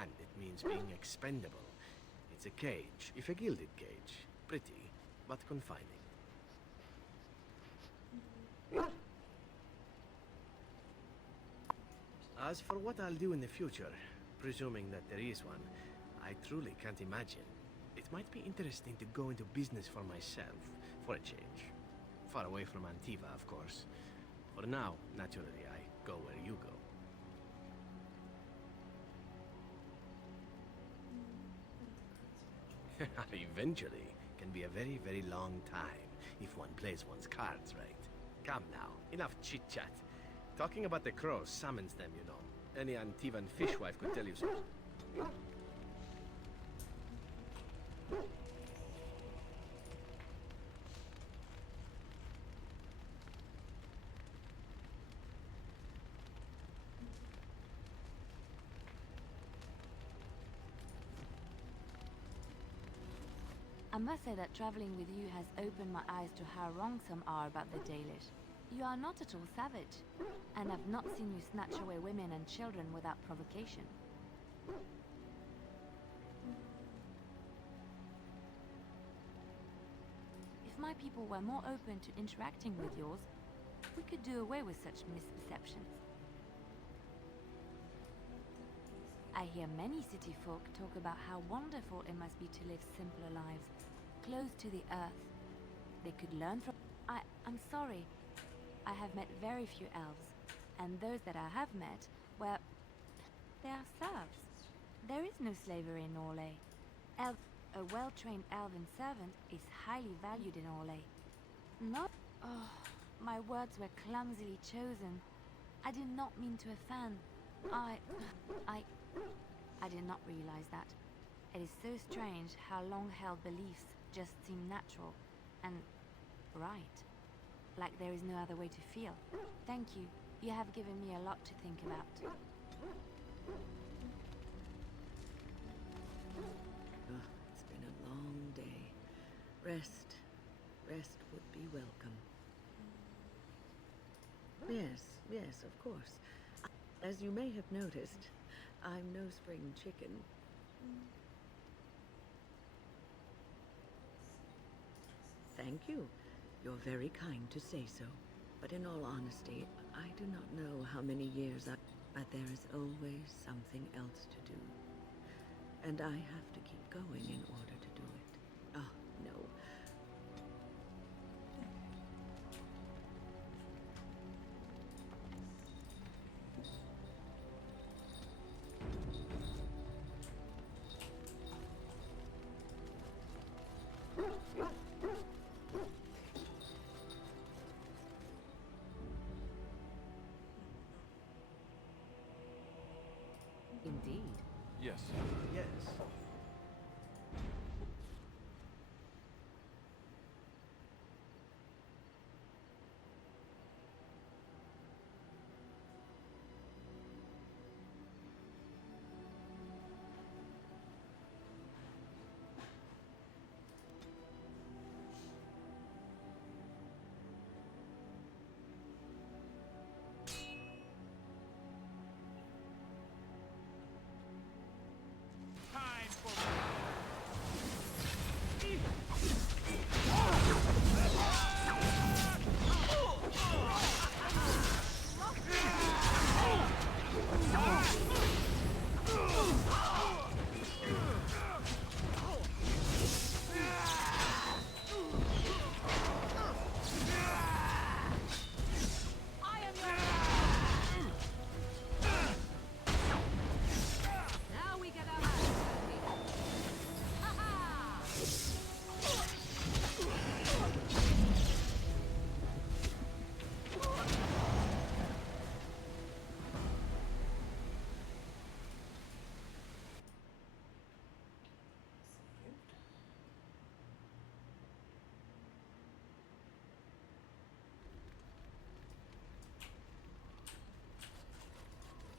And it means being expendable. It's a cage, if a gilded cage. Pretty, but confining. As for what I'll do in the future, presuming that there is one, I truly can't imagine. It might be interesting to go into business for myself, for a change. Far away from Antiva, of course. For now, naturally, I go where you go. Eventually can be a very, very long time if one plays one's cards right. Come now, enough chit-chat. Talking about the Crows summons them, you know. Any Antivan fishwife could tell you so. I must say that traveling with you has opened my eyes to how wrong some are about the Dalish. You are not at all savage, and I've not seen you snatch away women and children without provocation. If my people were more open to interacting with yours, we could do away with such misperceptions. I hear many city folk talk about how wonderful it must be to live simpler lives, close to the earth. They could learn from... I'm sorry. I have met very few elves, and those that I have met, well, they are serfs. There is no slavery in Orlais. A well-trained elven servant is highly valued in Orlais. Not... Oh, my words were clumsily chosen. I did not mean to offend. I did not realize that. It is so strange how long-held beliefs just seem natural and right. Like there is no other way to feel. Thank you. You have given me a lot to think about. It's been a long day. Rest would be welcome. Yes, of course. As you may have noticed, I'm no spring chicken. Thank you. You're very kind to say so. But in all honesty, I do not know how many years but there is always something else to do. And I have to keep going in order to do it. Oh, no. Indeed. Yes. Yes. Now we get our hands dirty. Ha-ha!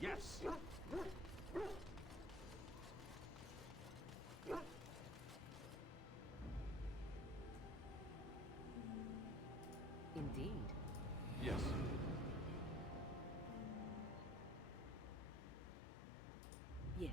Yes. Indeed. Yes. Yes.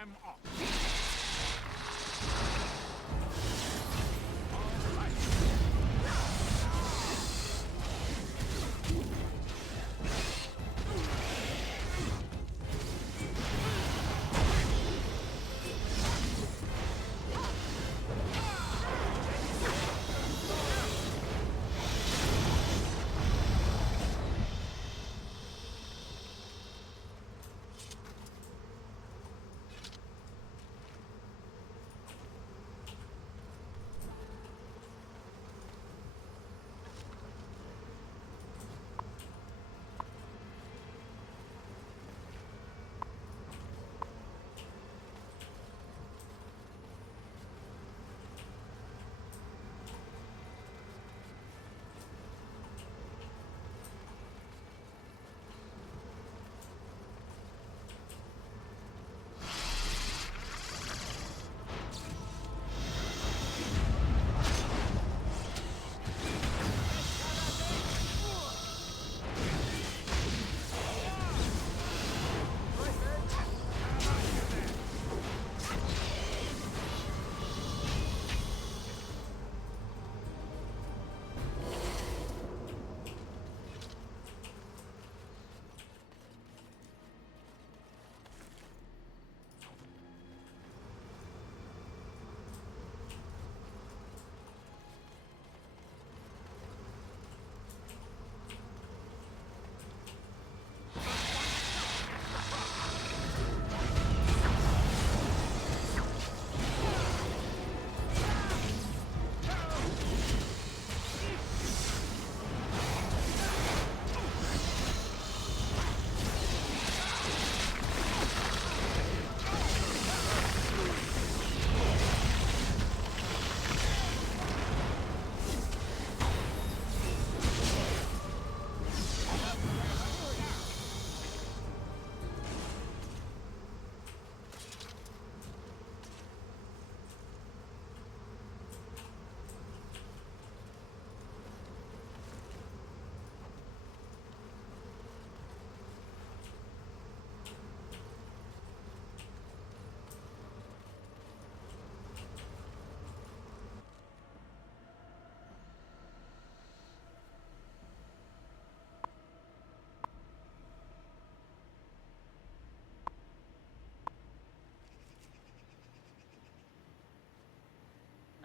I'm off.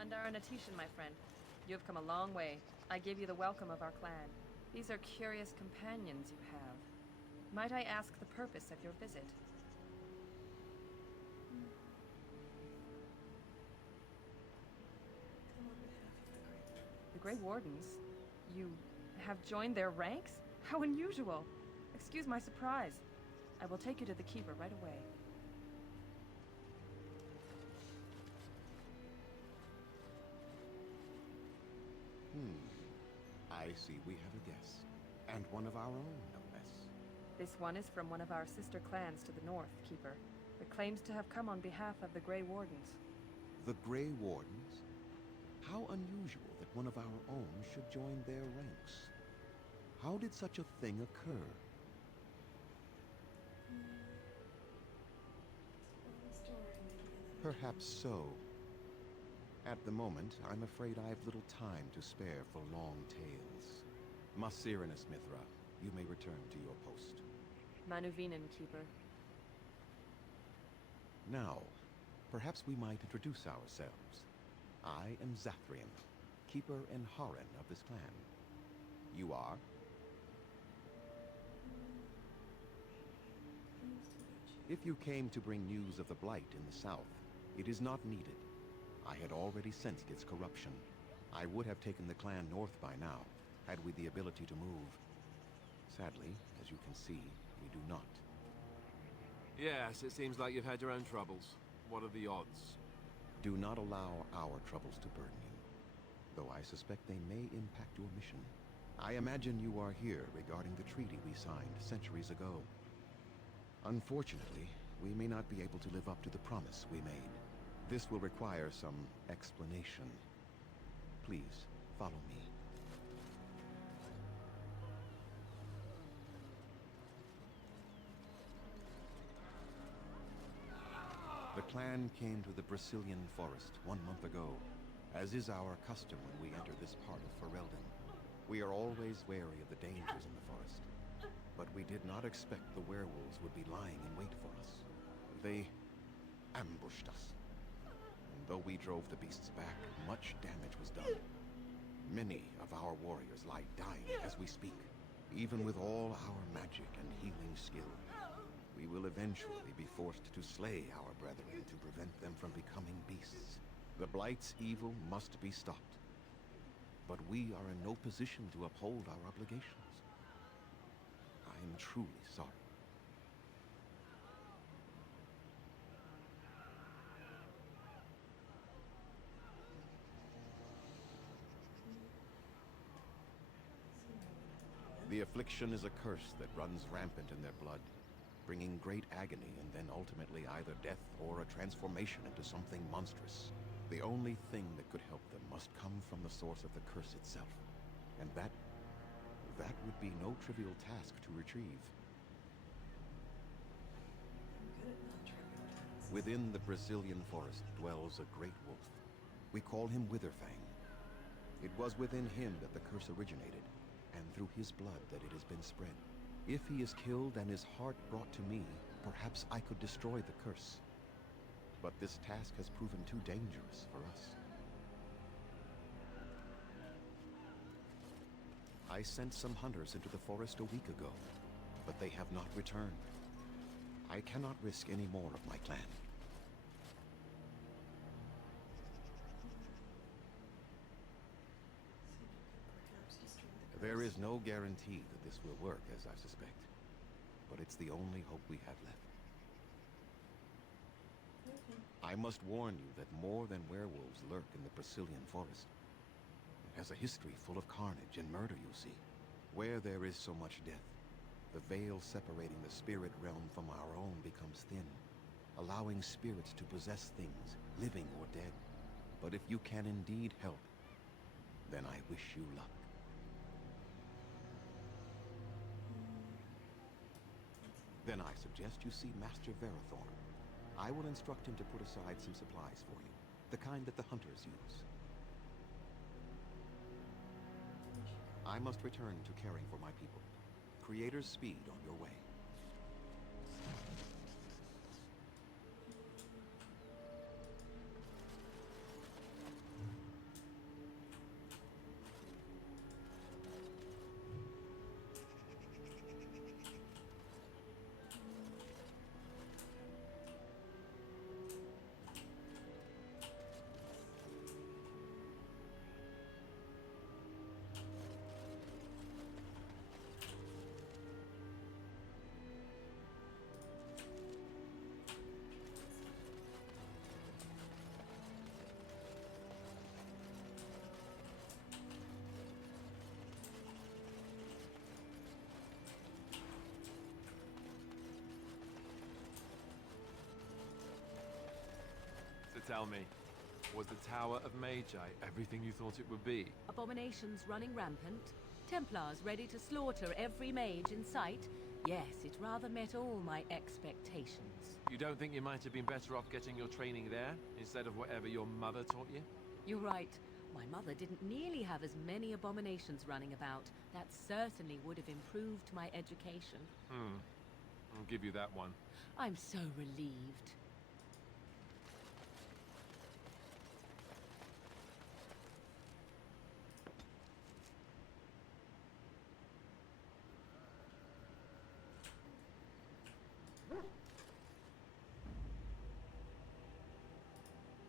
Andara Natishan, my friend. You have come a long way. I give you the welcome of our clan. These are curious companions you have. Might I ask the purpose of your visit? The Grey Wardens? You have joined their ranks? How unusual! Excuse my surprise. I will take you to the Keeper right away. I see we have a guest. And one of our own, no less. This one is from one of our sister clans to the north, Keeper. It claims to have come on behalf of the Grey Wardens. The Grey Wardens? How unusual that one of our own should join their ranks. How did such a thing occur? Perhaps so. At the moment, I'm afraid I have little time to spare for long tales. Masirinus Mithra, you may return to your post. Manuvinen, Keeper. Now, perhaps we might introduce ourselves. I am Zathrian, Keeper and Haran of this clan. You are? If you came to bring news of the Blight in the south, it is not needed. I had already sensed its corruption. I would have taken the clan north by now, had we the ability to move. Sadly, as you can see, we do not. Yes, it seems like you've had your own troubles. What are the odds? Do not allow our troubles to burden you, though I suspect they may impact your mission. I imagine you are here regarding the treaty we signed centuries ago. Unfortunately, we may not be able to live up to the promise we made. This will require some explanation. Please, follow me. The clan came to the Brazilian forest 1 month ago, as is our custom when we enter this part of Ferelden. We are always wary of the dangers in the forest, but we did not expect the werewolves would be lying in wait for us. They ambushed us. And though we drove the beasts back, much damage was done. Many of our warriors lie dying as we speak. Even with all our magic and healing skill, we will eventually be forced to slay our brethren to prevent them from becoming beasts. The Blight's evil must be stopped. But we are in no position to uphold our obligations. I am truly sorry. The affliction is a curse that runs rampant in their blood, bringing great agony and then ultimately either death or a transformation into something monstrous. The only thing that could help them must come from the source of the curse itself, and that would be no trivial task to retrieve. Within the Brazilian forest dwells a great wolf. We call him Witherfang. It was within him that the curse originated, and through his blood that it has been spread. If he is killed and his heart brought to me, perhaps I could destroy the curse. But this task has proven too dangerous for us. I sent some hunters into the forest a week ago, but they have not returned. I cannot risk any more of my clan. There is no guarantee that this will work, as I suspect. But it's the only hope we have left. I must warn you that more than werewolves lurk in the Brazilian forest. It has a history full of carnage and murder, you see. Where there is so much death, the veil separating the spirit realm from our own becomes thin, allowing spirits to possess things, living or dead. But if you can indeed help, then I wish you luck. Then I suggest you see Master Verathorn. I will instruct him to put aside some supplies for you, the kind that the hunters use. I must return to caring for my people. Creator's speed on your way. Tell me, was the Tower of Magi everything you thought it would be? Abominations running rampant, Templars ready to slaughter every mage in sight. Yes, it rather met all my expectations. You don't think you might have been better off getting your training there, instead of whatever your mother taught you? You're right. My mother didn't nearly have as many abominations running about. That certainly would have improved my education. I'll give you that one. I'm so relieved.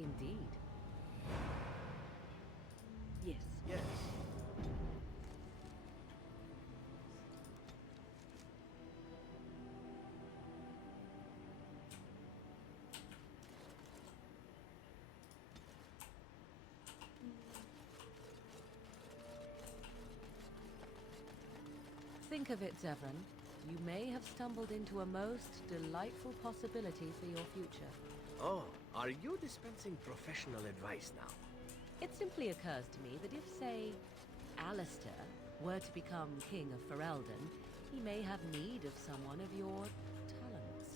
Indeed. Yes. Yes. Think of it, Zevran. You may have stumbled into a most delightful possibility for your future. Oh, are you dispensing professional advice now? It simply occurs to me that if, say, Alistair were to become King of Ferelden, he may have need of someone of your talents.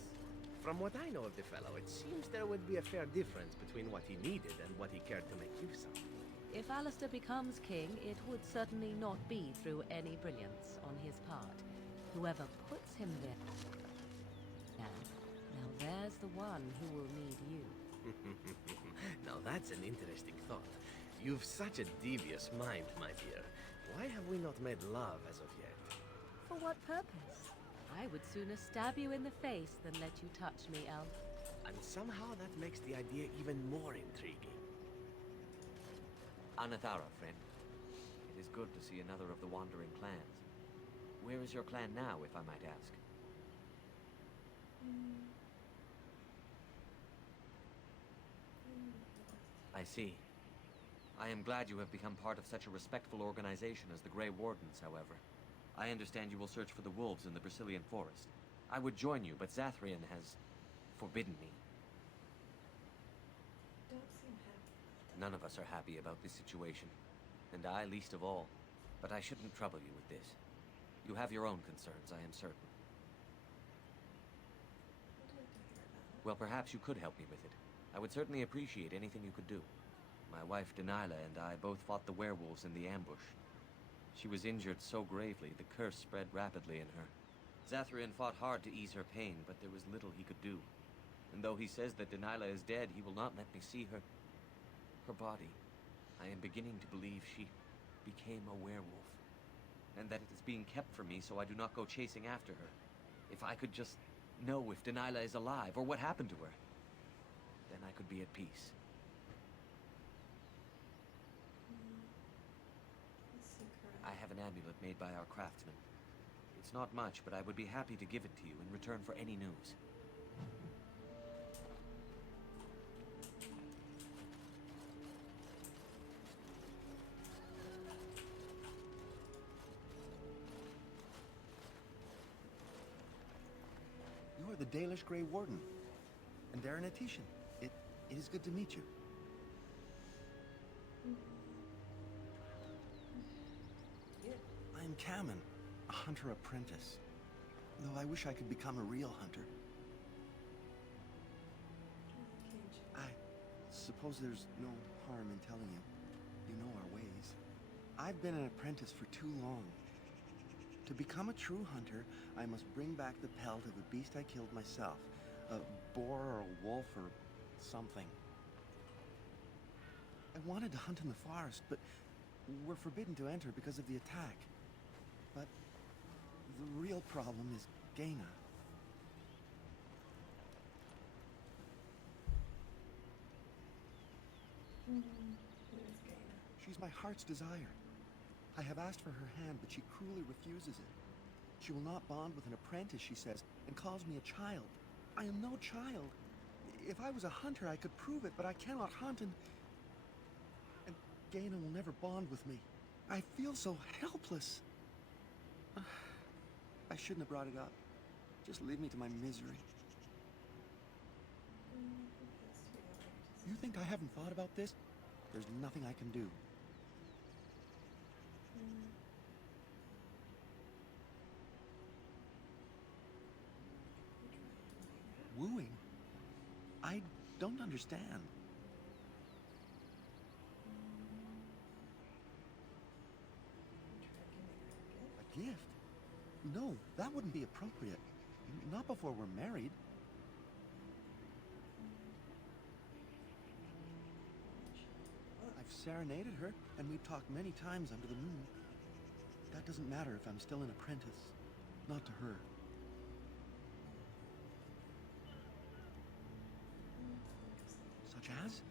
From what I know of the fellow, it seems there would be a fair difference between what he needed and what he cared to make use of. If Alistair becomes king, it would certainly not be through any brilliance on his part. Whoever puts him there... Now there's the one who will need you. Now that's an interesting thought. You've such a devious mind, my dear. Why have we not made love as of yet? For what purpose? I would sooner stab you in the face than let you touch me, Elf. And somehow that makes the idea even more intriguing. Anathara, friend. It is good to see another of the wandering clans. Where is your clan now, if I might ask? I see. I am glad you have become part of such a respectful organization as the Grey Wardens, however. I understand you will search for the wolves in the Brazilian forest. I would join you, but Zathrian has forbidden me. Don't seem happy. None of us are happy about this situation, and I least of all. But I shouldn't trouble you with this. You have your own concerns, I am certain. Well, perhaps you could help me with it. I would certainly appreciate anything you could do. My wife, Denilah, and I both fought the werewolves in the ambush. She was injured so gravely, the curse spread rapidly in her. Zathrian fought hard to ease her pain, but there was little he could do. And though he says that Denilah is dead, he will not let me see her body. I am beginning to believe she became a werewolf, and that it is being kept from me so I do not go chasing after her. If I could just know if Denilah is alive, or what happened to her, then I could be at peace. I have an amulet made by our craftsman. It's not much, but I would be happy to give it to you in return for any news. You are the Dalish Grey Warden, and Darren Atishan. It is good to meet you. I'm Kamen, a hunter apprentice. Though I wish I could become a real hunter. I suppose there's no harm in telling you. You know our ways. I've been an apprentice for too long. To become a true hunter, I must bring back the pelt of a beast I killed myself. A boar or a wolf or something. I wanted to hunt in the forest, but we're forbidden to enter because of the attack. But the real problem is Gaina. She's my heart's desire. I have asked for her hand, but she cruelly refuses it. She will not bond with an apprentice, she says, and calls me a child. I am no child. If I was a hunter, I could prove it, but I cannot hunt, and Gaina will never bond with me. I feel so helpless. I shouldn't have brought it up. Just leave me to my misery. You think I haven't thought about this? There's nothing I can do. Wooing? I don't understand. A gift? No, that wouldn't be appropriate. Not before we're married. I've serenaded her, and we've talked many times under the moon. That doesn't matter if I'm still an apprentice. Not to her. Such as?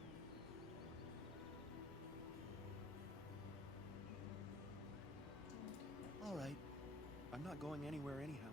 All right. I'm not going anywhere anyhow.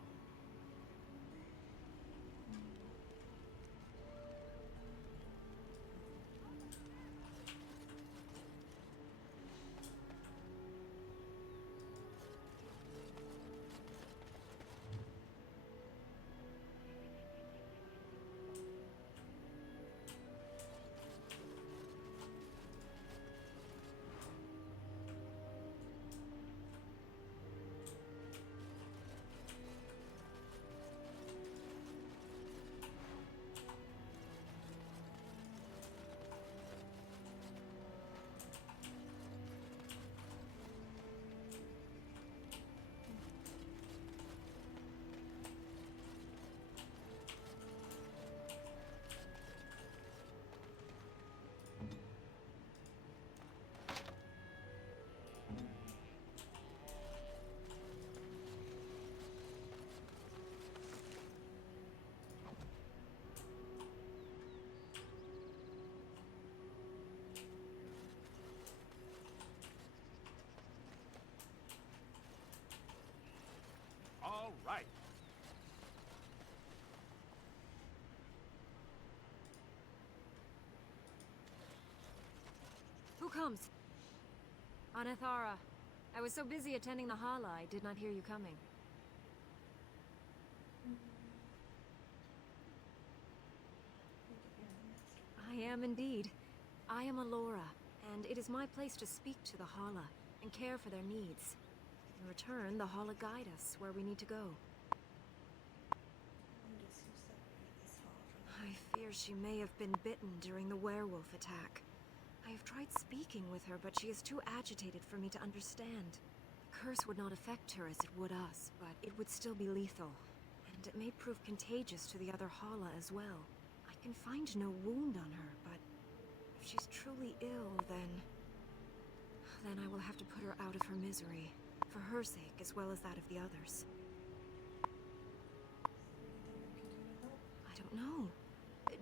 comes. Anathara. I was so busy attending the Hala, I did not hear you coming. I am indeed. I am Alora, and it is my place to speak to the Hala and care for their needs. In return, the Hala guide us where we need to go. I fear she may have been bitten during the werewolf attack. I have tried speaking with her, but she is too agitated for me to understand. The curse would not affect her as it would us, but it would still be lethal. And it may prove contagious to the other Hala as well. I can find no wound on her, but if she's truly ill, then I will have to put her out of her misery. For her sake, as well as that of the others. I don't know.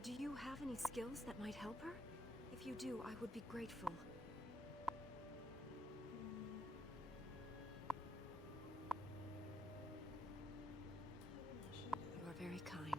Do you have any skills that might help her? If you do, I would be grateful. You are very kind.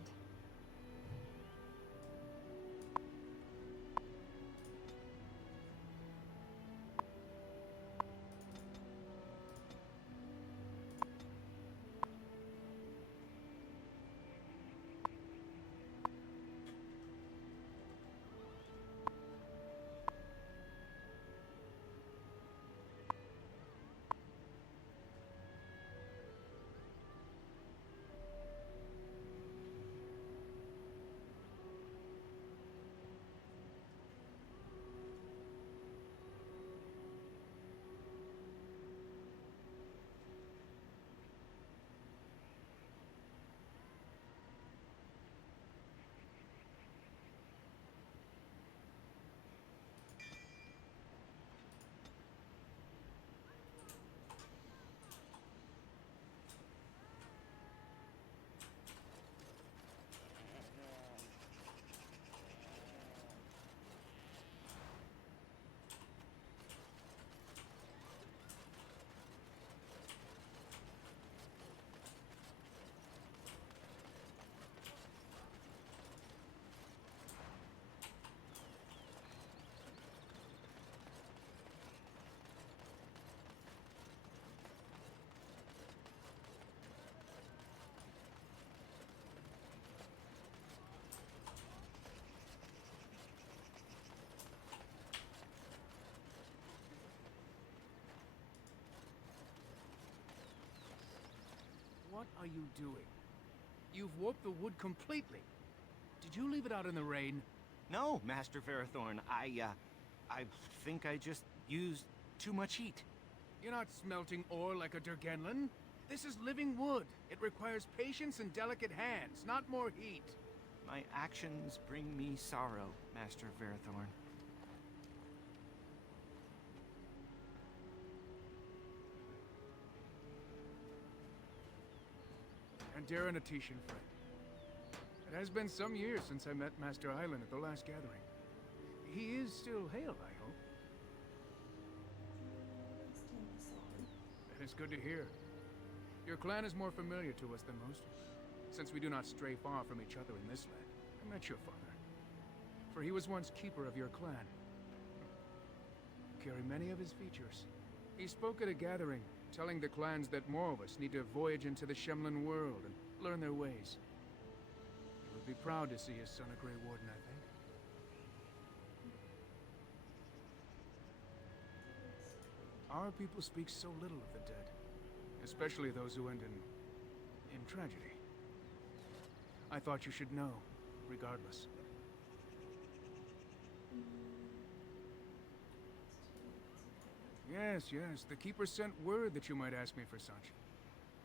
What are you doing? You've warped the wood completely. Did you leave it out in the rain? No, Master Ferrothorn. I think I just used too much heat. You're not smelting ore like a Durgenlan. This is living wood. It requires patience and delicate hands, not more heat. My actions bring me sorrow, Master Ferrothorn. And Darren Atishan, friend. It has been some years since I met Master Island at the last gathering. He is still hale, I hope. That is good to hear. Your clan is more familiar to us than most, since we do not stray far from each other in this land. I met your father, for he was once keeper of your clan. You carry many of his features. He spoke at a gathering, telling the clans that more of us need to voyage into the Shemlin world and learn their ways. He would be proud to see his son a Grey Warden, I think. Our people speak so little of the dead, especially those who end in tragedy. I thought you should know, regardless. Yes, yes. The Keeper sent word that you might ask me for such.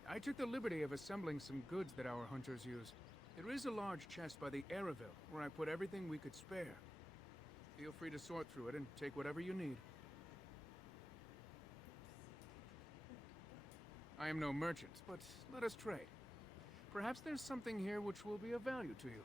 I took the liberty of assembling some goods that our hunters use. There is a large chest by the Araville, where I put everything we could spare. Feel free to sort through it and take whatever you need. I am no merchant, but let us trade. Perhaps there's something here which will be of value to you.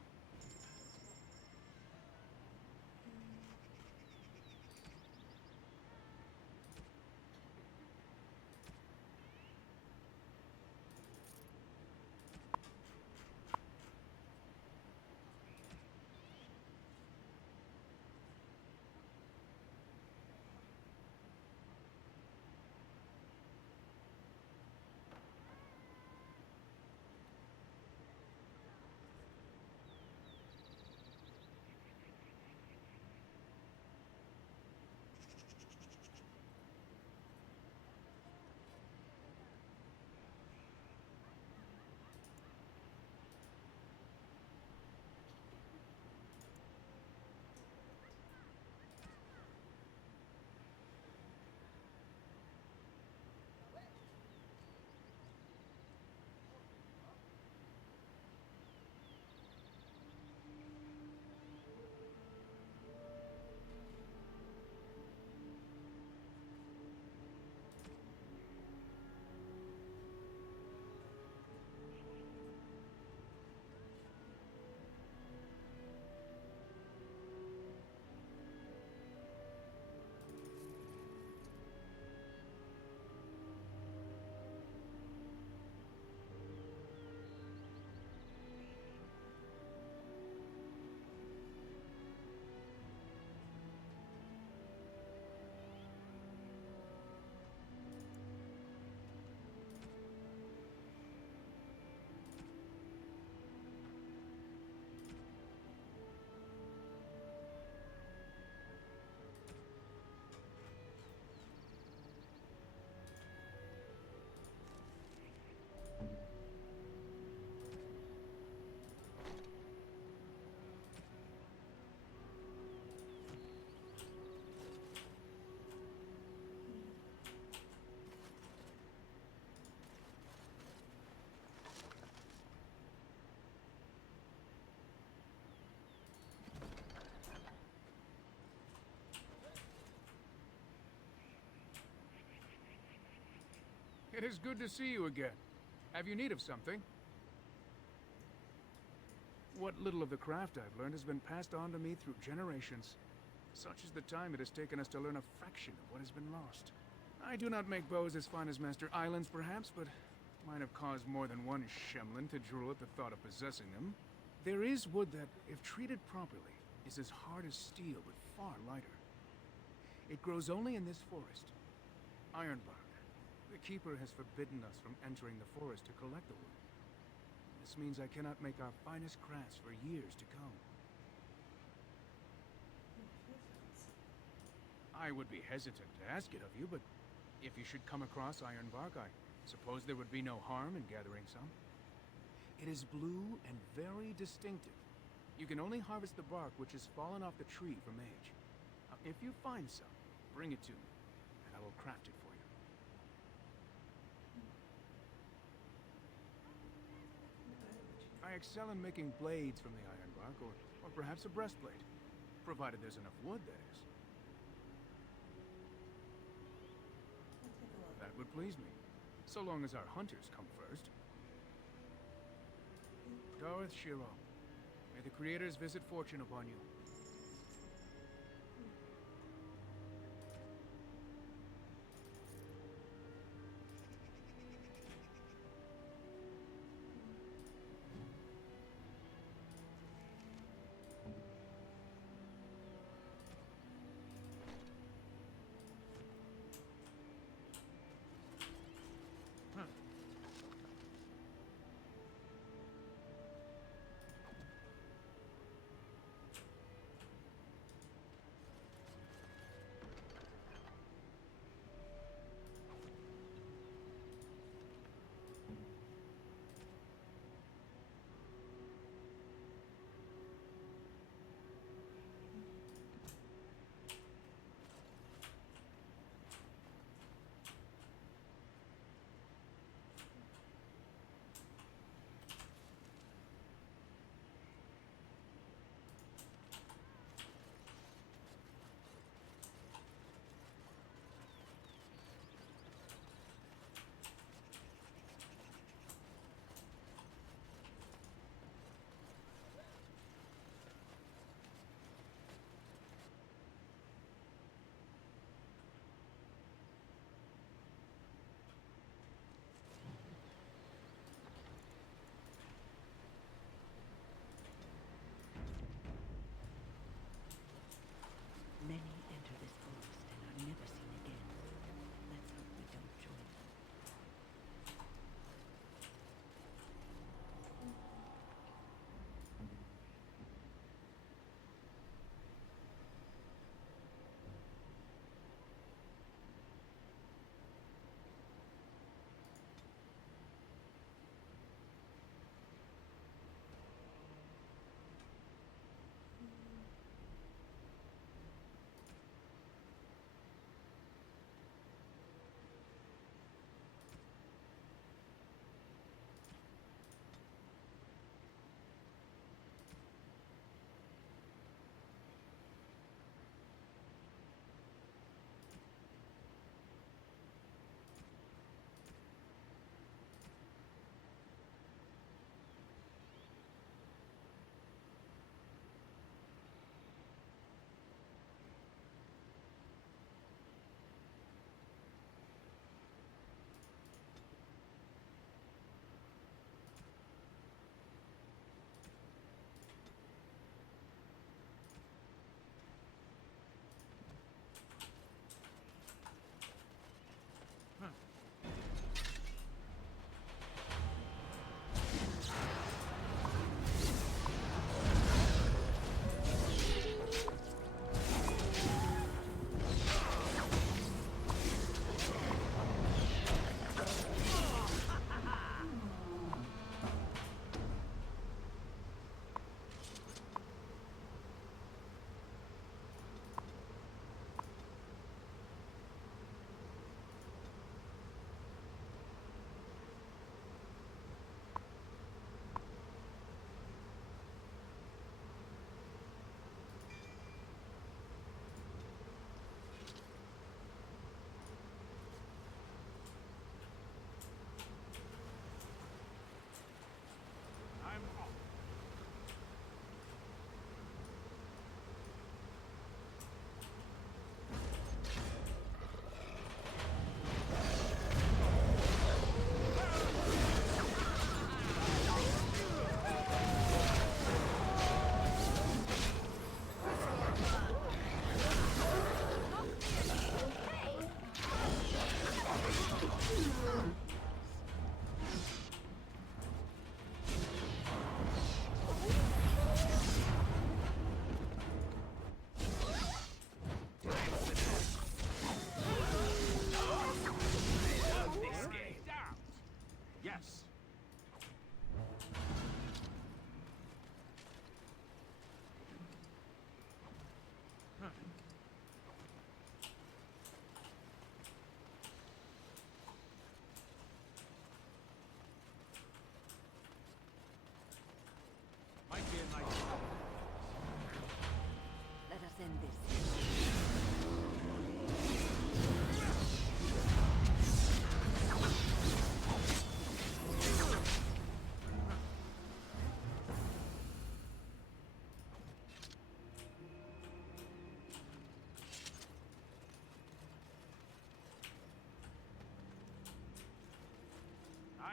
It is good to see you again. Have you need of something? What little of the craft I've learned has been passed on to me through generations. Such is the time it has taken us to learn a fraction of what has been lost. I do not make bows as fine as Master Island's, perhaps, but might have caused more than one Shemlin to drool at the thought of possessing them. There is wood that, if treated properly, is as hard as steel, but far lighter. It grows only in this forest, Ironbark. The Keeper has forbidden us from entering the forest to collect the wood. This means I cannot make our finest crafts for years to come. I would be hesitant to ask it of you, but if you should come across Ironbark, I suppose there would be no harm in gathering some. It is blue and very distinctive. You can only harvest the bark which has fallen off the tree from age. Now, if you find some, bring it to me, and I will craft it for you. I excel in making blades from the ironbark, or perhaps a breastplate, provided there's enough wood, that is. That would please me, so long as our hunters come first. Gareth Shiro, may the Creators visit fortune upon you.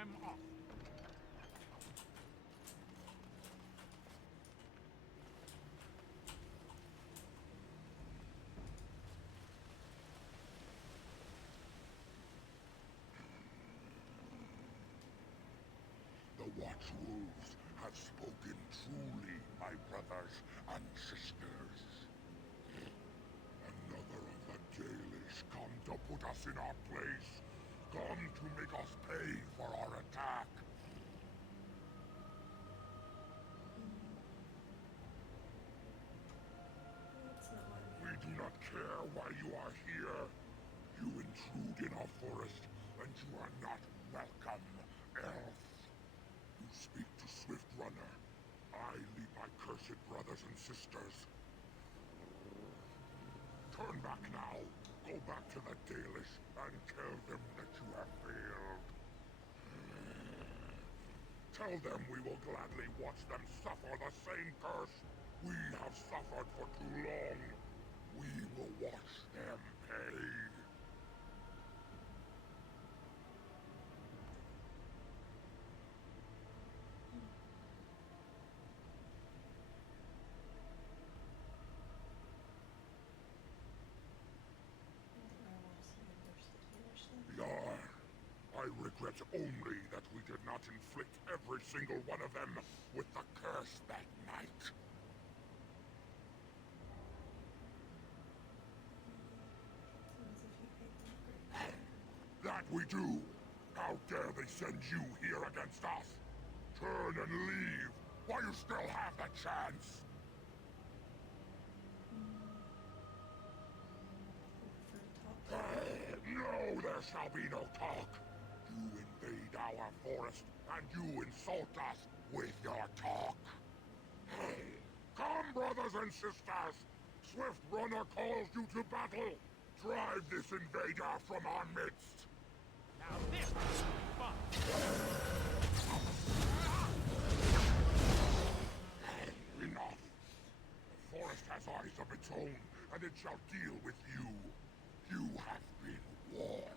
I'm off. The Watchwolves have spoken truly, my brothers and sisters. Another of the Dalish come to put us in our place. Come to make us pay for our attack. We do not care why you are here. You intrude in our forest, and you are not welcome, elves. You speak to Swift-Runner. I lead my cursed brothers and sisters. Turn back now. Go back to the Dalish and tell them that you have failed. Tell them we will gladly watch them suffer the same curse we have suffered for too long. We will watch them pay. Yar, I regret only that we did not inflict every single one of them with the curse that night. That we do. How dare they send you here against us? Turn and leave while you still have the chance. No, there shall be no talk. You invade our forest, and you insult us with your talk. Come, brothers and sisters! Swift-Runner calls you to battle! Drive this invader from our midst! Now this is fun! Enough! The forest has eyes of its own, and it shall deal with you. You have been warned.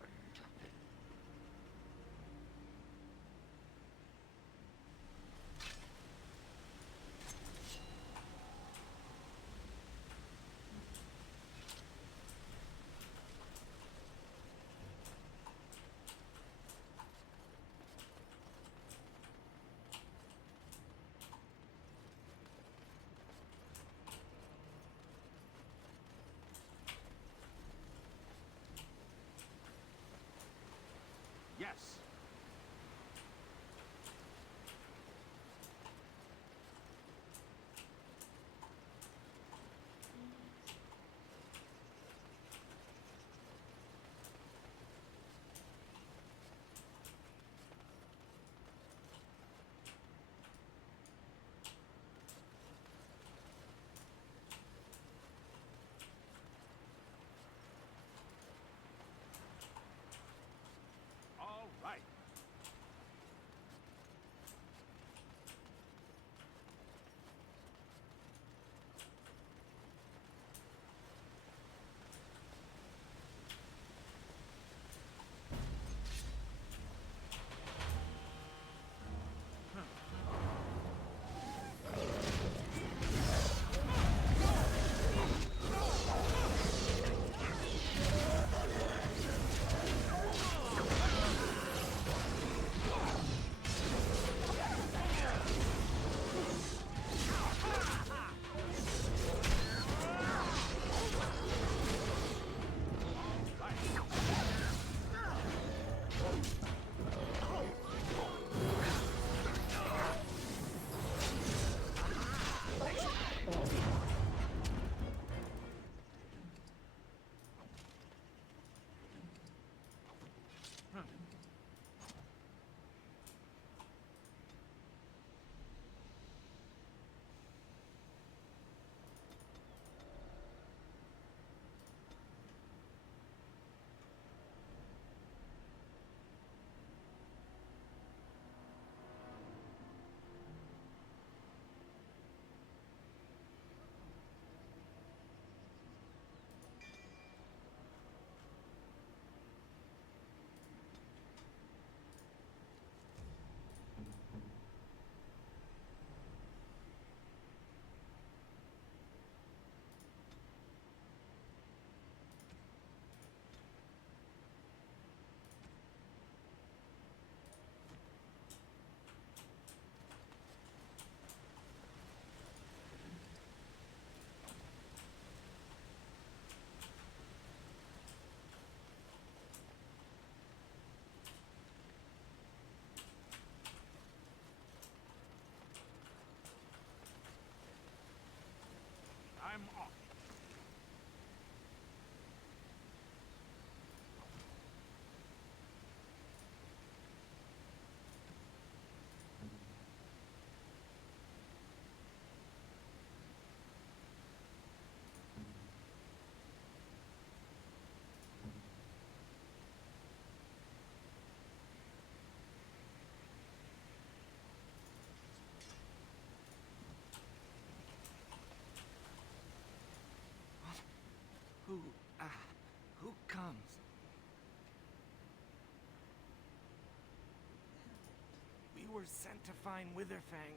were sent to find Witherfang,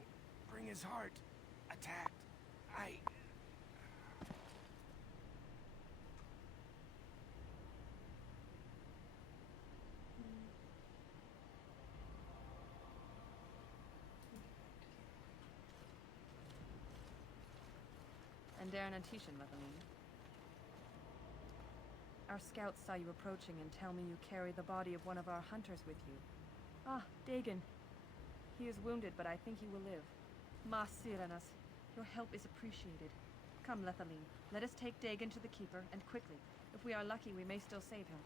bring his heart, attacked. And Darren and Tishan, Lethaline. Our scouts saw you approaching and tell me you carry the body of one of our hunters with you. Ah, Dagon. He is wounded, but I think he will live. Mas Sirenas, your help is appreciated. Come, Lethaline, let us take Dagon to the Keeper, and quickly. If we are lucky, we may still save him.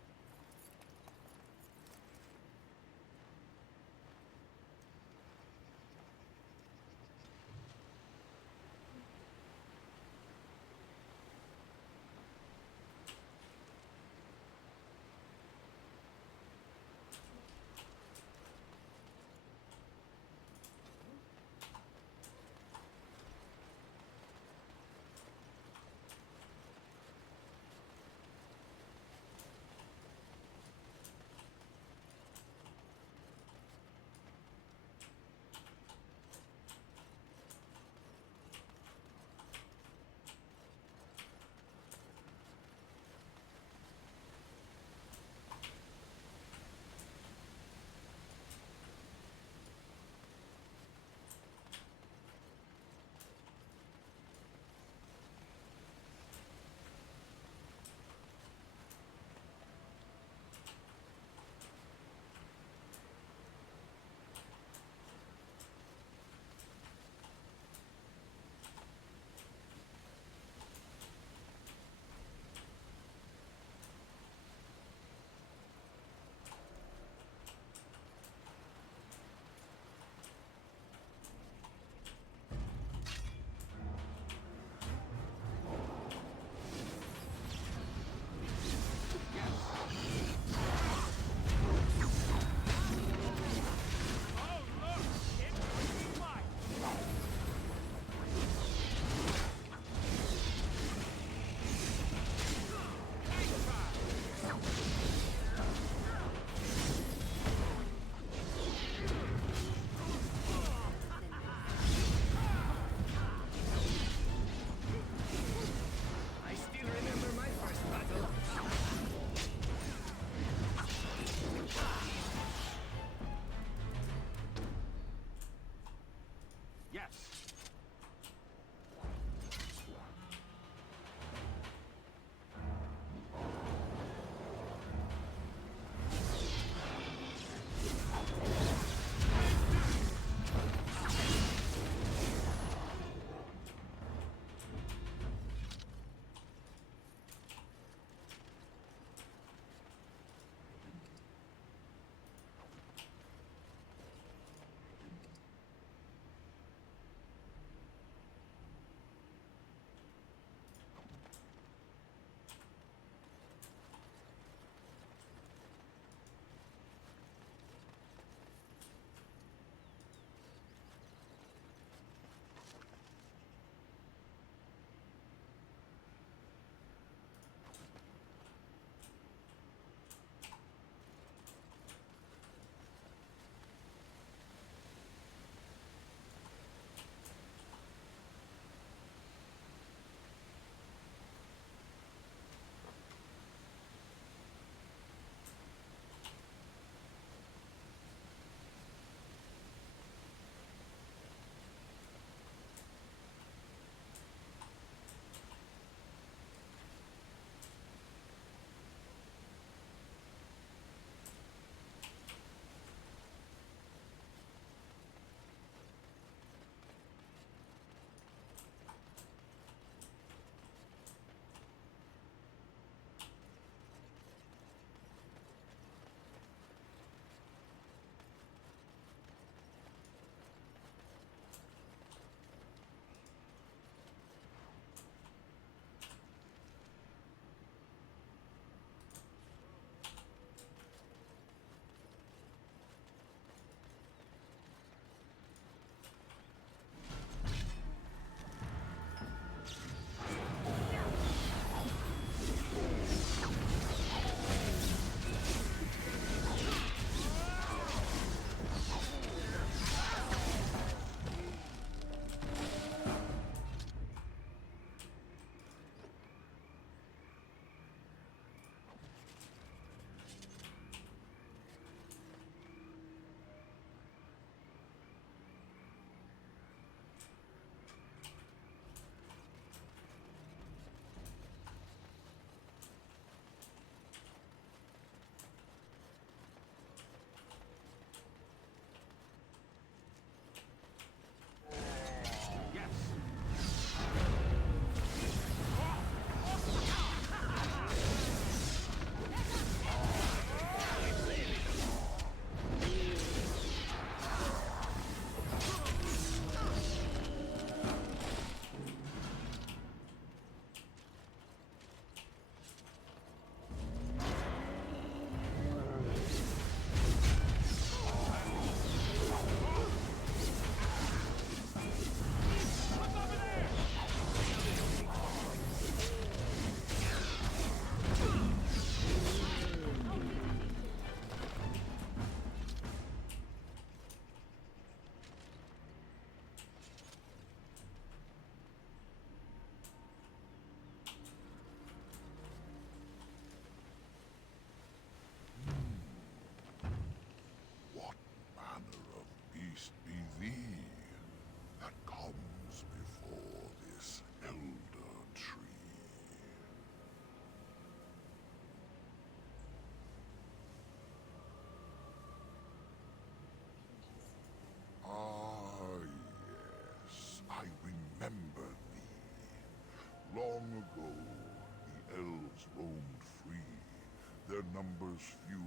their numbers few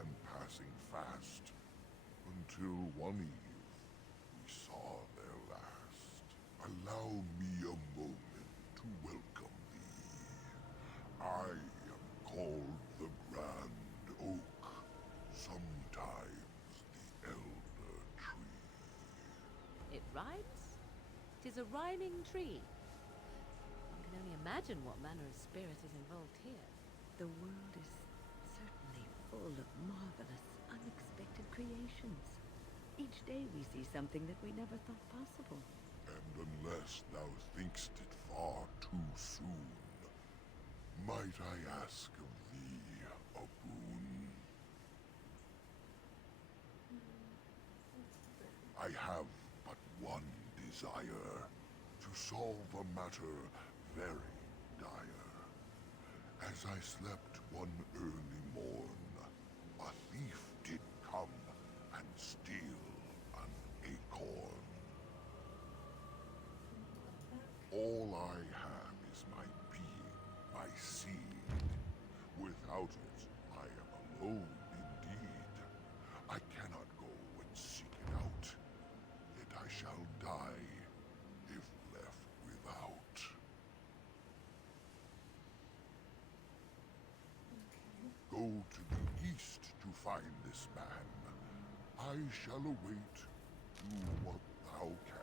and passing fast, until one eve we saw their last. Allow me a moment to welcome thee. I am called the Grand Oak, sometimes the Elder Tree. It rhymes? 'Tis a rhyming tree. One can only imagine what manner of spirit is involved here. The world is certainly full of marvelous, unexpected creations. Each day we see something that we never thought possible. And unless thou thinkst it far too soon, might I ask of thee a boon? I have but one desire, to solve a matter very dire. As I slept one early morn, a thief did come and steal an acorn. All I have is my being, my seed. Without it, I am alone indeed. I cannot go and seek it out, yet I shall die if left without. Go to the east to find this man. I shall await. Do what thou can.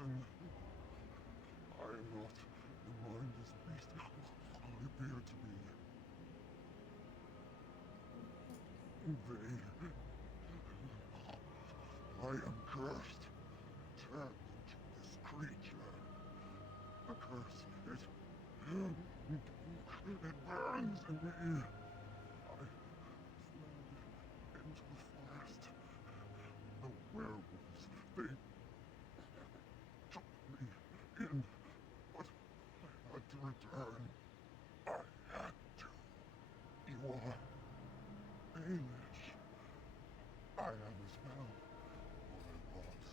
Listen. I am not the mindless beast I appear to be. I am cursed, turned into this creature. A curse, it burns in me. I fled into the forest. The werewolves, they took me in, but I had to return. I had to. You are Baelish. I am as well what I was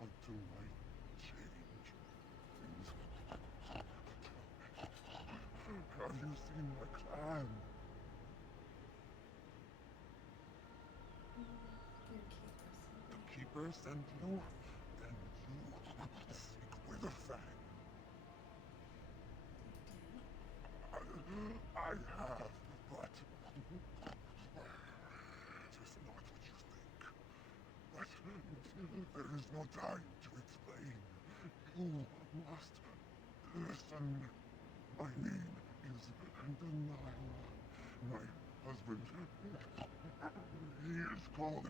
until I change things. Have you seen my clan? The keeper sent you, then you seek Witherfang. I have, but it is not what you think. But there is no time to explain. You must listen. My name is Delilah. My husband, he is called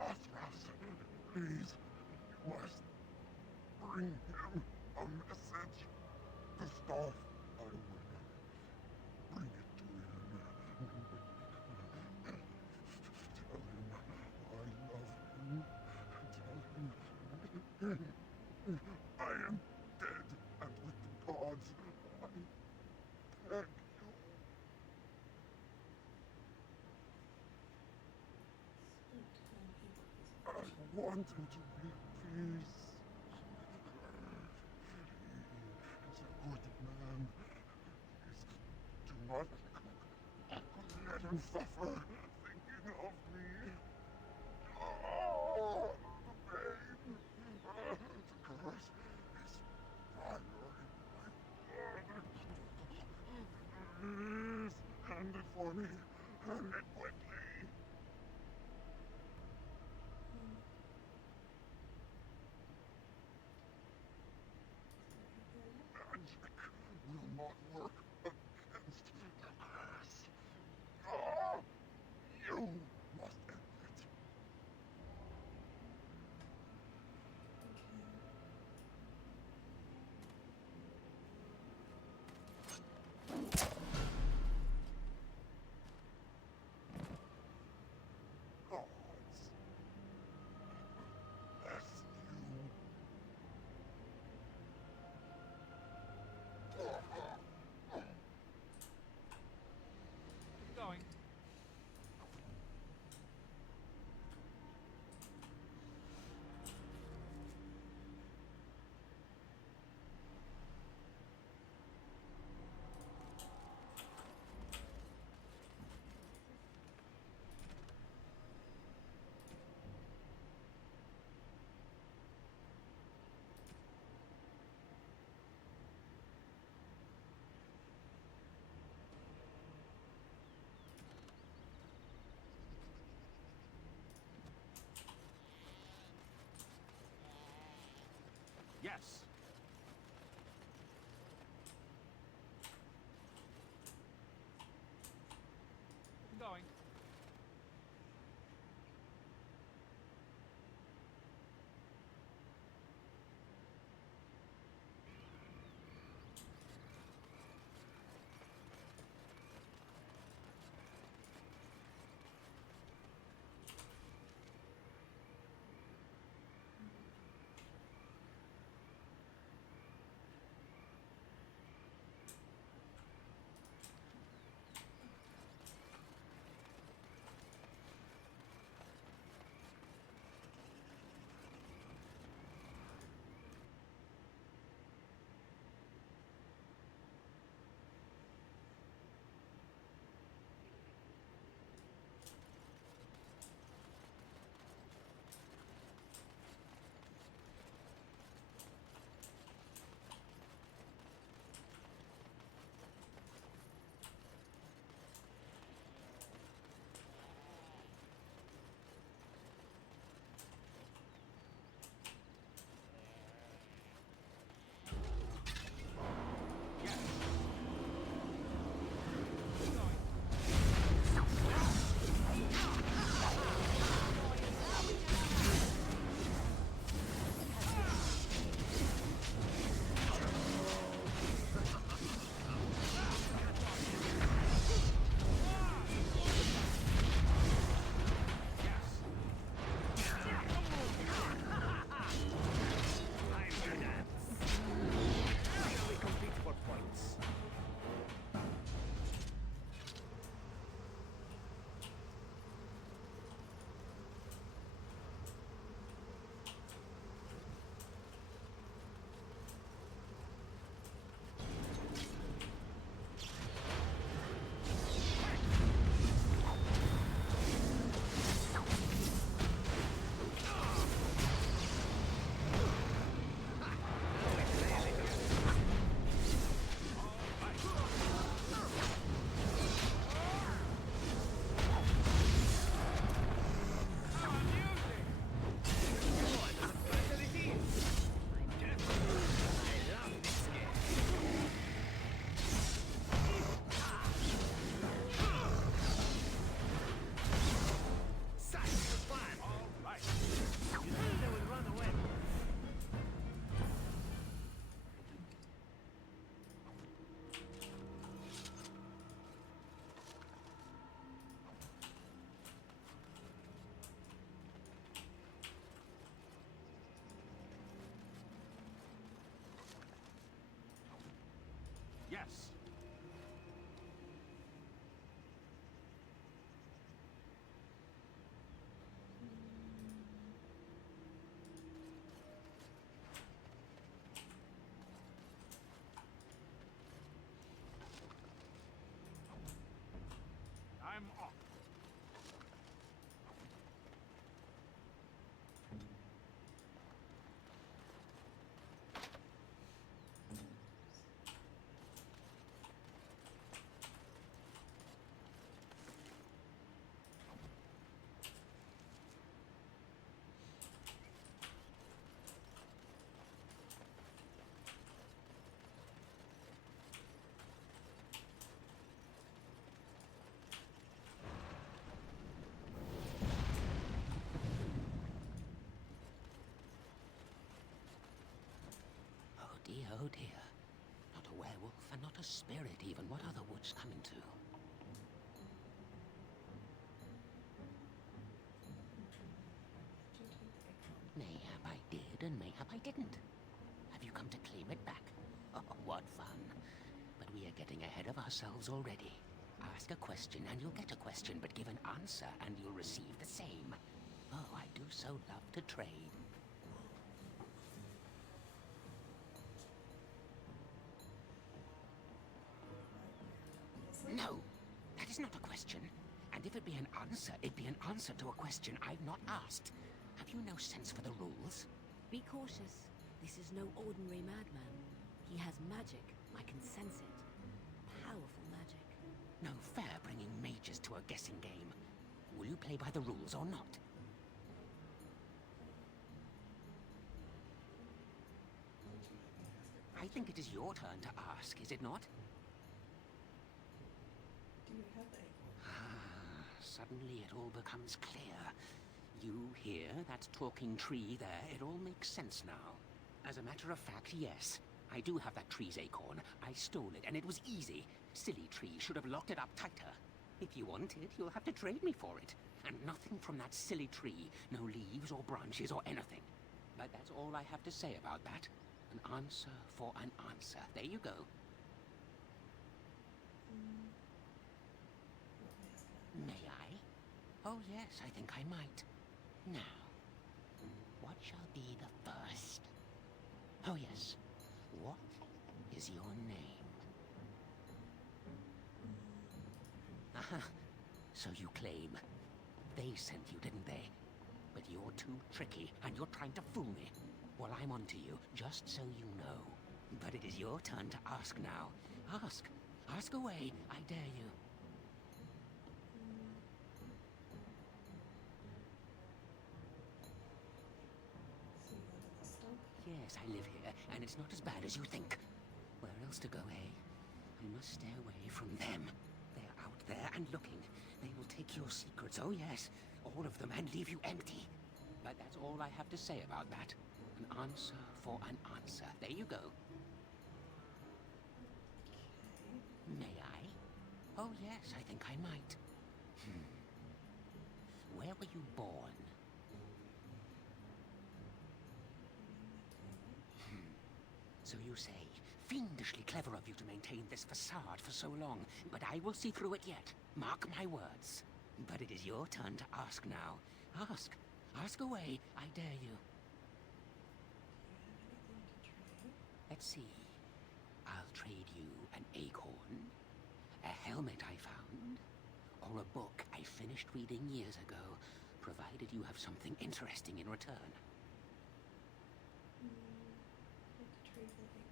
Athras. Please, you must bring him a message. The staff I wear. Bring it to him. Tell him I love him. Tell him I am dead and with the gods. I beg you. I want him to be at peace. He's a good man. Do not let him suffer thinking of me. Oh, the pain. The curse is fire in my blood. Please, hand it for me. Hand it quickly. Magic will not work against the curse. Yes. I'm off. Oh dear. Not a werewolf and not a spirit even. What are the woods coming to? Mayhap I did and mayhap I didn't. Have you come to claim it back? Oh, what fun. But we are getting ahead of ourselves already. Ask a question and you'll get a question, but give an answer and you'll receive the same. Oh, I do so love to trade. No, that is not a question. And if it be an answer, it'd be an answer to a question I've not asked. Have you no sense for the rules? Be cautious. This is no ordinary madman. He has magic. I can sense it. Powerful magic. No fair bringing mages to a guessing game. Will you play by the rules or not? I think it is your turn to ask, is it not? Do you have a... Suddenly it all becomes clear. You hear that talking tree there? It all makes sense now. As a matter of fact, yes. I do have that tree's acorn. I stole it, and it was easy. Silly tree should have locked it up tighter. If you want it, you'll have to trade me for it. And nothing from that silly tree. No leaves or branches or anything. But that's all I have to say about that. An answer for an answer. There you go. May I? Oh yes, I think I might. Now, what shall be the first? Oh yes, what is your name? Aha, so you claim. They sent you, didn't they? But you're too tricky, and you're trying to fool me. Well, I'm on to you, just so you know. But it is your turn to ask now. Ask. Ask away, I dare you. Yes, I live here, and it's not as bad as you think. Where else to go, eh? I must stay away from them. They're out there and looking. They will take your secrets, oh yes, all of them, and leave you empty. But that's all I have to say about that. An answer for an answer. There you go. May I? Oh yes, I think I might. Where were you born? So you say. Fiendishly clever of you to maintain this facade for so long, but I will see through it yet. Mark my words. But it is your turn to ask now. Ask. Ask away, I dare you. Let's see. I'll trade you an acorn, a helmet I found, or a book I finished reading years ago, provided you have something interesting in return.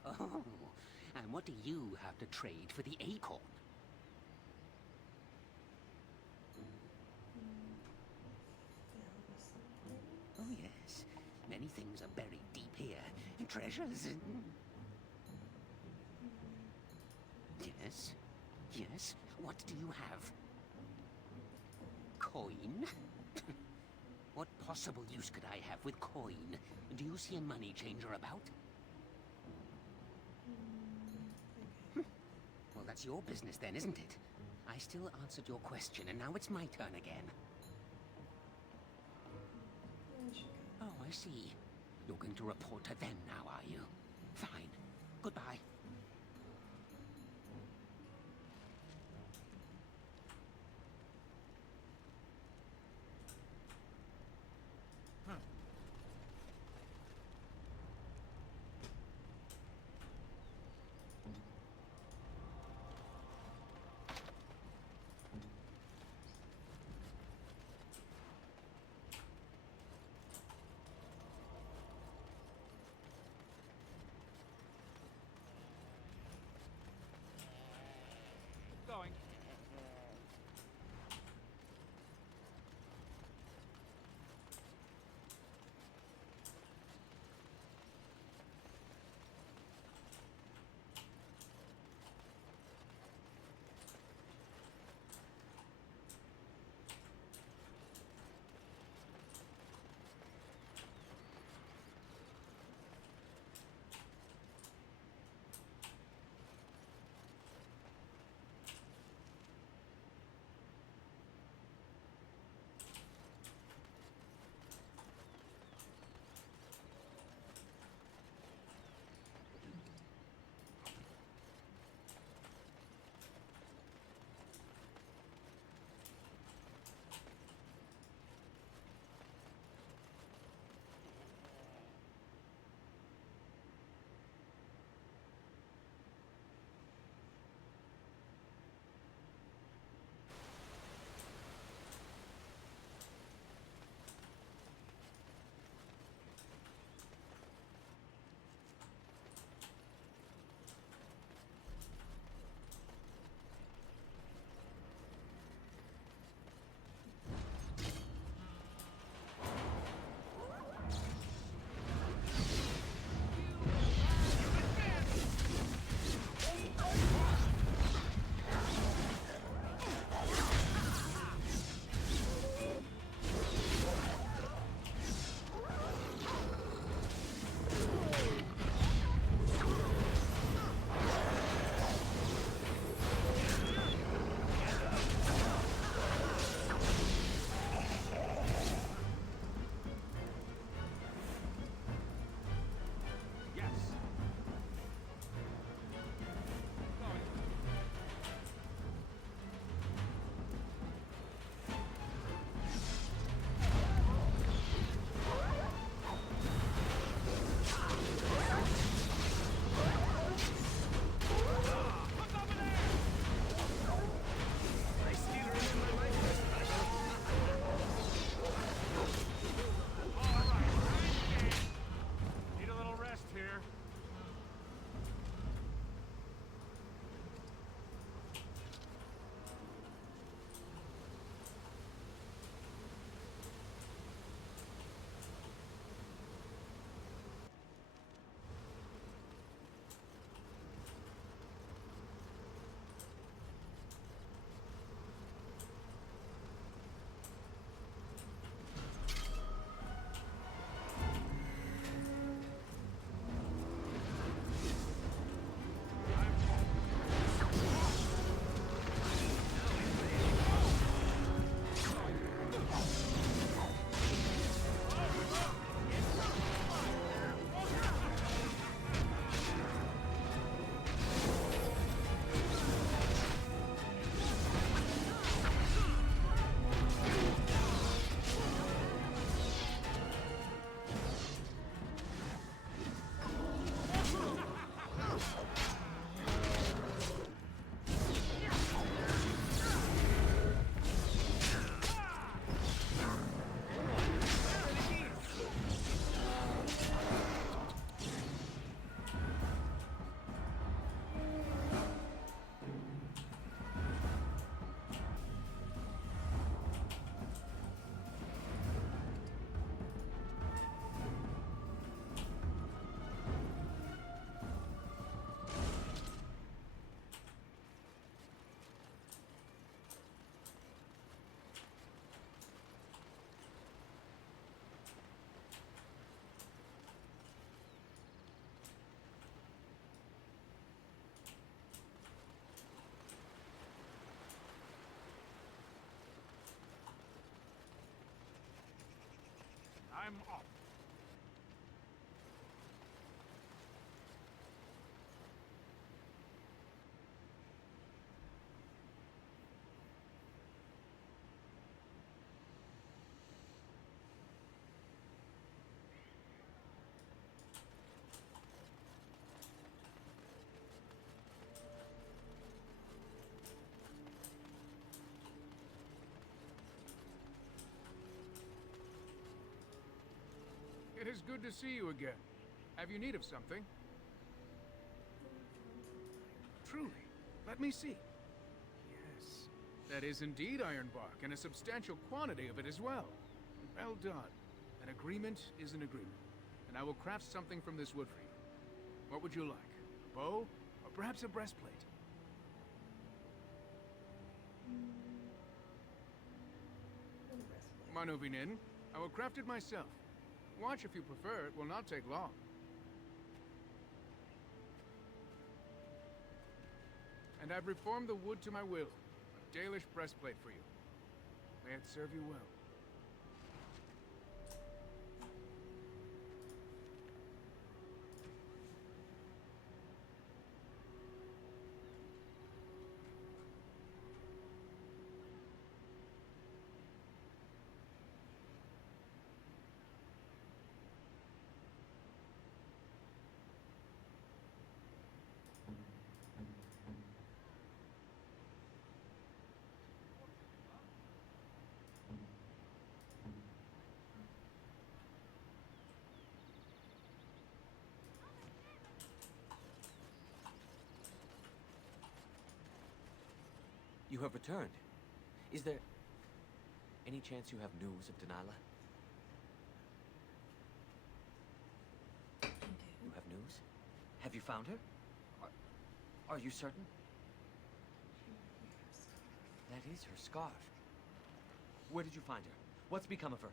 Oh, and what do you have to trade for the acorn? Oh yes, many things are buried deep here. Treasures. Yes, yes, what do you have? Coin? What possible use could I have with coin? Do you see a money changer about? Well, that's your business then, isn't it? I still answered your question, and now it's my turn again. Oh, I see. You're going to report to them now, are you? Fine. Goodbye. them up. It is good to see you again. Have you need of something? Truly. Let me see. Yes. That is indeed iron bark, and a substantial quantity of it as well. Well done. An agreement is an agreement, and I will craft something from this wood for you. What would you like? A bow? Or perhaps a breastplate? Manuvinin, I will craft it myself. Watch if you prefer, it will not take long. And I've reformed the wood to my will. A Dalish breastplate for you. May it serve you well. You have returned. Is there any chance you have news of Deniala? You have news? Have you found her? Are you certain? That is her scarf. Where did you find her? What's become of her?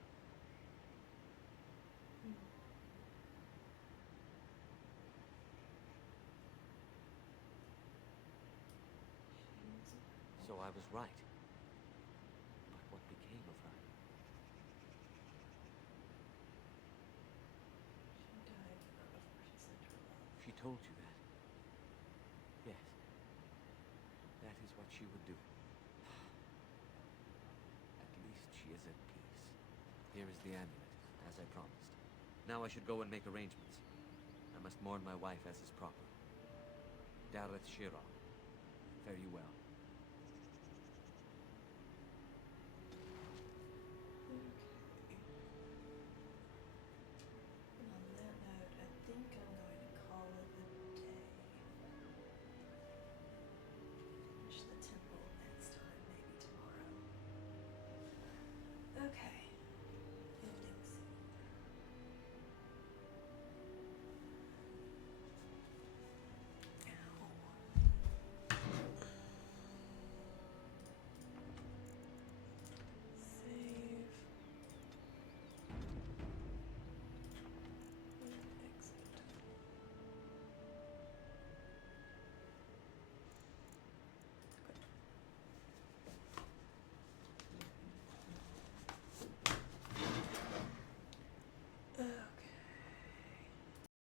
So I was right. But what became of her? She died before she sent her love. She told you that? Yes. That is what she would do. At least she is at peace. Here is the amulet, as I promised. Now I should go and make arrangements. I must mourn my wife as is proper. Dareth Shira. Fare you well.